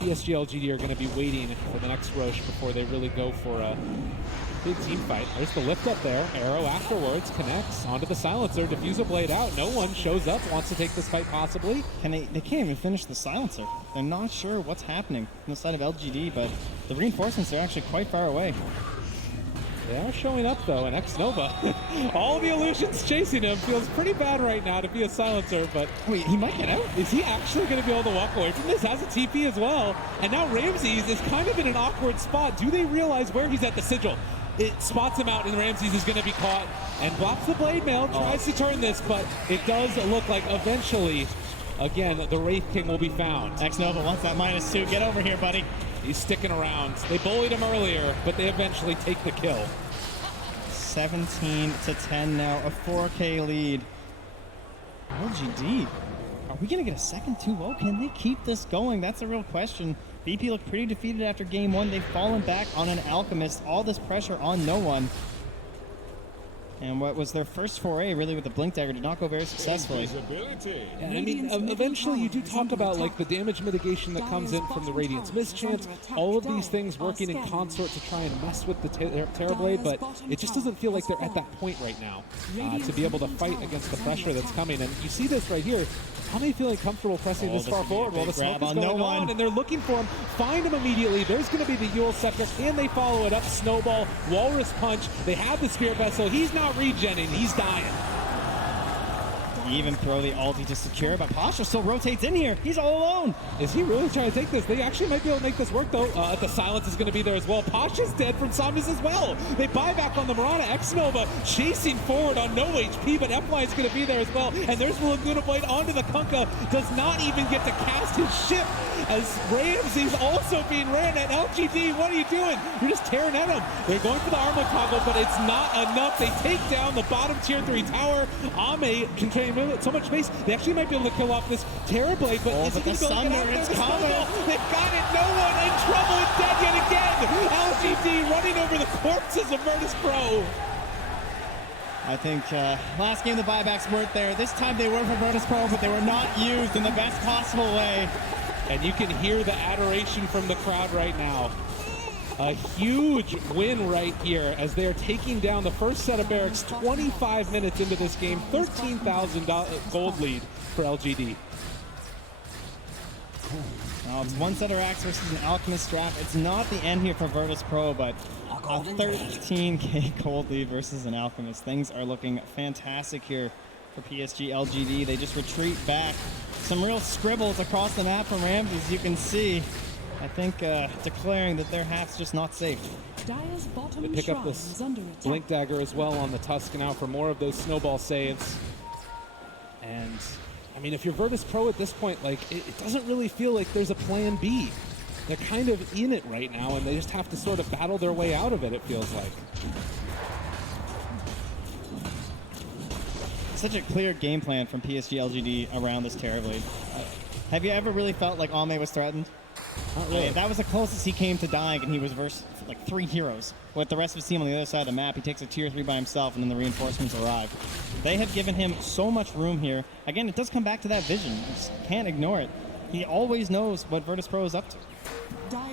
PSG.LGD are going to be waiting for the next Roche before they really go for a big team fight. There's the lift up there. Arrow afterwards connects onto the silencer. Diffusal Blade out. No one shows up, wants to take this fight possibly. And they can't even finish the silencer. They're not sure what's happening on the side of LGD, but the reinforcements are actually quite far away. They are showing up though, and X-Nova, all the illusions chasing him, feels pretty bad right now to be a silencer, but wait, he might get out? Is he actually going to be able to walk away from this? Has a TP as well, and now Ramses is kind of in an awkward spot. Do they realize where he's at? The sigil? It spots him out, and Ramses is going to be caught and blocks the Blade Mail, tries to turn this, but it does look like eventually, again, the Wraith King will be found. X-Nova wants that -2. Get over here, buddy. He's sticking around. They bullied him earlier, but they eventually take the kill. 17-10 now, a 4K lead. LGD, are we going to get a second 2-0? Can they keep this going? That's a real question. BP looked pretty defeated after game 1. They've fallen back on an Alchemist. All this pressure on no one. And what was their first foray, really, with the Blink Dagger did not go very successfully. Yeah, I mean, eventually you do talk about like the damage mitigation that comes in from the Radiant's Mischance, all of these things working in consort to try and mess with the Terrorblade, but it just doesn't feel like they're at that point right now to be able to fight against the pressure that's coming. And you see this right here. How many feeling comfortable pressing this far forward while the smoke is going on, and they're looking for him, find him immediately. There's going to be the Yule Scepter. Can they follow it up? Snowball, Walrus Punch. They have the Spirit Vessel. He's not regenning. He's dying. Even throw the ulti to secure, but Pasha still rotates in here. He's all alone. Is he really trying to take this? They actually might be able to make this work, though. The silence is going to be there as well. Pasha's dead from zombies as well. They buy back on the Mirana. X-Nova chasing forward on no HP, but FY is going to be there as well. And there's the Laguna Blade onto the Kunkka. Does not even get to cast his ship as Ramses also being ran at. LGD, what are you doing? You're just tearing at him. They're going for the armor toggle, but it's not enough. They take down the bottom tier 3 tower. Ame can so much space. They actually might be able to kill off this Terrorblade, but is it going to go Sunder, get out it's there? coming. They've got it. No one in trouble. It's dead yet again. LGD running over the corpses of Virtus.pro. I think last game the buybacks weren't there. This time they were for Virtus.pro, but they were not used in the best possible way. And you can hear the adoration from the crowd right now. A huge win right here as they are taking down the first set of barracks 25 minutes into this game. $13,000 gold lead for LGD. Now it's one set of racks versus an Alchemist draft. It's not the end here for Virtus.pro, but a 13k gold lead versus an Alchemist. Things are looking fantastic here for PSG.LGD. They just retreat back. Some real scribbles across the map from Ramsey, as you can see. I think declaring that their half's just not safe. They pick up this Blink Dagger as well on the Tusk now for more of those snowball saves. And I mean, if you're Virtus.pro at this point, like it doesn't really feel like there's a plan B. They're kind of in it right now, and they just have to sort of battle their way out of it, it feels like. Such a clear game plan from PSG.LGD around this Terrorblade. Have you ever really felt like Ame was threatened? Not really. That was the closest he came to dying, and he was versus like 3 heroes. With the rest of his team on the other side of the map, he takes a tier 3 by himself, and then the reinforcements arrive. They have given him so much room here. Again, it does come back to that vision. You just can't ignore it. He always knows what Virtus.pro is up to.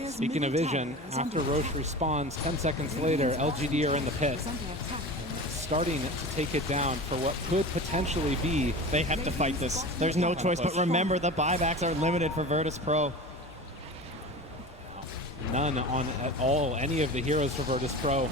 Speaking of vision, after Roche respawns, 10 seconds later, LGD are in the pit, starting to take it down for what could potentially be. They have to fight this. There's no choice, but remember, the buybacks are limited for Virtus.pro. None on at all any of the heroes for Virtus.pro.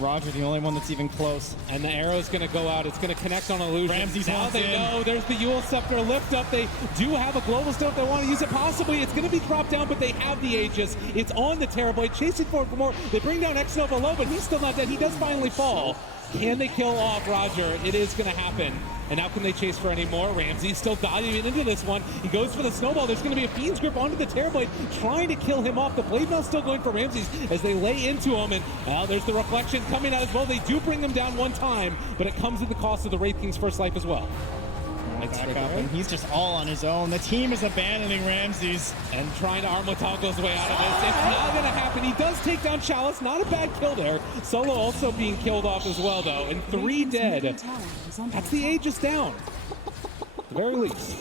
Roger, the only one that's even close. And the arrow's going to go out. It's going to connect on Illusion. Ramsey's now they know there's the Yule Scepter lift up. They do have a global still if they want to use it. Possibly it's going to be dropped down, but they have the Aegis. It's on the Terrorblade, chasing forward for more. They bring down X-Nova low, but he's still not dead. He does finally fall. Can they kill off Roger? It is going to happen. And now can they chase for any more? Ramsey still diving into this one. He goes for the snowball. There's going to be a Fiend's Grip onto the Terrorblade, trying to kill him off. The Blade Mail still going for Ramsey's as they lay into him. And now there's the Reflection coming out as well. They do bring them down one time, but it comes at the cost of the Wraith King's first life as well. Back up, and he's just all on his own. The team is abandoning Ramses. And trying to Armatago's way out of this. It's not going to happen. He does take down Chalice. Not a bad kill there. Solo also being killed off as well, though. And 3 dead. That's the Aegis down. At the very least.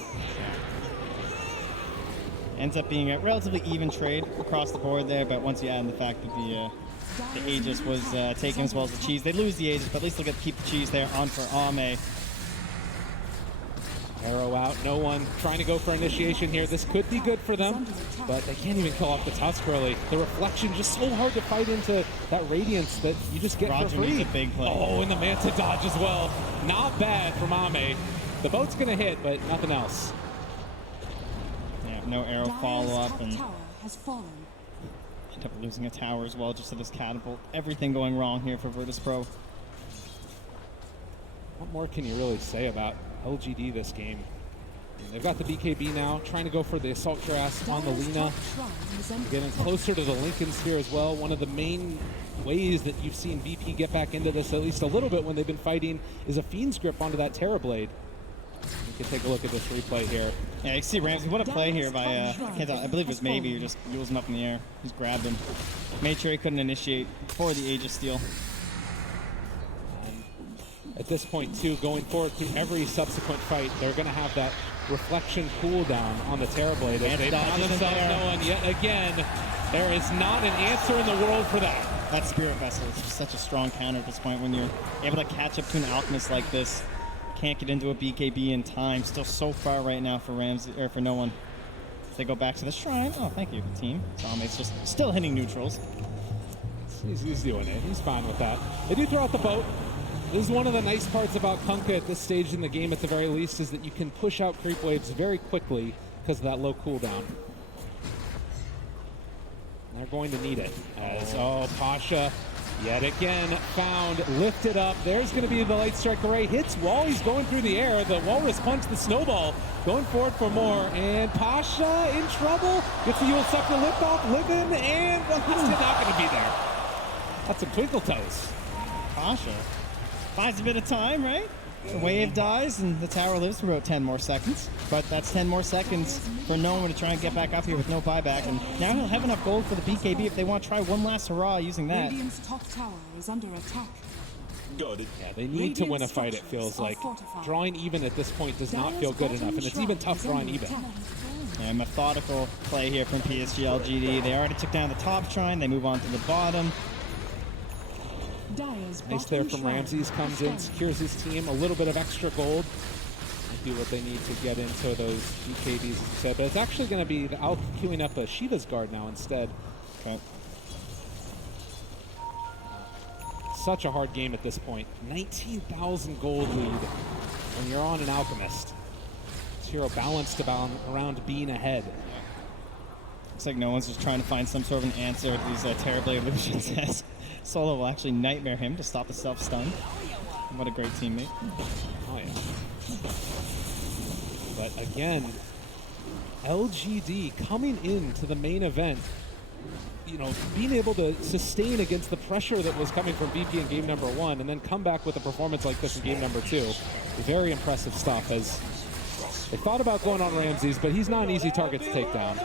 Ends up being a relatively even trade across the board there, but once you add in the fact that the Aegis was taken as well as the cheese, they lose the Aegis, but at least they'll get to keep the cheese there on for Ame. Arrow out, no one trying to go for initiation here. This could be good for them, but they can't even kill off the Tusk early. The Reflection just so hard to fight into that Radiance that you just get Roger for free. needs a big play. Oh, and the Manta dodge as well. Not bad from Ame. The boat's going to hit, but nothing else. Yeah, no arrow follow-up, and end up losing a tower as well just to this catapult. Everything going wrong here for Virtus.pro. What more can you really say about LGD this game? They've got the BKB now, trying to go for the Assault Cuirass on the Lina. Getting closer to the Lincoln Sphere as well. One of the main ways that you've seen VP get back into this, at least a little bit when they've been fighting, is a Fiend's Grip onto that Terrorblade. You can take a look at this replay here. Yeah, you can see Ramsey. What a play here by, I can't tell, I believe it was maybe, or just wheels him up in the air. Just grabbed him. Made sure he couldn't initiate before the Aegis steal. At this point, too, going forward through every subsequent fight, they're going to have that Reflection cooldown on the Terrorblade. As they found themselves knowing yet again, there is not an answer in the world for that. That Spirit Vessel is just such a strong counter at this point when you're able to catch up to an Alchemist like this. Can't get into a BKB in time. Still so far right now for Ramsey, or for no one. If they go back to the Shrine. Oh, thank you, team. Zombies just still hitting neutrals. He's doing it. He's fine with that. They do throw out the boat. This is one of the nice parts about Kunkka at this stage in the game, at the very least, is that you can push out creep waves very quickly because of that low cooldown. And they're going to need it. As, Pasha, yet again, found, lifted up. There's going to be the Light Strike Array. Hits wall. He's going through the air. The Walrus Punch, the Snowball, going forward for more. And Pasha in trouble. Gets the Yule Scepter lift off, living, and well, he's still not going to be there. That's some Twinkle Toes. Pasha. Buys a bit of time, right? The wave dies and the tower lives for about 10 more seconds. But that's 10 more seconds for no one to try and get back up here with no buyback. And now he'll have enough gold for the BKB if they want to try one last hurrah using that. Radiant's top tower is under attack. Yeah, they need to win a fight, it feels like. Drawing even at this point does not feel good enough, and it's even tough drawing even. Yeah, methodical play here from PSG.LGD. They already took down the top shrine, they move on to the bottom. Nice there from Ramses, comes in, secures his team, a little bit of extra gold. Might be what they need to get into those BKBs, as you said, but it's actually going to be out queuing up a Shiva's Guard now instead. Okay. Such a hard game at this point. 19,000 gold lead when you're on an Alchemist. This hero balanced around being ahead. Looks like no one's just trying to find some sort of an answer to these terribly illusions as Solo will actually nightmare him to stop the self-stun. What a great teammate. Oh yeah. But again, LGD coming into the main event, you know, being able to sustain against the pressure that was coming from VP in game number 1 and then come back with a performance like this in game number 2. Very impressive stuff, as they thought about going on Ramses, but he's not an easy target to take down.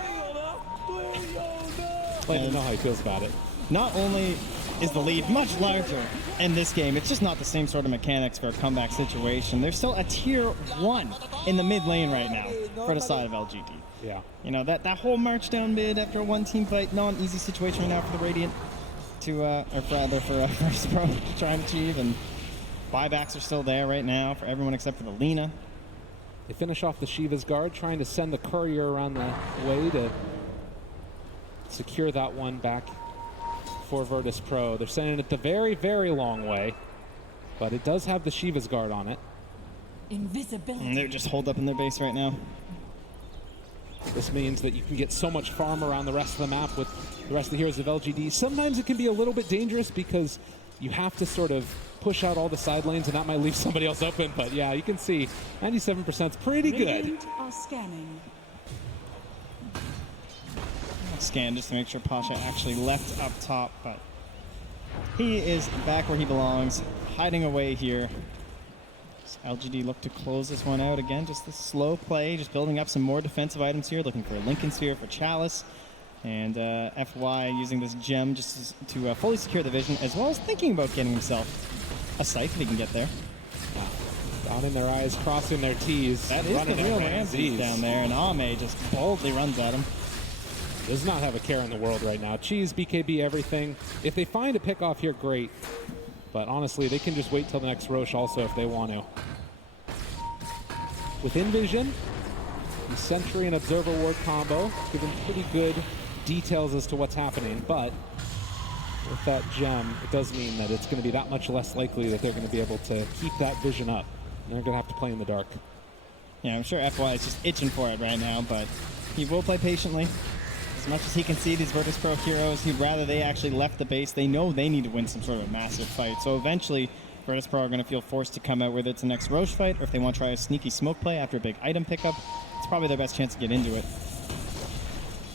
Let him know how he feels about it. Not only is the lead much larger in this game, it's just not the same sort of mechanics for a comeback situation. There's still a tier 1 in the mid lane right now for the side of LGD. Yeah. You know, that whole march down mid after a one-team fight, not an easy situation right now for the Radiant to, or rather for Virtus.pro to try and achieve, and buybacks are still there right now for everyone except for the Lina. They finish off the Shiva's Guard, trying to send the courier around the way to secure that one back for Virtus.pro. They're sending it the very, very long way, but it does have the Shiva's Guard on it. Invisibility. And they're just holed up in their base right now. This means that you can get so much farm around the rest of the map with the rest of the heroes of LGD. Sometimes it can be a little bit dangerous because you have to sort of push out all the side lanes, and that might leave somebody else open. But yeah, you can see 97% is pretty good. Radiant are scanning. Scan just to make sure Pasha actually left up top, but he is back where he belongs, hiding away here. LGD look to close this one out again. Just the slow play, just building up some more defensive items here, looking for a Lincoln Sphere for Chalice. And FY using this gem just to fully secure the vision, as well as thinking about getting himself a Scythe if he can get there. Down in their eyes, crossing their T's. That is the real Ramses down there, and Ame just boldly runs at him. Does not have a care in the world right now. Cheese, BKB, everything. If they find a pick off here, great. But honestly, they can just wait till the next Roche also if they want to. Within vision, the Sentry and Observer Ward combo, giving pretty good details as to what's happening, but with that gem, it does mean that it's going to be that much less likely that they're going to be able to keep that vision up. And they're going to have to play in the dark. Yeah, I'm sure FY is just itching for it right now, but he will play patiently. As much as he can see these Virtus.pro heroes, he'd rather they actually left the base. They know they need to win some sort of a massive fight. So eventually, Virtus.pro are going to feel forced to come out, whether it's the next Roche fight or if they want to try a sneaky smoke play after a big item pickup. It's probably their best chance to get into it.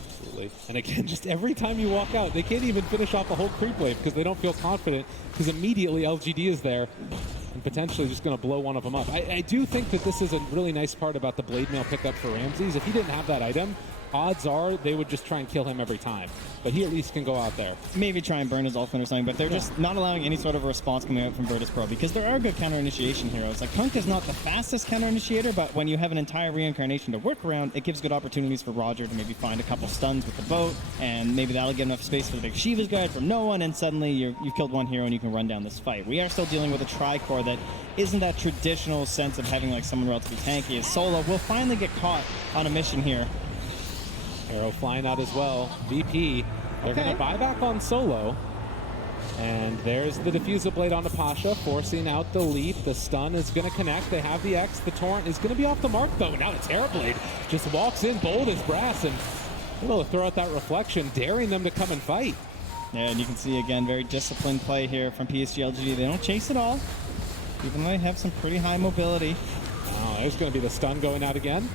Absolutely. And again, just every time you walk out, they can't even finish off a whole creep wave because they don't feel confident, because immediately LGD is there and potentially just going to blow one of them up. I do think that this is a really nice part about the Blade Mail pickup for Ramses. If he didn't have that item, odds are they would just try and kill him every time. But he at least can go out there. Maybe try and burn his ultimate or something, but they're just not allowing any sort of a response coming out from Virtus.pro because there are good counter-initiation heroes. Like, Kunk is not the fastest counter-initiator, but when you have an entire reincarnation to work around, it gives good opportunities for Roger to maybe find a couple stuns with the boat, and maybe that'll give enough space for the big Shiva's Guard from no one, and suddenly you've killed one hero and you can run down this fight. We are still dealing with a tri-core that isn't that traditional sense of having like someone relatively tanky. As Solo will finally get caught on a mission here. Arrow flying out as well. VP, they're going to buy back on Solo. And there's the Diffusal Blade onto Pasha, forcing out the leap. The stun is going to connect. They have the X. The Torrent is going to be off the mark, though. Now the Terrorblade just walks in bold as brass and able to throw out that reflection, daring them to come and fight. Yeah, and you can see, again, very disciplined play here from PSG.LGD. They don't chase at all, even though they have some pretty high mobility. Oh, there's going to be the stun going out again.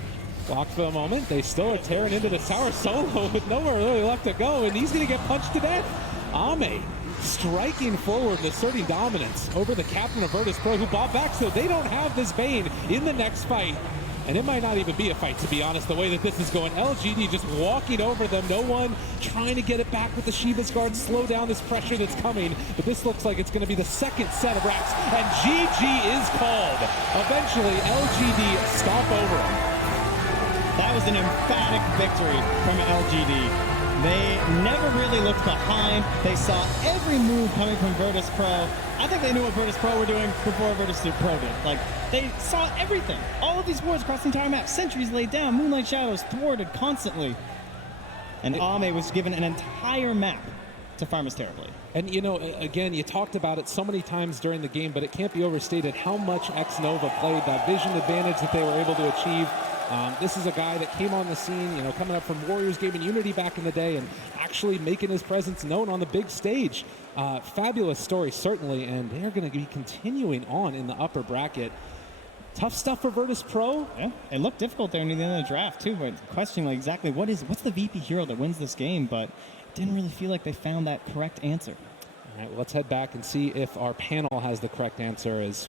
Blocked for a moment. They still are tearing into the tower. Solo with nowhere really left to go, and he's going to get punched to death. Ame striking forward and asserting dominance over the captain of Virtus.pro, who bought back, so they don't have this Bane in the next fight. And it might not even be a fight, to be honest, the way that this is going. LGD just walking over them. No one trying to get it back with the Shiva's Guard, slow down this pressure that's coming. But this looks like it's going to be the second set of racks. And GG is called. Eventually, LGD stop over them. That was an emphatic victory from LGD. They never really looked behind. They saw every move coming from Virtus.pro. I think they knew what Virtus.pro were doing before Virtus.pro did. Like, they saw everything. All of these wards across the entire map. Sentries laid down, Moonlight Shadows thwarted constantly. And Ame was given an entire map to farm us terribly. And, you know, again, you talked about it so many times during the game, but it can't be overstated how much X-Nova played, that vision advantage that they were able to achieve. This is a guy that came on the scene, you know, coming up from Warriors Game and Unity back in the day and actually making his presence known on the big stage. Fabulous story, certainly, and they're going to be continuing on in the upper bracket. Tough stuff for Virtus.pro. Yeah, it looked difficult there near the end of the draft, too, but questioning like exactly what's the VP hero that wins this game, but it didn't really feel like they found that correct answer. All right, well, let's head back and see if our panel has the correct answer as